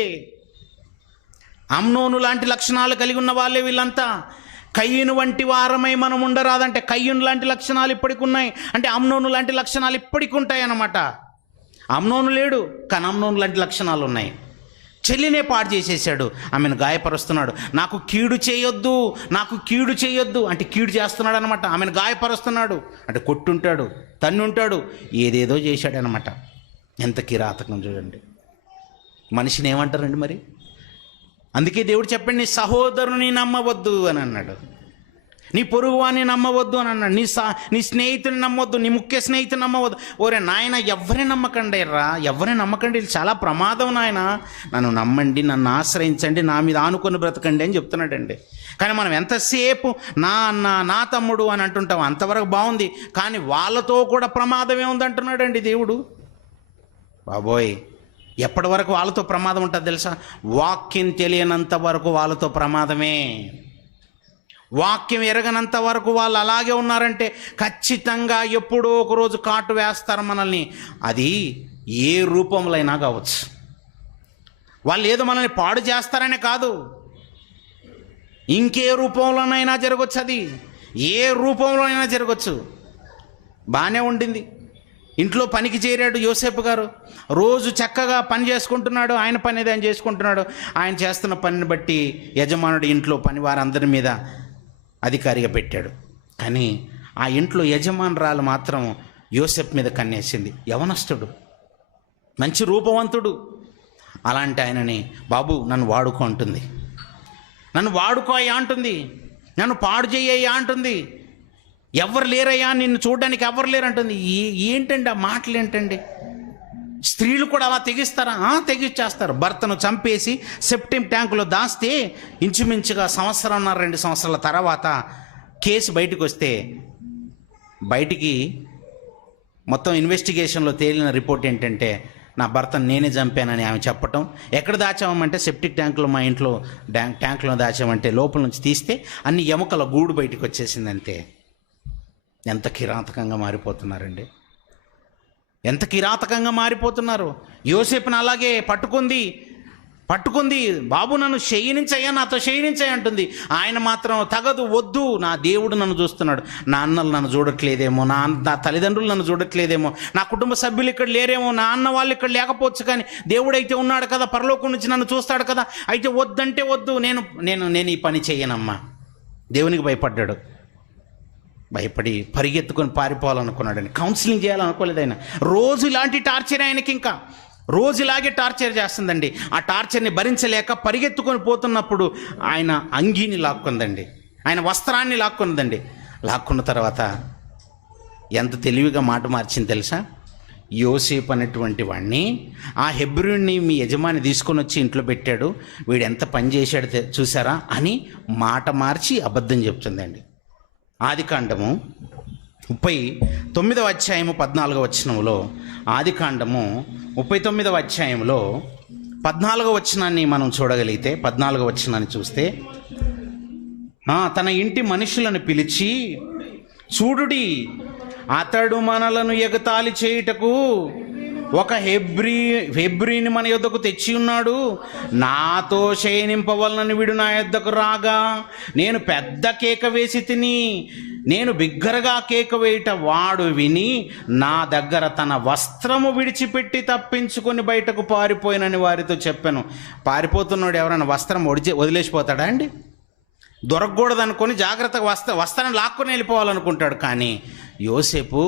అమ్నోను లాంటి లక్షణాలు కలిగి ఉన్న వాళ్ళే వీళ్ళంతా. కయ్యూను వంటి వారమై మనం ఉండరాదంటే, కయ్యూను లాంటి లక్షణాలు ఇప్పటికి ఉన్నాయి అంటే అమ్నోను లాంటి లక్షణాలు ఇప్పటికి ఉంటాయి అన్నమాట. అమ్నోను లేడు, కానీ అమ్నోను లాంటి లక్షణాలు ఉన్నాయి. చెల్లినే పాడు చేసేసాడు, ఆమెను గాయపరుస్తున్నాడు. నాకు కీడు చేయొద్దు, నాకు కీడు చేయొద్దు అంటే కీడు చేస్తున్నాడు అనమాట. ఆమెను గాయపరుస్తున్నాడు అంటే కొట్టుంటాడు, తన్నుంటాడు, ఏదేదో చేశాడనమాట. ఎంత కిరాతకం చూడండి. మనిషిని ఏమంటారండి మరి? అందుకే దేవుడు చెప్పండి, నీ సహోదరుని నమ్మవద్దు అని అన్నాడు, నీ పొరుగువాన్ని నమ్మవద్దు అని అన్నాడు, నీ స్నేహితుని నమ్మవద్దు, నీ ముఖ్య స్నేహితుని నమ్మవద్దు. ఓరే నాయన, ఎవరిని నమ్మకండి రా, ఎవరిని నమ్మకండి, ఇది చాలా ప్రమాదం నాయన. నన్ను నమ్మండి, నన్ను ఆశ్రయించండి, నా మీద ఆనుకొని బ్రతకండి అని చెప్తున్నాడండి. కానీ మనం ఎంతసేపు నా అన్న, నా తమ్ముడు అని అంటుంటాం, అంతవరకు బాగుంది. కానీ వాళ్ళతో కూడా ప్రమాదమే ఉందంటున్నాడండి దేవుడు. బాబోయ్, ఎప్పటి వరకు వాళ్ళతో ప్రమాదం ఉంటుంది తెలుసా? వాక్యం తెలియనంత వరకు వాళ్ళతో ప్రమాదమే. వాక్యం ఎరగనంత వరకు వాళ్ళు అలాగే ఉన్నారంటే ఖచ్చితంగా ఎప్పుడో ఒకరోజు కాటు వేస్తారు మనల్ని. అది ఏ రూపంలో అయినా కావచ్చు. వాళ్ళు ఏదో మనల్ని పాడు చేస్తారనే కాదు, ఇంకే రూపంలోనైనా జరగచ్చు. అది ఏ రూపంలో అయినా జరగచ్చు. బాగానే ఉండింది, ఇంట్లో పనికి చేరాడు యోసేపు గారు. రోజు చక్కగా పని చేసుకుంటున్నాడు. ఆయన పని ఏదో ఆయన చేసుకుంటున్నాడు. ఆయన చేస్తున్న పనిని బట్టి యజమానుడు ఇంట్లో పని వారందరి మీద అధికారిగా పెట్టాడు. కానీ ఆ ఇంట్లో యజమానురాలు మాత్రం యోసేపు మీద కన్నేసింది. యవనస్తుడు, మంచి రూపవంతుడు. అలాంటి ఆయనని బాబు నన్ను వాడుకో అంటుంది. నన్ను వాడుకోయ్యా అంటుంది. నన్ను పాడు చేయయ్యా అంటుంది. ఎవరు లేరయ్యా, నిన్ను చూడడానికి ఎవరు లేరు అంటుంది. ఏంటండి ఆ మాటలు ఏంటండి? స్త్రీలు కూడా అలా తెగిస్తారా? తెగిచ్చేస్తారు. భర్తను చంపేసి సెప్టిక్ ట్యాంకులో దాస్తే ఇంచుమించుగా 1.5 సంవత్సరాల తర్వాత కేసు బయటకు వస్తే బయటికి మొత్తం ఇన్వెస్టిగేషన్లో తేలిన రిపోర్ట్ ఏంటంటే నా భర్తను నేనే చంపానని ఆమె చెప్పటం. ఎక్కడ దాచామంటే సెప్టిక్ ట్యాంకులో, మా ఇంట్లో ట్యాంకులో దాచామంటే లోపల నుంచి తీస్తే అన్ని ఎముకల గూడు బయటకు వచ్చేసిందంతే. ఎంత కిరాతకంగా మారిపోతున్నారండి, ఎంత కిరాతకంగా మారిపోతున్నారు. యోసేపుని అలాగే పట్టుకుంది. బాబు నన్ను శయనించయ్యా, నాతో శయనించయ్యా అంటుంది. ఆయన మాత్రం తగదు, వద్దు, నా దేవుడు నన్ను చూస్తున్నాడు. నా అన్నలు నన్ను చూడట్లేదేమో, నా తల్లిదండ్రులు నన్ను చూడట్లేదేమో, నా కుటుంబ సభ్యులు ఇక్కడ లేరేమో, నా అన్న వాళ్ళు ఇక్కడ లేకపోవచ్చు, కానీ దేవుడు అయితే ఉన్నాడు కదా, పరలోకం నుంచి నన్ను చూస్తాడు కదా, అయితే వద్దంటే వద్దు, నేను ఈ పని చెయ్యనమ్మా. దేవునికి భయపడ్డాడు. భయపడి పరిగెత్తుకొని పారిపోవాలనుకున్నాడని, కౌన్సిలింగ్ చేయాలనుకోలేదు ఆయన. రోజు ఇలాంటి టార్చర్ ఆయనకి, ఇంకా రోజు ఇలాగే టార్చర్ చేస్తుందండి. ఆ టార్చర్ని భరించలేక పరిగెత్తుకొని పోతున్నప్పుడు ఆయన అంగీని లాక్కుందండి, ఆయన వస్త్రాన్ని లాక్కుందండి. లాక్కున్న తర్వాత ఎంత తెలివిగా మాట మార్చింది తెలుసా? యోసేపు అనేటువంటి వాడిని, ఆ హెబ్రీయుణ్ణి మీ యజమాని తీసుకొని వచ్చి ఇంట్లో పెట్టాడు, వీడు ఎంత పని చేశాడు చూసారా అని మాట మార్చి అబద్ధం చెప్తుందండి. ఆదికాండము 39వ అధ్యాయము 14వ వచనంలో, ఆదికాండము 39వ అధ్యాయంలో 14వ వచనాన్ని మనం చూడగలిగితే, 14వ వచనాన్ని చూస్తే, తన ఇంటి మనుషులను పిలిచి, చూడుడి, అతడు మనలను ఎగతాళి చేయుటకు ఒక హెబ్రీని మన యొద్దకు తెచ్చి ఉన్నాడు. నాతో శయనింపవలనని వీడు నా యొద్దకు రాగా నేను పెద్ద కేక వేసి తిని, నేను బిగ్గరగా కేక వేయుట వాడు విని నా దగ్గర తన వస్త్రము విడిచిపెట్టి తప్పించుకొని బయటకు పారిపోయినని వారితో చెప్పాను. పారిపోతున్నాడు ఎవరైనా వస్త్రం వదిలేసిపోతాడా అండి? దొరకకూడదు అనుకొని జాగ్రత్తగా వస్త్రాన్ని లాక్కొని వెళ్ళిపోవాలనుకుంటాడు. కానీ యోసేపు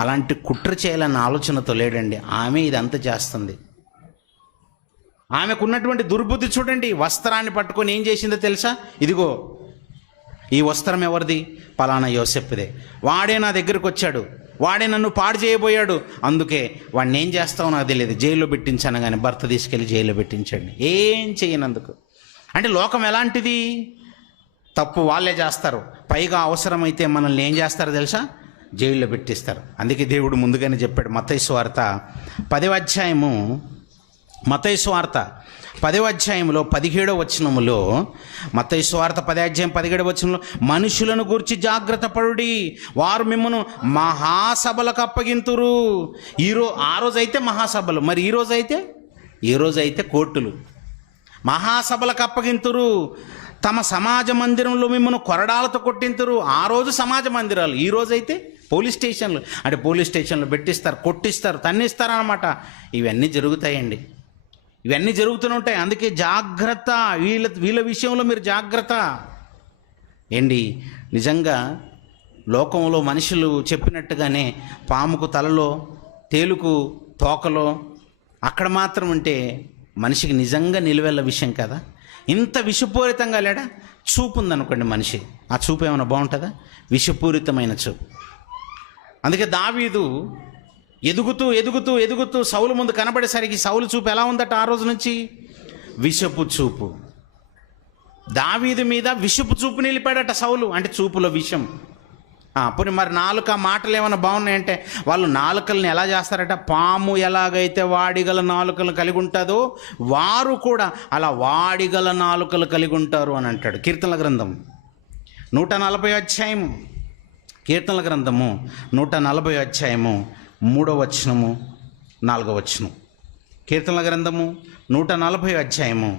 అలాంటి కుట్ర చేయాలన్న ఆలోచనతో లేడండి. ఆమె ఇదంతా చేస్తుంది. ఆమెకున్నటువంటి దుర్బుద్ధి చూడండి. వస్త్రాన్ని పట్టుకొని ఏం చేసిందో తెలుసా? ఇదిగో ఈ వస్త్రం ఎవరిది? పలానా యోసేపుదే. వాడే నా దగ్గరకు వచ్చాడు, వాడే నన్ను పాడు చేయబోయాడు, అందుకే వాడిని ఏం చేస్తావో నాకు తెలియదు, జైల్లో పెట్టించాను. కానీ భర్త తీసుకెళ్ళి జైల్లో పెట్టించండి, ఏం చేయనందుకు. అంటే లోకం ఎలాంటిది? తప్పు వాళ్ళే చేస్తారు, పైగా అవసరమైతే మనల్ని ఏం చేస్తారో తెలుసా? జైల్లో పెట్టిస్తారు. అందుకే దేవుడు ముందుగానే చెప్పాడు. మత్తయి సువార్త 10వ అధ్యాయము, మత్తయి సువార్త 10వ అధ్యాయంలో 17వ వచనములో, మత్తయి సువార్త 10వ అధ్యాయం 17వ వచనంలో, మనుషులను గురించి జాగ్రత్త పడుడి, వారు మిమ్మను మహాసభలకు అప్పగింతురు. ఆ రోజైతే మహాసభలు, మరి ఈ రోజైతే కోర్టులు. మహాసభలకు అప్పగింతురు, తమ సమాజ మందిరంలో మిమ్మల్ని కొరడాలతో కొట్టింతురు. ఆ రోజు సమాజ మందిరాలు, ఈ రోజైతే పోలీస్ స్టేషన్లు. అంటే పోలీస్ స్టేషన్లు పెట్టిస్తారు, కొట్టిస్తారు, తన్నిస్తారు అన్నమాట. ఇవన్నీ జరుగుతాయండి, ఇవన్నీ జరుగుతూనే ఉంటాయి. అందుకే జాగ్రత్త, వీళ్ళ విషయంలో మీరు జాగ్రత్త. ఏంటి, నిజంగా లోకంలో మనుషులు చెప్పినట్టుగానే పాముకు తలలో, తేలుకు తోకలో, అక్కడ మాత్రం ఉంటే మనిషికి నిజంగా నిలువెల్ల విషయం కదా. ఇంత విషపూరితంగా లేడా? చూపు ఉందనుకోండి మనిషి, ఆ చూపు ఏమైనా బాగుంటుందా? విషపూరితమైన చూపు. అందుకే దావీదు ఎదుగుతూ సౌలు ముందు కనబడేసరికి సౌలు చూపు ఎలా ఉందట? ఆ రోజు నుంచి విషపు చూపు. దావీదు మీద విషపు చూపు నిలిపాడట సౌలు. అంటే చూపులో విషం. పోనీ మరి నాలుక మాటలు ఏమైనా బాగున్నాయంటే, వాళ్ళు నాలుకల్ని ఎలా చేస్తారట? పాము ఎలాగైతే వాడిగల నాలుకలు కలిగి ఉంటుందో వారు కూడా అలా వాడిగల నాలుకలు కలిగి ఉంటారు అని అంటాడు. కీర్తనల గ్రంథం 140వ అధ్యాయము, కీర్తనల గ్రంథము 140వ అధ్యాయము 3వ వచనము 4వ వచనం. కీర్తనల గ్రంథము 140వ అధ్యాయము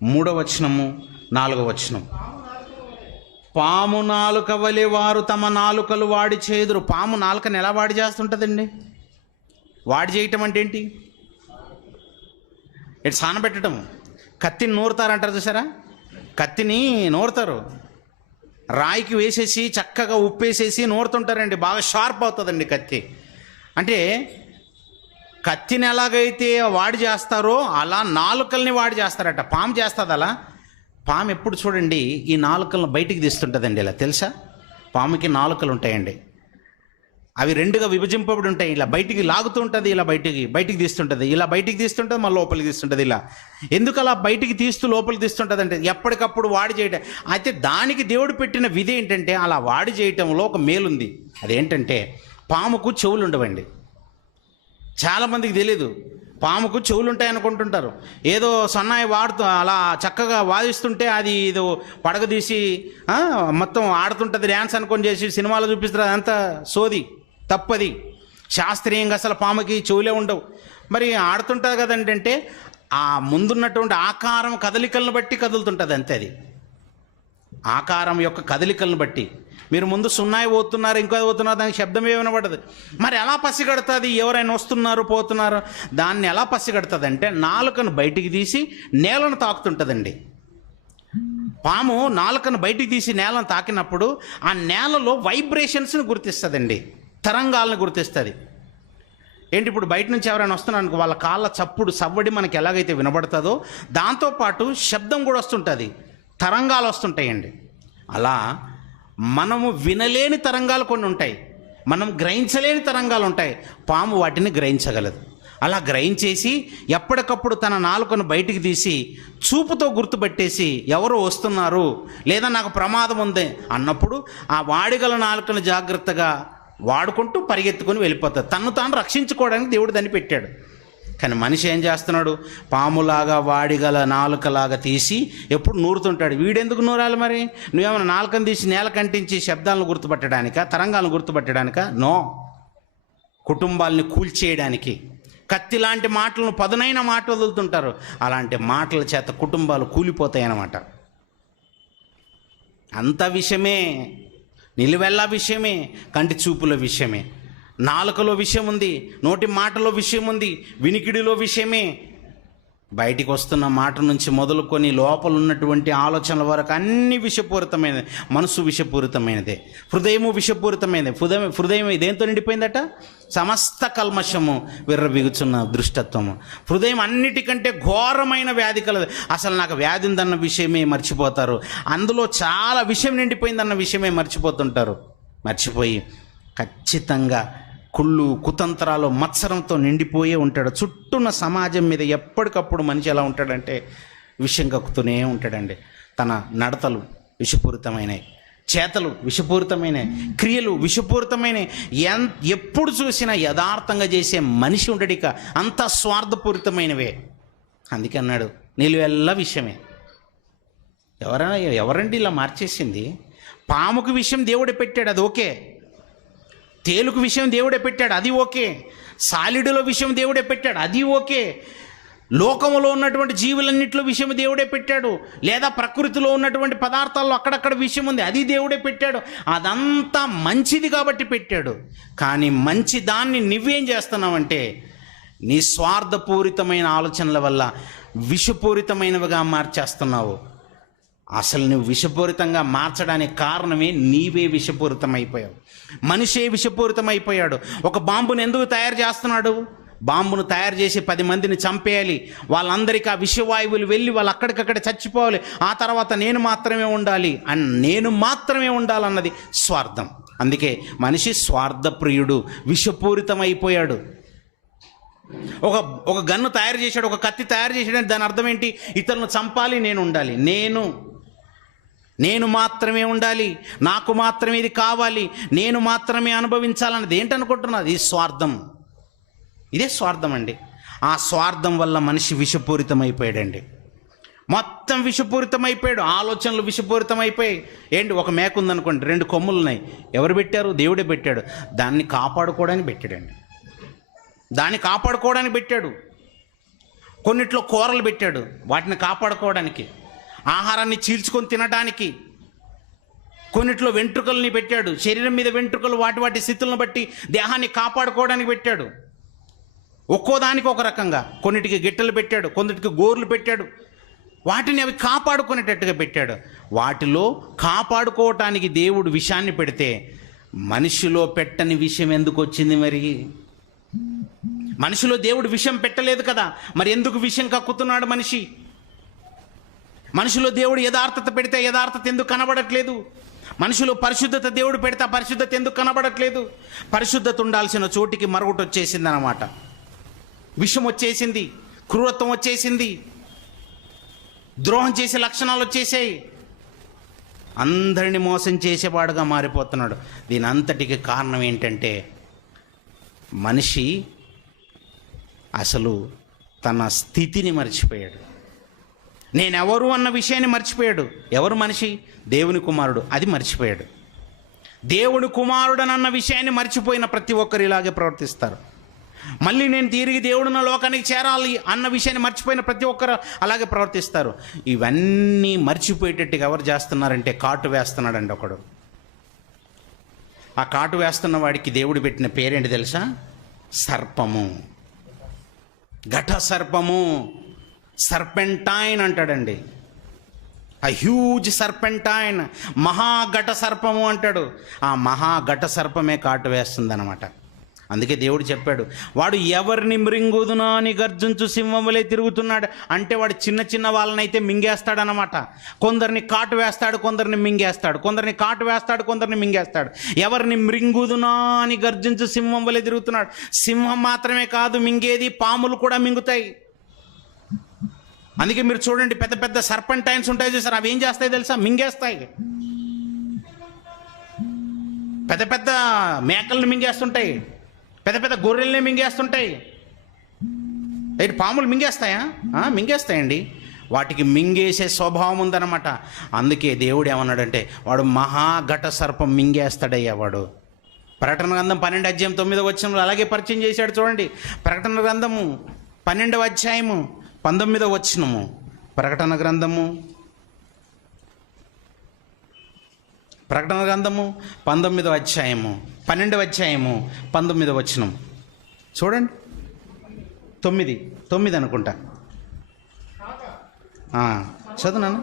3వ వచనము 4వ వచనం. పాము నాలుక వలె వారు తమ నాలుకలు వాడి చేదురు. పాము నాలుకను ఎలా వాడి చేస్తుంటుందండి? వాడి చేయటం అంటే ఏంటి? ఇటు సానబెట్టడం. కత్తిని నూరుతారంటారు చూసారా, కత్తిని నూరుతారు, రాయికి వేసేసి చక్కగా ఉప్పేసేసి నూరుతుంటారండి, బాగా షార్ప్ అవుతుందండి కత్తి. అంటే కత్తిని ఎలాగైతే వాడి చేస్తారో అలా నాలుకల్ని వాడి చేస్తారట. పాము చేస్తుంది అలా. పాము ఎప్పుడు చూడండి ఈ నాలుకలను బయటికి తీస్తుంటుందండి. ఇలా తెలుసా? పాముకి నాలుకలు ఉంటాయండి, అవి రెండుగా విభజింపబడి ఉంటాయి. ఇలా బయటికి లాగుతూ ఉంటుంది, ఇలా బయటికి తీస్తుంటుంది, ఇలా బయటికి తీస్తుంటుంది, మళ్ళీ లోపలికి తీస్తుంటుంది. ఇలా ఎందుకు అలా బయటికి తీస్తూ లోపలికి తీస్తుంటుంది అంటే ఎప్పటికప్పుడు వాడి చేయటం. అయితే దానికి దేవుడు పెట్టిన విధి ఏంటంటే అలా వాడి చేయటంలో ఒక మేలుంది. అదేంటంటే పాముకు చెవులు ఉండవండి. చాలామందికి తెలీదు, పాముకు చెవులు ఉంటాయి అనుకుంటుంటారు. ఏదో సన్నాయి వాడుతూ అలా చక్కగా వాదిస్తుంటే అది ఏదో పడగ తీసి మొత్తం ఆడుతుంటుంది డ్యాన్స్ అనుకొని చేసి సినిమాలో చూపిస్తారు. అదంతా సోది, తప్పది. శాస్త్రీయంగా అసలు పాముకి చెవులే ఉండవు. మరి ఆడుతుంటుంది కదంటే ఆ ముందున్నటువంటి ఆకారం కదలికలను బట్టి కదులుతుంటుంది అంతే. అది ఆకారం యొక్క కదలికలను బట్టి. మీరు ముందు సున్నాయి పోతున్నారు, ఇంకో పోతున్నారు, దానికి శబ్దం ఏమైనా పడదు. మరి ఎలా పసిగడుతుంది ఎవరైనా వస్తున్నారు పోతున్నారు? దాన్ని ఎలా పసిగడుతుంది అంటే నాలుకను బయటికి తీసి నేలను తాకుతుంటుందండి. పాము నాలుకను బయటికి తీసి నేలను తాకినప్పుడు ఆ నేలలో వైబ్రేషన్స్ని గుర్తిస్తుందండి, తరంగాలను గుర్తిస్తుంది. ఏంటి, ఇప్పుడు బయట నుంచి ఎవరైనా వస్తున్నారనుకో, వాళ్ళ కాళ్ళ చప్పుడు సవ్వడి మనకి ఎలాగైతే వినబడుతుందో దాంతోపాటు శబ్దం కూడా వస్తుంటుంది, తరంగాలు వస్తుంటాయండి. అలా మనము వినలేని తరంగాలు కొన్ని ఉంటాయి, మనం గ్రహించలేని తరంగాలు ఉంటాయి. పాము వాటిని గ్రహించగలదు. అలా గ్రహించేసి ఎప్పటికప్పుడు తన నాలుకను బయటికి తీసి చూపుతో గుర్తుపట్టేసి ఎవరో వస్తున్నారు లేదా నాకు ప్రమాదం ఉంది అన్నప్పుడు ఆ వాడిగల నాలుకను జాగ్రత్తగా వాడుకుంటూ పరిగెత్తుకొని వెళ్ళిపోతాడు. తన్ను తాను రక్షించుకోవడానికి దేవుడు దాన్ని పెట్టాడు. కానీ మనిషి ఏం చేస్తున్నాడు? పాములాగా వాడిగల నాలుకలాగా తీసి ఎప్పుడు నూరుతుంటాడు. వీడెందుకు నూరాలి? మరి నువ్వేమైనా నాలుకను తీసి నేల కంటించి శబ్దాలను గుర్తుపట్టడానికా, తరంగాలను గుర్తుపట్టడానికా? నో, కుటుంబాలని కూల్చేయడానికి. కత్తి లాంటి మాటలను, పదునైన మాటలు వదులుతుంటారు. అలాంటి మాటల చేత కుటుంబాలు కూలిపోతాయి అన్నమాట. అంత విషయమే, నిలువెల్లా విషయమే, కంటి చూపుల విషయమే, నాలుకలో విషయం ఉంది, నోటి మాటలో విషయం ఉంది, వినికిడిలో విషయమే. బయటికి వస్తున్న మాట నుంచి మొదలుకొని లోపల ఉన్నటువంటి ఆలోచనల వరకు అన్ని విషపూరితమైనది. మనసు విషపూరితమైనదే, హృదయము విషపూరితమైనది. హృదయం దేంతో నిండిపోయిందట? సమస్త కల్మషము, విర్రబిగుచున్న దృష్టత్వము. హృదయం అన్నిటికంటే ఘోరమైన వ్యాధి కలదు. అసలు నాకు వ్యాధి ఉందన్న విషయమే మర్చిపోతారు. అందులో చాలా విషయం నిండిపోయిందన్న విషయమే మర్చిపోతుంటారు. మర్చిపోయి ఖచ్చితంగా కుళ్ళు కుతంత్రాలు మత్సరంతో నిండిపోయే ఉంటాడు. చుట్టూన్న సమాజం మీద ఎప్పటికప్పుడు మనిషి ఎలా ఉంటాడంటే విషం కక్కుతూనే ఉంటాడండి. తన నడతలు విషపూరితమైనవి, చేతలు విషపూరితమైనవి, క్రియలు విషపూరితమైనవి. ఎప్పుడు చూసినా యథార్థంగా చేసే మనిషి ఉండడిక అంత స్వార్థపూరితమైనవే. అందుకే అన్నాడు నిలువెల్లా విషయమే. ఎవరండి ఇలా మార్చేసింది? పాముకు విషయం దేవుడే పెట్టాడు, అది ఓకే. తేలుకు విషయం దేవుడే పెట్టాడు, అది ఓకే. సాలిడులో విషయం దేవుడే పెట్టాడు, అది ఓకే. లోకంలో ఉన్నటువంటి జీవులన్నింటిలో విషయం దేవుడే పెట్టాడు. లేదా ప్రకృతిలో ఉన్నటువంటి పదార్థాల్లో అక్కడక్కడ విషయం ఉంది, అది దేవుడే పెట్టాడు. అదంతా మంచిది కాబట్టి పెట్టాడు. కానీ మంచి దాన్ని నువ్వేం చేస్తున్నావంటే నీ స్వార్థపూరితమైన ఆలోచనల వల్ల విషపూరితమైనవిగా మార్చేస్తున్నావు. అసలు నువ్వు విషపూరితంగా మార్చడానికి కారణమే నీవే విషపూరితమైపోయావు. మనిషే విషపూరితమైపోయాడు. ఒక బాంబును ఎందుకు తయారు చేస్తున్నాడు? బాంబును తయారు చేసి 10 మందిని చంపేయాలి, వాళ్ళందరికీ ఆ విషవాయువులు వెళ్ళి వాళ్ళు అక్కడికక్కడ చచ్చిపోవాలి, ఆ తర్వాత నేను మాత్రమే ఉండాలి నేను మాత్రమే ఉండాలన్నది స్వార్థం. అందుకే మనిషి స్వార్థప్రియుడు, విషపూరితమైపోయాడు. ఒక గన్ను తయారు చేశాడు, ఒక కత్తి తయారు చేశాడు. దాని అర్థం ఏంటి? ఇతరులను చంపాలి, నేను ఉండాలి, నేను మాత్రమే ఉండాలి, నాకు మాత్రమే ఇది కావాలి, నేను మాత్రమే అనుభవించాలన్నది ఏంటనుకుంటున్నది? ఇది స్వార్థం. ఇదే స్వార్థం అండి. ఆ స్వార్థం వల్ల మనిషి విషపూరితమైపోయాడండి. మొత్తం విషపూరితమైపోయాడు. ఆలోచనలు విషపూరితమైపోయాయి. ఏంటి, ఒక మేక ఉందనుకోండి, 2 కొమ్ములు ఉన్నాయి. ఎవరు పెట్టారు? దేవుడే పెట్టాడు. దాన్ని కాపాడుకోవడానికి పెట్టాడండి. దాన్ని కాపాడుకోవడానికి పెట్టాడు. కొన్నిట్లో కూరలు పెట్టాడు, వాటిని కాపాడుకోవడానికి, ఆహారాన్ని చీల్చుకొని తినడానికి. కొన్నిట్లో వెంట్రుకల్ని పెట్టాడు, శరీరం మీద వెంట్రుకలు వాటి స్థితులను బట్టి దేహాన్ని కాపాడుకోవడానికి పెట్టాడు. ఒక్కో దానికి ఒక రకంగా, కొన్నిటికి గిట్టలు పెట్టాడు, కొన్నిటికి గోర్లు పెట్టాడు, వాటిని అవి కాపాడుకునేటట్టుగా పెట్టాడు. వాటిలో కాపాడుకోవటానికి దేవుడు విషాన్ని పెడితే మనిషిలో పెట్టని విషయం ఎందుకు వచ్చింది? మరి మనిషిలో దేవుడు విషం పెట్టలేదు కదా, మరి ఎందుకు విషం కక్కుతున్నాడు మనిషి? మనిషిలో దేవుడు యథార్థత పెడితే యథార్థత ఎందుకు కనబడట్లేదు? మనిషిలో పరిశుద్ధత దేవుడు పెడితే పరిశుద్ధత ఎందుకు కనబడట్లేదు? పరిశుద్ధత ఉండాల్సిన చోటికి మరొకటి వచ్చేసింది అన్నమాట. విషం వచ్చేసింది, క్రూరత్వం వచ్చేసింది, ద్రోహం చేసే లక్షణాలు వచ్చేసాయి, అందరిని మోసం చేసేవాడుగా మారిపోతున్నాడు. దీని అంతటికి కారణం ఏంటంటే మనిషి అసలు తన స్థితిని మర్చిపోయాడు. నేనెవరు అన్న విషయాన్ని మర్చిపోయాడు. ఎవరు మనిషి? దేవుని కుమారుడు, అది మర్చిపోయాడు. దేవుని కుమారుడనన్న విషయాన్ని మర్చిపోయిన ప్రతి ఒక్కరు ఇలాగే ప్రవర్తిస్తారు. మళ్ళీ నేను తిరిగి దేవుడున్న లోకానికి చేరాలి అన్న విషయాన్ని మర్చిపోయిన ప్రతి ఒక్కరు అలాగే ప్రవర్తిస్తారు. ఇవన్నీ మర్చిపోయేటట్టుగా ఎవరు చేస్తున్నారంటే కాటు వేస్తున్నాడండి ఒకడు. ఆ కాటు వేస్తున్న వాడికి దేవుడు పెట్టిన పేరేంటి తెలుసా? సర్పము, ఘట సర్పము, సర్పెంటైన్ అంటాడండి. ఆ హ్యూజ్ సర్పెంటైన్, మహాఘట సర్పము అంటాడు. ఆ మహాఘట సర్పమే కాటు వేస్తుంది అనమాట. అందుకే దేవుడు చెప్పాడు, వాడు ఎవరిని మృంగుదునా అని గర్జించు సింహం వలె తిరుగుతున్నాడు. అంటే వాడు చిన్న చిన్న వాళ్ళనైతే మింగేస్తాడనమాట. కొందరిని కాటు వేస్తాడు, కొందరిని మింగేస్తాడు, కొందరిని కాటు వేస్తాడు, కొందరిని మింగేస్తాడు. ఎవరిని మృంగుదునా అని గర్జించు సింహం వలె తిరుగుతున్నాడు. సింహం మాత్రమే కాదు మింగేది, పాములు కూడా మింగుతాయి. అందుకే మీరు చూడండి, పెద్ద పెద్ద సర్పెంటైన్స్ ఉంటాయి చూసారు, అవి ఏం చేస్తాయి తెలుసా? మింగేస్తాయి. పెద్ద పెద్ద మేకల్ని మింగేస్తుంటాయి, పెద్ద పెద్ద గొర్రెల్ని మింగేస్తుంటాయి. ఏంటి, పాములు మింగేస్తాయా? మింగేస్తాయండి. వాటికి మింగేసే స్వభావం ఉందన్నమాట. అందుకే దేవుడు ఏమన్నాడంటే వాడు మహాఘట సర్పం మింగేస్తాడయ్యా వాడు. ప్రకటన గ్రంథం 12:9 అలాగే పరిచయం చేశాడు చూడండి. ప్రకటన గ్రంథము 12:19. ప్రకటన గ్రంథము 12:19 చూడండి. 9 అనుకుంటా. చదువునాను.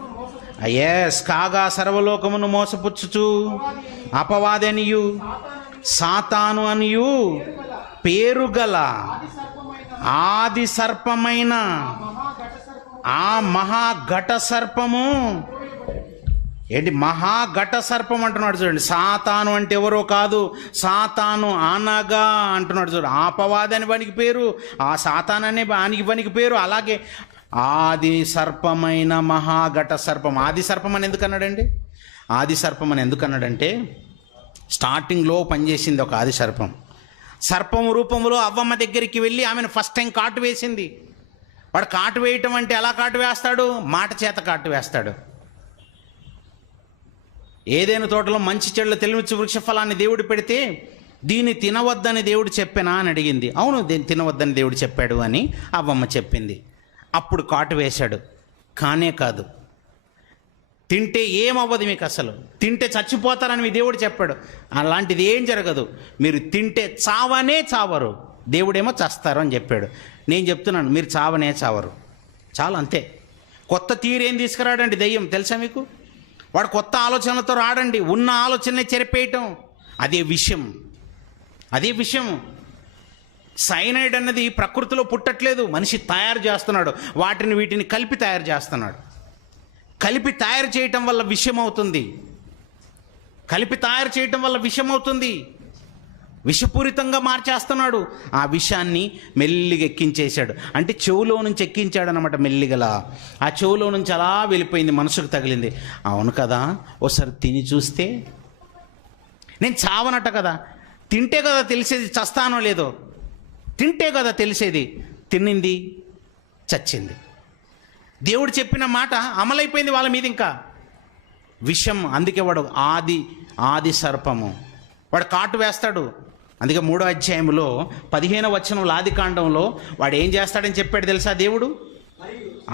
కాగా సర్వలోకమును మోసపుచ్చుచు అపవాది అనియు సాతాను అనియు పేరుగల ఆది సర్పమైన ఆ మహాఘట సర్పము. ఏంటి మహాఘట సర్పం అంటున్నాడు చూడండి. సాతాను అంటే ఎవరో కాదు, సాతాను అనగా అంటున్నాడు చూడండి. అపవాది అని వానికి పేరు, ఆ సాతాను అనే వానికి పేరు. అలాగే ఆది సర్పమైన మహాఘట సర్పం. ఆది సర్పం అని ఎందుకు అన్నాడండి? ఆది సర్పం అని ఎందుకు అన్నాడంటే స్టార్టింగ్లో పనిచేసింది ఒక ఆది సర్పం. సర్పం రూపంలో అవ్వమ్మ దగ్గరికి వెళ్ళి ఆమెను ఫస్ట్ టైం కాటు వేసింది. వాడు కాటు వేయటం అంటే ఎలా కాటు వేస్తాడు? మాట చేత కాటు వేస్తాడు. ఏదైనా తోటలో మంచి చెడుల తెలివిచ్చు వృక్ష ఫలాన్ని దేవుడు పెడితే దీన్ని తినవద్దని దేవుడు చెప్పానా అని అడిగింది. అవును, దీన్ని తినవద్దని దేవుడు చెప్పాడు అని అవ్వమ్మ చెప్పింది. అప్పుడు కాటు వేశాడు. కానే కాదు, తింటే ఏమవ్వదు మీకు, అసలు తింటే చచ్చిపోతారని మీ దేవుడు చెప్పాడు. అలాంటిది ఏం జరగదు, మీరు తింటే చావనే చావరు, దేవుడేమో చస్తారు అని చెప్పాడు. నేను చెప్తున్నాను, మీరు చావనే చావరు, చాలు అంతే. కొత్త తీరేం తీసుకురాడండి దెయ్యం, తెలుసా మీకు? వాడు కొత్త ఆలోచనలతో రాడండి, ఉన్న ఆలోచనని చెరిపేయటం. అదే విషయం, అదే విషయం. సైనైడ్ అన్నది ప్రకృతిలో పుట్టట్లేదు, మనిషి తయారు చేస్తున్నాడు. వాటిని వీటిని కలిపి తయారు చేస్తున్నాడు. కలిపి తయారు చేయటం వల్ల విషం అవుతుంది. కలిపి తయారు చేయటం వల్ల విషం అవుతుంది. విషపూరితంగా మార్చేస్తున్నాడు. ఆ విషాన్ని మెల్లిగా ఎక్కించేశాడు. అంటే చెవులో నుంచి ఎక్కించాడు అనమాట మెల్లిగలా. ఆ చెవులో నుంచి అలా వెళ్ళిపోయింది, మనసుకు తగిలింది. అవును కదా, ఒకసారి తిని చూస్తే నేను చావనట కదా, తింటే కదా తెలిసేది చస్తానో లేదో, తింటే కదా తెలిసేది. తిన్నింది, చచ్చింది. దేవుడు చెప్పిన మాట అమలైపోయింది వాళ్ళ మీద. ఇంకా విషం. అందుకే వాడు ఆది సర్పము. వాడు కాటు వేస్తాడు. అందుకే 3వ అధ్యాయంలో 15వ వచనంలో ఆదికాండంలో వాడు ఏం చేస్తాడని చెప్పాడు తెలుసా దేవుడు?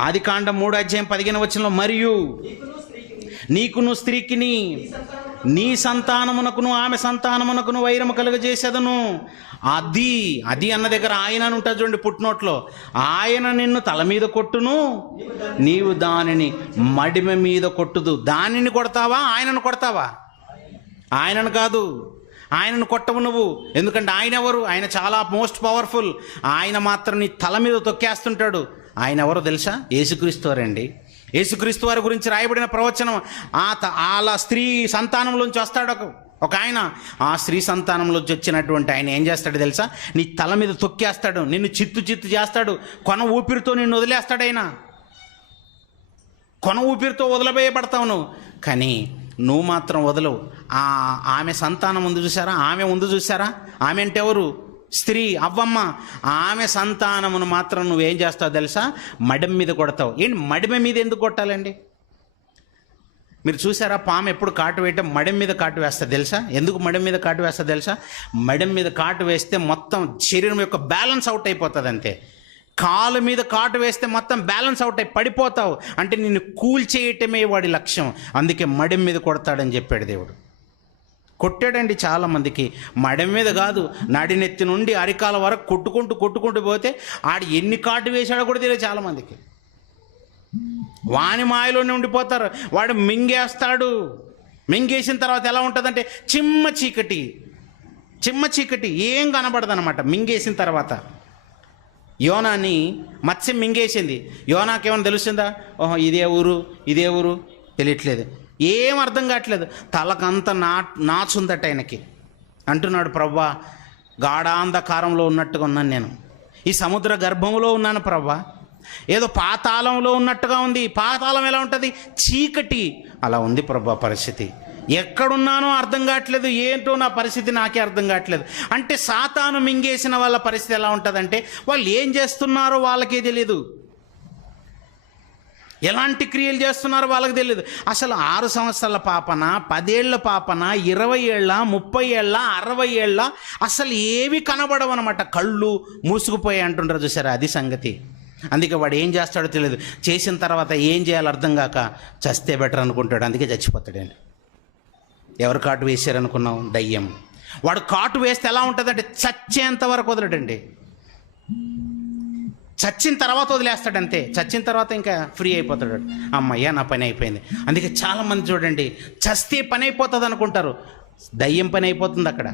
ఆదికాండం 3వ అధ్యాయం 15వ వచనంలో, మరియు నీకును స్త్రీకిని నీ సంతానమునకును ఆమె సంతానమునకును వైరము కలుగజేసేదను. అది అన్న దగ్గర ఆయన అని ఉంటుంది చూడండి పుట్టినోట్లో. ఆయన నిన్ను తల మీద కొట్టును, నీవు దానిని మడిమ మీద కొట్టుదు. దానిని కొడతావా, ఆయనను కొడతావా? ఆయనను కాదు, ఆయనను కొట్టవు నువ్వు. ఎందుకంటే ఆయన ఎవరు? ఆయన చాలా మోస్ట్ పవర్ఫుల్. ఆయన మాత్రం నీ తల మీద తొక్కేస్తుంటాడు. ఆయన ఎవరో తెలుసా? యేసుక్రీస్తు వారండి. యేసుక్రీస్తు వారి గురించి రాయబడిన ప్రవచనం, అలా స్త్రీ సంతానంలోంచి వస్తాడు ఒక ఆయన. ఆ స్త్రీ సంతానంలోంచి వచ్చినటువంటి ఆయన ఏం చేస్తాడు తెలుసా? నీ తల మీద తొక్కేస్తాడు, నిన్ను చిత్తు చేస్తాడు, కొన ఊపిరితో నిన్ను వదిలేస్తాడు. ఆయన కొన ఊపిరితో వదిలివేయబడతావు నువ్వు, కానీ నువ్వు మాత్రం వదలవు. ఆమె సంతానం ఉంది చూసారా, ఆమె ఉంది చూసారా? ఆమె అంటే ఎవరు? స్త్రీ, అవ్వమ్మ. ఆమె సంతానమును మాత్రం నువ్వేం చేస్తావు తెలుసా? మడిమ మీద కొడతావు. ఏంటి మడిమ మీద ఎందుకు కొట్టాలండి? మీరు చూసారా, పాము ఎప్పుడు కాటు వేయటం మడిమ మీద కాటు వేస్తుంది తెలుసా? ఎందుకు మడిమ మీద కాటు వేస్తుంది తెలుసా? మడిమ మీద కాటు వేస్తే మొత్తం శరీరం యొక్క బ్యాలెన్స్ అవుట్ అయిపోతుంది అంతే. కాలు మీద కాటు వేస్తే మొత్తం బ్యాలెన్స్ అవుట్ అయి పడిపోతావు. అంటే నిన్ను కూల్చేయటమే వాడి లక్ష్యం. అందుకే మడిమ మీద కొడతాడని చెప్పాడు దేవుడు. కొట్టాడండి చాలామందికి. మడిమ మీద కాదు, నడినెత్తి నుండి అరికాల వరకు కొట్టుకుంటూ పోతే ఆడు ఎన్ని కాటు వేశాడో కూడా తెలియదు చాలామందికి. వాని మాయలోనే ఉండిపోతారు. వాడు మింగేస్తాడు. మింగేసిన తర్వాత ఎలా ఉంటుందంటే చిమ్మ చీకటి ఏం కనబడదనమాట మింగేసిన తర్వాత. యోనాని మత్స్యం మింగేసింది. యోనాకేమైనా తెలుస్తుందా? ఓహో ఇదే ఊరు తెలియట్లేదు, ఏం అర్థం కావట్లేదు. తలకంత నాచుందట ఆయనకి. అంటున్నాడు, ప్రభువా గాఢాంధకారంలో ఉన్నట్టుగా ఉన్నాను నేను, ఈ సముద్ర గర్భంలో ఉన్నాను ప్రభువా, ఏదో పాతాళంలో ఉన్నట్టుగా ఉంది. పాతాళం ఎలా ఉంటుంది? చీకటి. అలా ఉంది ప్రభువా పరిస్థితి. ఎక్కడున్నానో అర్థం కావట్లేదు, ఏంటో నా పరిస్థితి నాకే అర్థం కావట్లేదు. అంటే సాతాను మింగేసిన వాళ్ళ పరిస్థితి ఎలా ఉంటుందంటే వాళ్ళు ఏం చేస్తున్నారో వాళ్ళకే తెలియదు, ఎలాంటి క్రియలు చేస్తున్నారో వాళ్ళకి తెలియదు. అసలు 6 సంవత్సరాల పాపన, 10 ఏళ్ల పాపన, 20 ఏళ్ళ, 30 ఏళ్ళ, 60 ఏళ్ళ అసలు ఏవి కనబడవన్నమాట. కళ్ళు మూసుకుపోయి అంటుంటారు చూసారా, అది సంగతి. అందుకే వాడు ఏం చేస్తాడో తెలియదు. చేసిన తర్వాత ఏం చేయాలో అర్థం కాక చస్తే బెటర్ అనుకుంటాడు, అందుకే చచ్చిపోతాడండి. ఎవరు కాటు వేసారనుకున్నావు? దయ్యం. వాడు కాటు వేస్తే ఎలా ఉంటుందంటే చచ్చేంత వరకు వదలడండి. చచ్చిన తర్వాత వదిలేస్తాడంతే. చచ్చిన తర్వాత ఇంకా ఫ్రీ అయిపోతాడు. అమ్మయ్య నా పని అయిపోయింది. అందుకే చాలామంది చూడండి, చస్తే పని అయిపోతుంది అనుకుంటారు, దయ్యం పని అయిపోతుంది అక్కడ.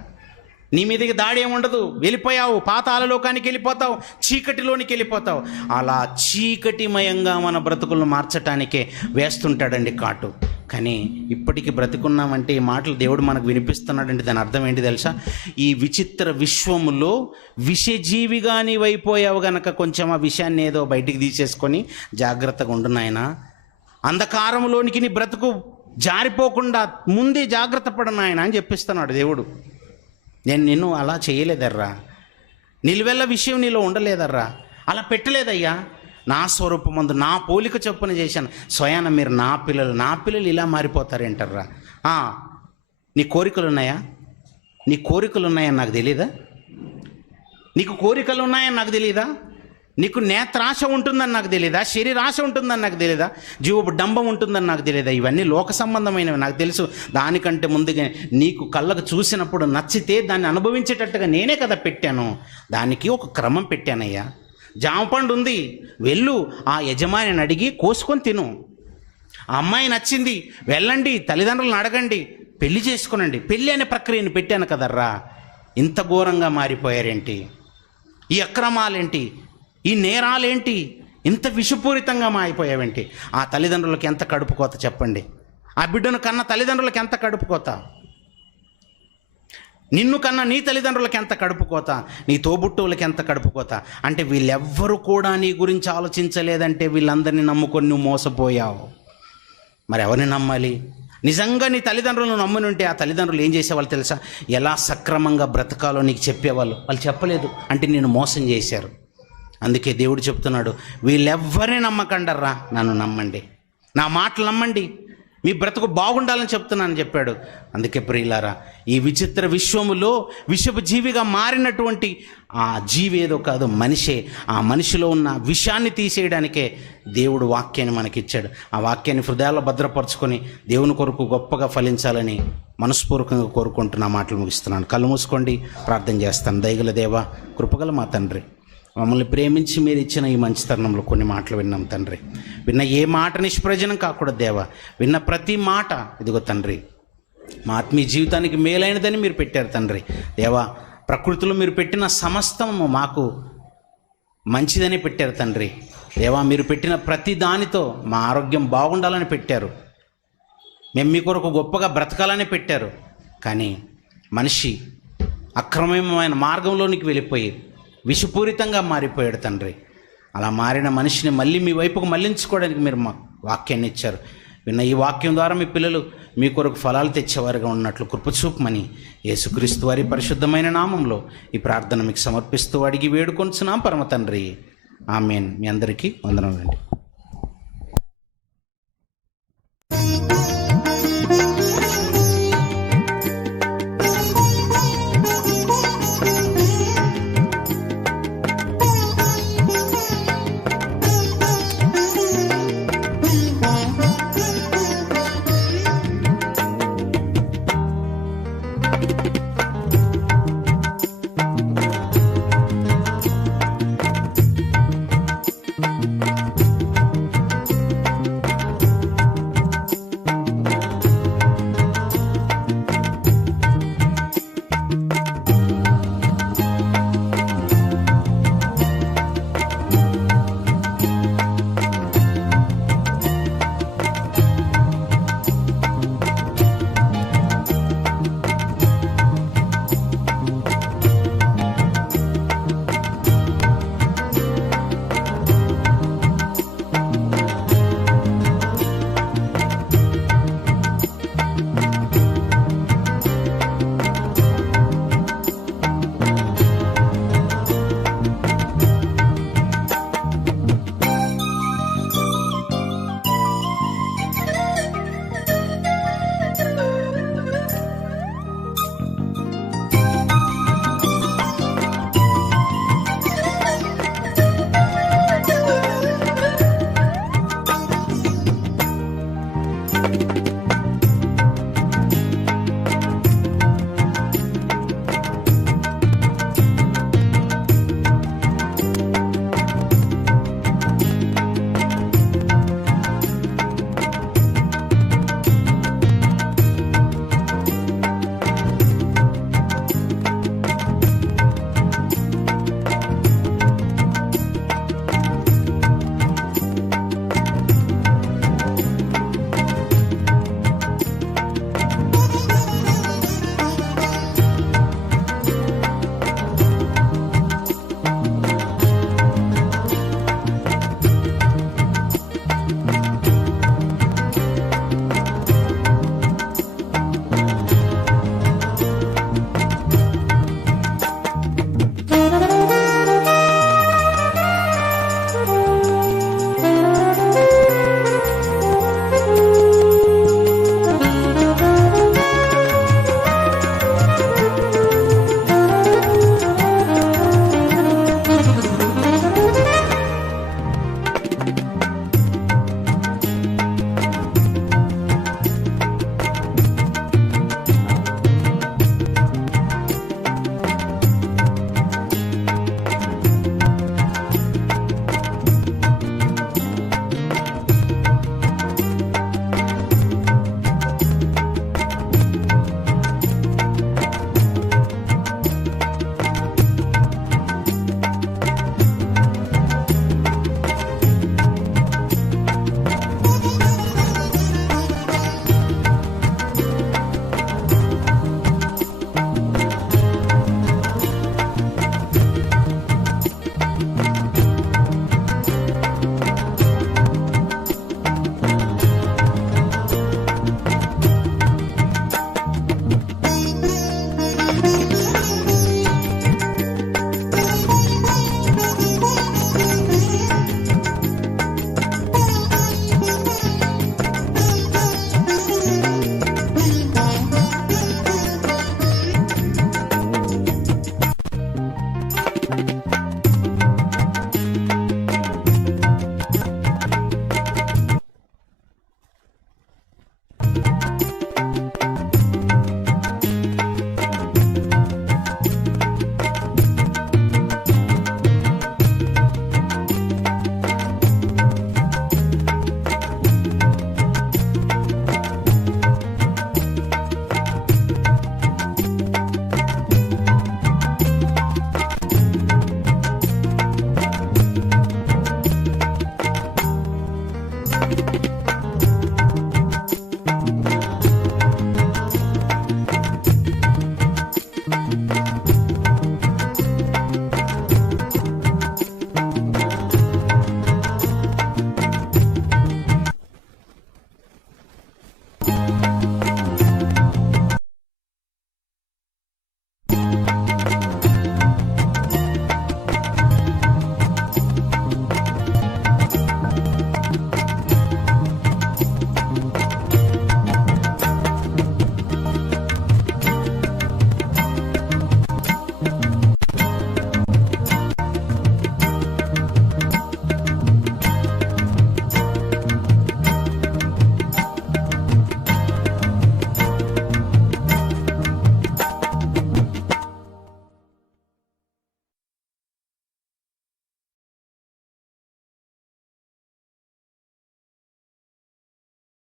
నీ మీదకి దాడి ఏముండదు, వెళ్ళిపోయావు, పాతాళలోకానికి వెళ్ళిపోతావు, చీకటిలోనికి వెళ్ళిపోతావు. అలా చీకటిమయంగా మన బ్రతుకులను మార్చటానికే వేస్తుంటాడండి కాటు. కానీ ఇప్పటికీ బ్రతుకున్నామంటే ఈ మాటలు దేవుడు మనకు వినిపిస్తున్నాడండి. దాని అర్థం ఏంటి తెలుసా? ఈ విచిత్ర విశ్వములో విషజీవిగా నీవైపోయావు గనక కొంచెం ఆ విషయాన్ని ఏదో బయటికి తీసేసుకొని జాగ్రత్తగా ఉండు నాయనా. అంధకారంలోనికి నీ బ్రతుకు జారిపోకుండా ముందే జాగ్రత్త పడు నాయనా అని చెప్పిస్తున్నాడు దేవుడు. నేను నిన్ను అలా చేయలేదర్రా, నిలువెల్ల విషయం నీలో ఉండలేదర్రా, అలా పెట్టలేదయ్యా. నా స్వరూపమందు నా పోలిక చొప్పున చేశాను. స్వయాన మీరు నా పిల్లలు ఇలా మారిపోతారేంటర్రా? నీ కోరికలు ఉన్నాయా? నీ కోరికలు ఉన్నాయని నాకు తెలీదా? నీకు కోరికలు ఉన్నాయని నాకు తెలీదా? నీకు నేత్రాశ ఉంటుందని నాకు తెలీదా? శరీరాశ ఉంటుందని నాకు తెలీదా? జీవపు డంబం ఉంటుందని నాకు తెలీదా? ఇవన్నీ లోక సంబంధమైనవి నాకు తెలుసు. దానికంటే ముందుగా నీకు కళ్ళకు చూసినప్పుడు నచ్చితే దాన్ని అనుభవించేటట్టుగా నేనే కదా పెట్టాను. దానికి ఒక క్రమం పెట్టానయ్యా. జామపండు ఉంది, వెళ్ళు ఆ యజమానిని అడిగి కోసుకొని తిను. ఆ అమ్మాయి నచ్చింది, వెళ్ళండి తల్లిదండ్రులను అడగండి, పెళ్లి చేసుకునండి. పెళ్ళి అనే ప్రక్రియను పెట్టాను కదర్రా. ఇంత ఘోరంగా మారిపోయారేంటి? ఈ అక్రమాలేంటి? ఈ నేరాలేంటి? ఇంత విషపూరితంగా మారిపోయావేంటి? ఆ తల్లిదండ్రులకి ఎంత కడుపు కోత చెప్పండి. ఆ బిడ్డను కన్న తల్లిదండ్రులకి ఎంత కడుపు కోత? నిన్ను కన్నా నీ తల్లిదండ్రులకి ఎంత కడుపు కోత? నీ తోబుట్టువులకి ఎంత కడుపు కోత? అంటే వీళ్ళెవ్వరూ కూడా నీ గురించి ఆలోచించలేదంటే వీళ్ళందరినీ నమ్ముకొని నువ్వు మోసపోయావు. మరి ఎవరిని నమ్మాలి? నిజంగా నీ తల్లిదండ్రులను నమ్ముని ఉంటే ఆ తల్లిదండ్రులు ఏం చేసేవాళ్ళు తెలుసా? ఎలా సక్రమంగా బ్రతకాలో నీకు చెప్పేవాళ్ళు. వాళ్ళు చెప్పలేదు అంటే నేను మోసం చేశారు. అందుకే దేవుడు చెప్తున్నాడు, వీళ్ళెవ్వరిని నమ్మకండర్రా, నన్ను నమ్మండి, నా మాటలు నమ్మండి. మీ బ్రతుకు బాగుండాలని చెప్తున్నానని చెప్పాడు. అందుకే ప్రియులారా, ఈ విచిత్ర విశ్వములో విషపు జీవిగా మారినటువంటి ఆ జీవి ఏదో కాదు, మనిషే. ఆ మనిషిలో ఉన్న విషాన్ని తీసేయడానికే దేవుడు వాక్యాన్ని మనకిచ్చాడు. ఆ వాక్యాన్ని హృదయాల్లో భద్రపరుచుకొని దేవుని కొరకు గొప్పగా ఫలించాలని మనస్పూర్వకంగా కోరుకుంటున్న మాటలు ముగిస్తున్నాను. కళ్ళు మూసుకోండి, ప్రార్థన చేస్తాను. దయగల దేవా, కృపగల మా తండ్రి, మమ్మల్ని ప్రేమించి మీరు ఇచ్చిన ఈ మంచి తరుణంలో కొన్ని మాటలు విన్నాం తండ్రి. విన్న ఏ మాట నిష్ప్రయోజనం కాకూడదు దేవా. విన్న ప్రతి మాట ఇదిగో తండ్రి మా ఆత్మీయ జీవితానికి మేలైనదని మీరు పెట్టారు తండ్రి. దేవా, ప్రకృతిలో మీరు పెట్టిన సమస్తము మాకు మంచిదని పెట్టారు తండ్రి. దేవా, మీరు పెట్టిన ప్రతి దానితో మా ఆరోగ్యం బాగుండాలని పెట్టారు. మేము మీ కొరకు గొప్పగా బ్రతకాలని పెట్టారు. కానీ మనిషి అక్రమమైన మార్గంలోనికి వెళ్ళిపోయి విషపూరితంగా మారిపోయాడు తండ్రి. అలా మారిన మనిషిని మళ్ళీ మీ వైపుకు మళ్ళించుకోవడానికి మీరు మా వాక్యాన్ని ఇచ్చారు. విన్న ఈ వాక్యం ద్వారా మీ పిల్లలు మీ కొరకు ఫలాలు తెచ్చేవారుగా ఉన్నట్లు కృపచూపమని యేసుక్రీస్తు వారి పరిశుద్ధమైన నామంలో ఈ ప్రార్థన మీకు సమర్పిస్తూ అడిగి వేడుకొంచున్నాం పరమ తండ్రి. ఆమేన్. మీ అందరికీ వందనములండి.